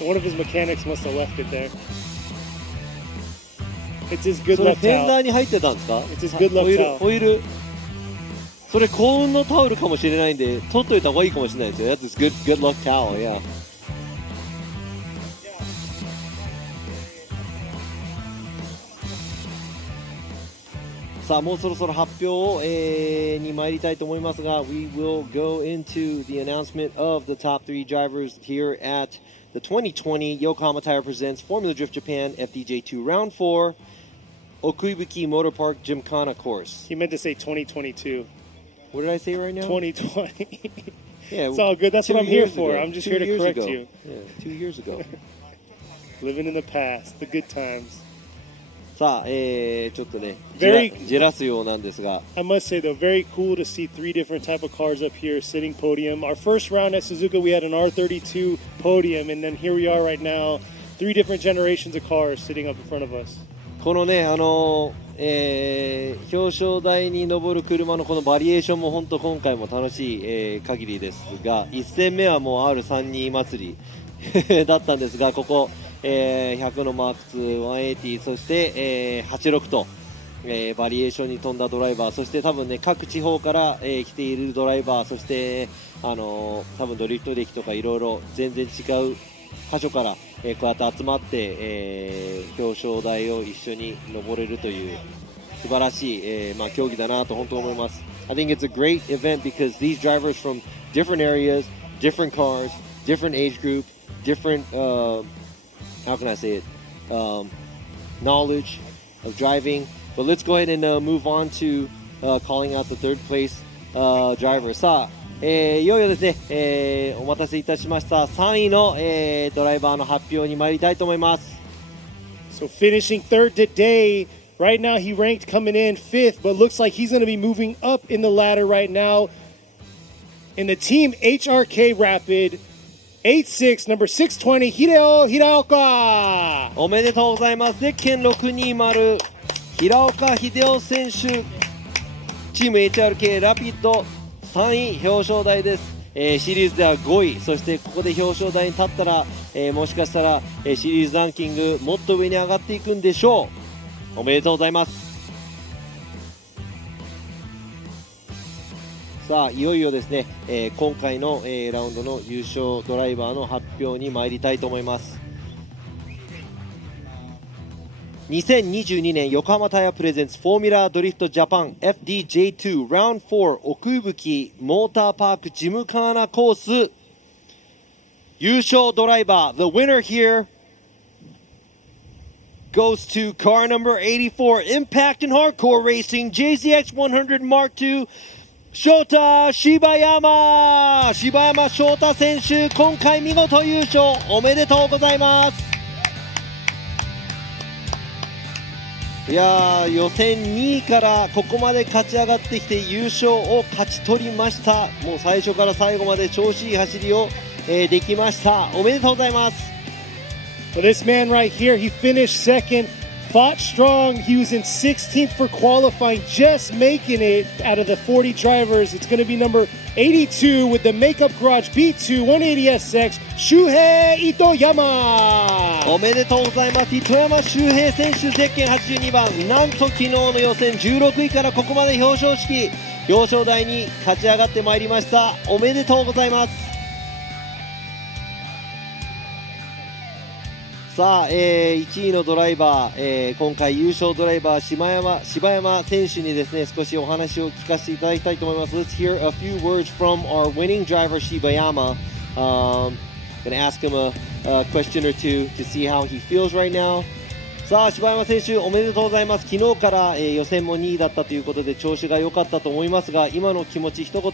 One of his mechanics must have left it there. It's his good それ luck フェンダー towel. に入ってたんですか？ It's his good luck ホ towel. イールそれ幸運のタオルかもしれないんで取っといた方がいいかもしれないですよ。That's his good luck towel, yeah. さあもうそろそろ発表を、に参りたいと思いますが We will go into the announcement of the top 3 drivers here at the 2020 Yokohama Tire presents Formula Drift Japan FDJ2 Round 4 Okuibuki Motorpark Gymkhana course. He meant to say 2022. What did I say right now? 2020. Yeah, It's all good. That's what I'm here for. ago. I'm just 2 here to years correct ago. you. Yeah, 2 years ago. Living in the past, the good times. さあ、ちょっとね、Very- じらすようなんですが、 I must say though, very cool to see 3 different type of cars up here sitting podium. Our first round at Suzuka, we had an R32 podium, and then here we are right now, 3 different generations of cars sitting up in front of us. このね、表彰台に上る車のこのバリエーションも本当今回も楽しい、限りですが、1戦目はもう R32 祭りだったんですが、ここ、100のマーク2、180、そして、86と、バリエーションに富んだドライバー、そして多分ね各地方から、来ているドライバー、そして多分ドリフト歴とかいろいろ全然違う箇所から、こうやって集まって、表彰台を一緒に登れるという素晴らしい、競技だなと本当思います。I think it's a great event because these drivers from different areas, different cars, different age group, different how can I say it, knowledge of driving. But let's go ahead and move on to calling out the third place driver. さあ、いよいよですね、お待たせいたしました3位の、ドライバーの発表に参りたいと思います。 So finishing third today. Right now he ranked coming in 5th, but looks like he's going to be moving up in the ladder right now. In the team HRK Rapid, 86, number 620, Hiraoka. おめでとうございます。ゼッケン620平岡秀夫選手、チーム HRK ラピッド3位表彰台です。シリーズでは5位、そしてここで表彰台に立ったら、もしかしたら、シリーズランキングもっと上に上がっていくんでしょう。おめでとうございます。さあいよいよですね、今回の、ラウンドの優勝ドライバーの発表に参りたいと思います。2022年横浜タイヤプレゼンツフォーミュラードリフトジャパン FDJ2 Round 4奥伊吹モーターパークジムカーナコース優勝ドライバー The winner here goes to car number 84 Impact and Hardcore Racing JZX100 Mark II 翔太柴山翔太選手今回見事優勝おめでとうございます。いや予選2位からここまで勝ち上がってきて優勝を勝ち取りました。もう最初から最後まで調子いい走りを、できました。おめでとうございます。Well, this man right here, he finished second, fought strong. He was in 16th for qualifying, just making it out of the 40 drivers. It's going to be number 82 with the Makeup Garage B2 180SX, Shuhei Itoyama. おめでとうございます。糸山周平選手、ゼッケン82番。なんと昨日の予選16位からここまで表彰式、表彰台に勝ち上がってまいりました。おめでとうございます。さあ、1位のドライバー、今回優勝ドライバー柴山選手にですね少しお話を聞かせていただきたいと思います。 Let's hear a few words from our winning driver 柴山。Gonna ask him a question or two to see how he feels right now。 さあ柴山選手おめでとうございます。昨日から、予選も2位だったということで調子が良かったと思いますが今の気持ち一言。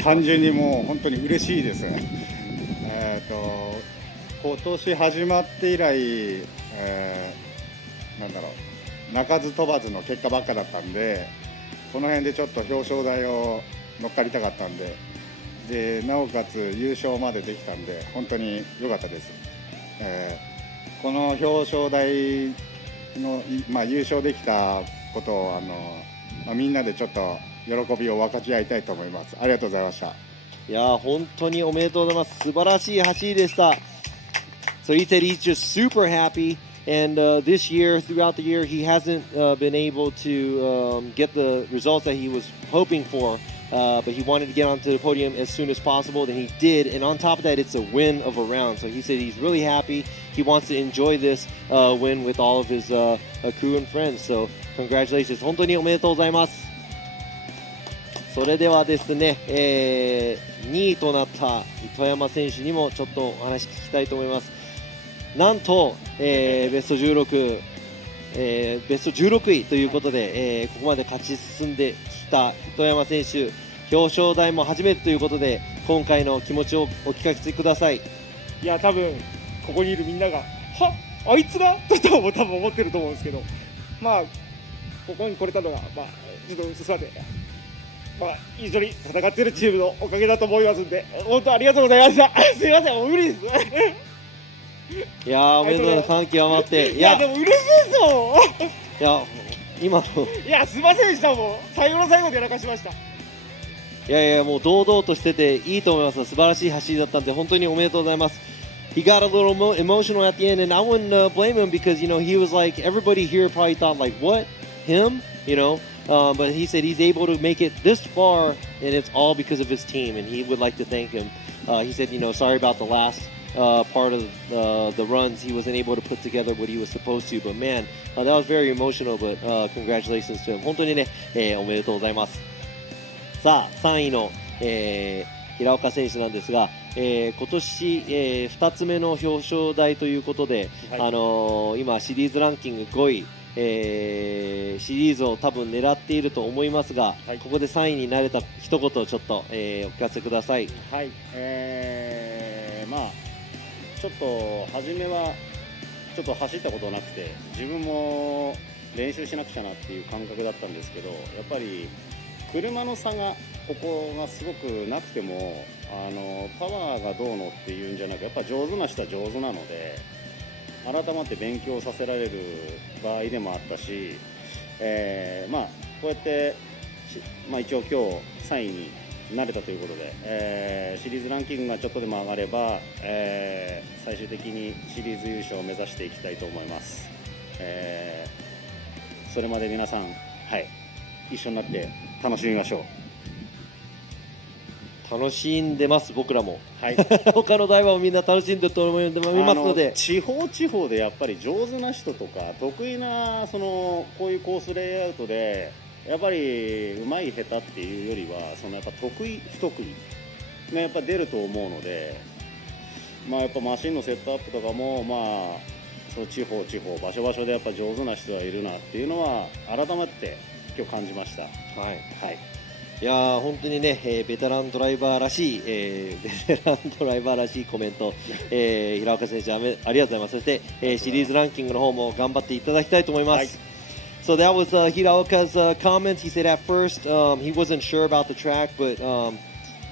単純にもう本当に嬉しいです。今年始まって以来、なんだろう、鳴かず飛ばずの結果ばっかだったんで、この辺でちょっと表彰台を乗っかりたかったんで、なおかつ優勝までできたんで、本当に良かったです。この表彰台の、優勝できたことをみんなでちょっと喜びを分かち合いたいと思います。ありがとうございました。いや本当におめでとうございます。素晴らしい走りでした。So he said he's just super happy, and this year, throughout the year, he hasn't been able to get the results that he was hoping for, but he wanted to get onto the podium as soon as possible, and he did, and on top of that, it's a win of a round. So he said he's really happy. He wants to enjoy this win with all of his crew and friends. So congratulations. 本当におめでとうございます。それではですね、2位となった糸山選手にもちょっとお話聞きたいと思います。なんと、ベスト16、ベスト16位ということで、ここまで勝ち進んできた糸山選手、表彰台も初めてということで今回の気持ちをお聞かせください。いや多分ここにいるみんながはあいつがと多分思ってると思うんですけど、ここに来れたのがちょっとすいません。一緒に戦っているチームのおかげだと思いますんで、本当ありがとうございました。すいません、もう無理です。いやおめでとう、感極まって。いやでも嬉しいですよ。いや今のいやすいませんでした。もう最後の最後でやらかしました。いやもう堂々としてていいと思います。素晴らしい走りだったんで本当におめでとうございます。He got a little emotional at the end, and I wouldn't blame him because he was like everybody here probably thought like what him, but he said he's able to make it this far, and it's all because of his team, and he would like to thank him. He said, sorry about the last part of the runs. He wasn't able to put together what he was supposed to, but man, that was very emotional, but congratulations to him. 本当にね、おめでとうございます。さあ、3位の、平岡選手なんですが、今年、2つ目の表彰台ということで、今シリーズランキング5位、シリーズを多分狙っていると思いますが、ここで3位になれた一言をちょっと、お聞かせください。はい、ちょっと初めはちょっと走ったことなくて自分も練習しなくちゃなっていう感覚だったんですけど、やっぱり車の差がここがすごくなくてもパワーがどうのっていうんじゃなくやっぱ上手な人は上手なので改まって勉強させられる場合でもあったし、こうやって、一応今日3位になれたということで、シリーズランキングがちょっとでも上がれば、最終的にシリーズ優勝を目指していきたいと思います。それまで皆さん、一緒になって楽しみましょう。楽しんでます、僕らも。はい、他のダイバーもみんな楽しんでると思いますので、地方地方でやっぱり上手な人とか得意なこういうコースレイアウトでやっぱり上手い下手っていうよりはやっぱ得意不得意がやっぱ出ると思うので、やっぱマシンのセットアップとかもその地方場所場所でやっぱ上手な人はいるなっていうのは改めて今日感じました。はい、はい、いやー本当にね、ベテランドライバーらしい、コメント、平岡選手ありがとうございます。そして、シリーズランキングの方も頑張っていただきたいと思います。はい、So that was Hiraoka's comments. He said at first he wasn't sure about the track, but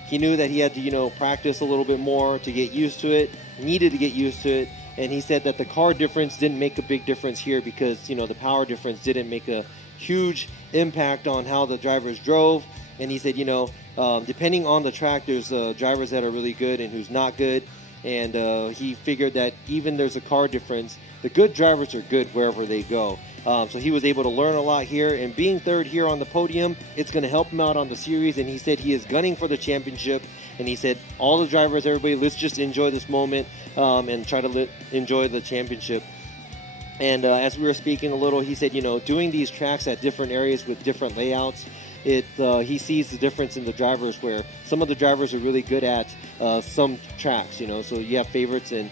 he knew that he had to, practice a little bit more to get used to it, needed to get used to it. And he said that the car difference didn't make a big difference here because, the power difference didn't make a huge impact on how the drivers drove. And he said, depending on the track, there's drivers that are really good and who's not good. And he figured that even there's a car difference, the good drivers are good wherever they go. So he was able to learn a lot here. And being third here on the podium, it's going to help him out on the series. And he said he is gunning for the championship. And he said, all the drivers, everybody, let's just enjoy this moment and try to enjoy the championship. And as we were speaking a little, he said, doing these tracks at different areas with different layouts, he sees the difference in the drivers where some of the drivers are really good at some tracks, so you have favorites in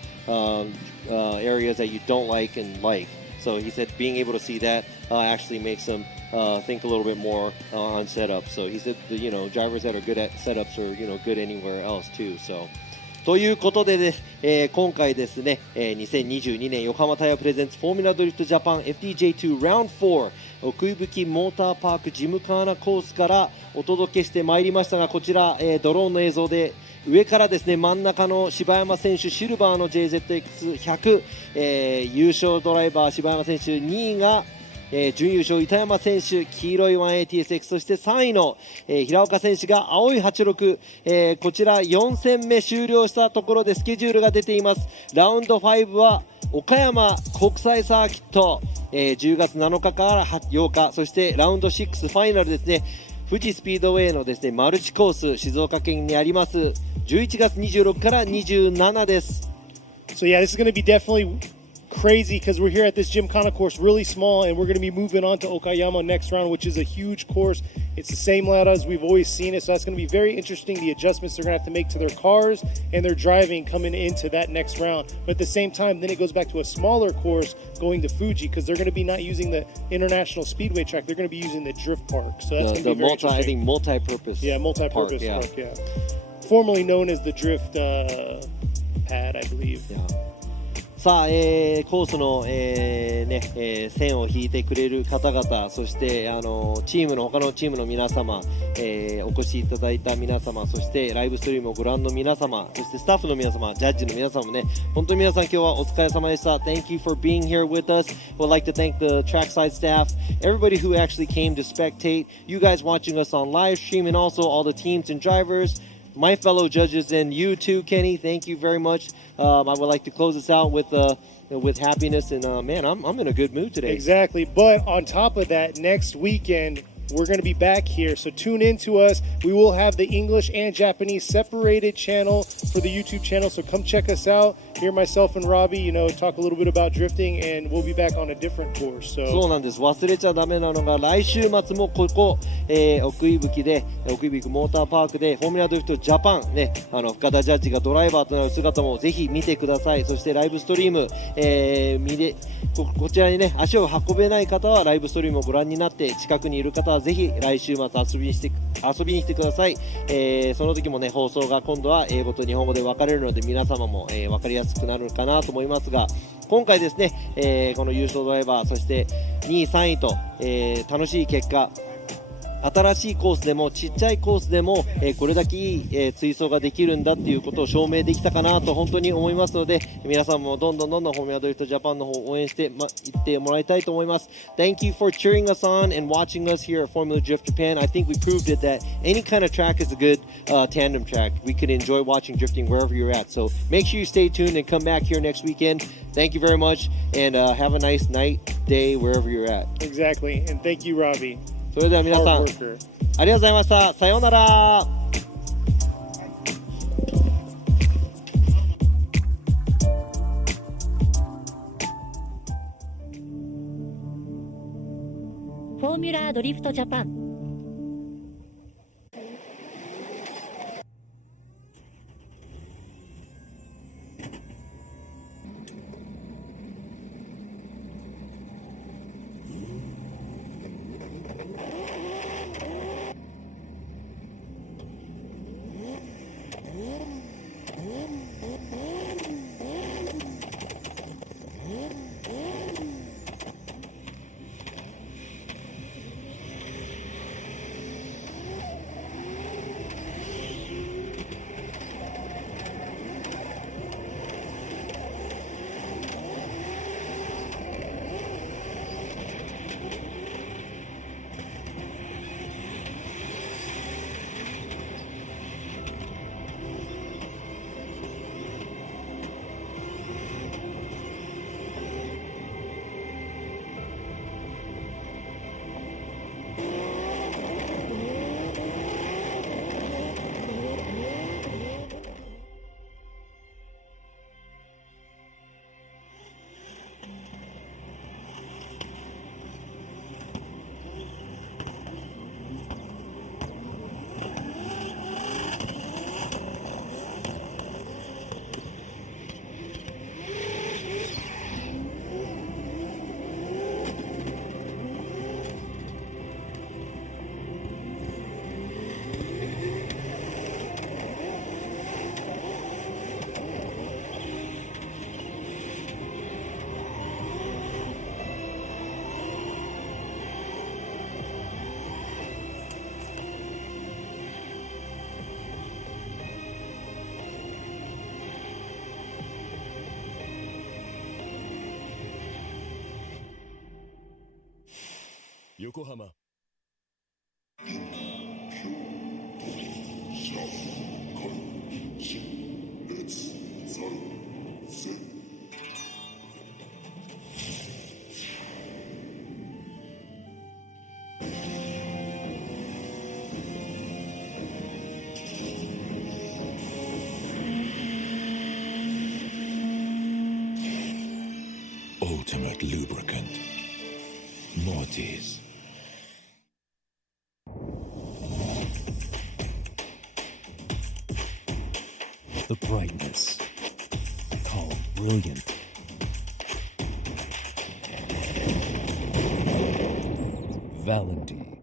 areas that you don't like and like. So he said being able to see that actually makes him think a little bit more on setup. So he said drivers that are good at setups are good anywhere else too. So ということでね、今回ですね、2022年横浜タイヤプレゼンツフォーミュラドリフトジャパン FDJ2 Round 4奥伊吹モーターパークジムカーナコースからお届けしてまいりましたが、こちら、ドローンの映像で上からですね真ん中の柴山選手シルバーの JZX100、優勝ドライバー柴山選手、2位が準優勝板山選手黄色い 180SX、 そして3位の、平岡選手が青い86、こちら4戦目終了したところでスケジュールが出ています。ラウンド5は岡山国際サーキット、10月7日から8日、そしてラウンド6ファイナルですね、富士スピードウェイのですねマルチコース静岡県にあります11月26から27です。 So yeah, this is going to be definitely crazy because we're here at this Gymkhana course, really small, and we're going to be moving on to Okayama next round, which is a huge course. It's the same layout as we've always seen it, so that's going to be very interesting, the adjustments they're going to have to make to their cars and their driving coming into that next round. But at the same time, then it goes back to a smaller course going to Fuji because they're going to be not using the International Speedway track, they're going to be using the Drift Park. So that's going to be very interesting. I think multi-purpose. Yeah, multi-purpose park, yeah. Formerly known as the Drift Pad, I believe. Yeah. さあ、コースの、線を引いてくれる方々、そして他のチームの皆様、お越しいただいた皆様、そしてライブストリームをご覧の皆様、そしてスタッフの皆様、ジャッジの皆様もね、本当に皆さん今日はお疲れ様でした。 Thank you for being here with us. Would like to thank the trackside staff, everybody who actually came to spectate, you guys watching us on live stream, and also all the teams and drivers, my fellow judges, and you too, Kenny. Thank you very much. I would like to close this out with happiness, and man, I'm in a good mood today. Exactly. But on top of that, next weekend we're going to be back here, so tune in to us. We will have the English and Japanese separated channel for the YouTube channel, so come check us out. Here, myself and Robbie, talk a little bit about drifting, and we'll be back on a different course. そうなんです。忘れちゃダメなのが来週末もここ、奥伊吹モーターパークでフォーミュラドリフトジャパンね、深田ジャッジがドライバーとなる姿もぜひ見てください。そしてライブストリーム、こちらにね足を運べない方はライブストリームをご覧になって、近くにいる方はぜひ来週末遊びに来てください。その時もね放送が今度は英語と日本語で分かれるので、皆様も、分かりやすくなるかなと思いますが、今回ですね、この優勝ドライバー、そして2位3位と、楽しい結果、新しいコースでもちっちゃいコースでも、これだけいい、追走ができるんだっていうことを証明できたかなと本当に思いますので、皆さんもどんどんフォーミュラドリフトジャパンの方を応援していってもらいたいと思います。 Thank you for cheering us on and watching us here at Formula Drift Japan. I think we proved it that any kind of track is a good tandem track. We could enjoy watching drifting wherever you're at, so make sure you stay tuned and come back here next weekend. Thank you very much, and have a nice night, day, wherever you're at. Exactly, and thank you, Robbie. それでは皆さん、ありがとうございました。さようなら。フォーミュラードリフトジャパン。横浜。Ultimate lubricant. Mortis. The brightness, called brilliant. Valenti.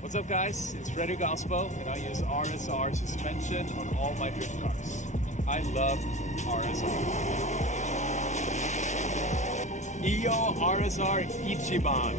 What's up, guys? It's Frederick Gaspo, and I use RSR suspension on all my drift cars. I love RSR. Iyo RSR Ichiban.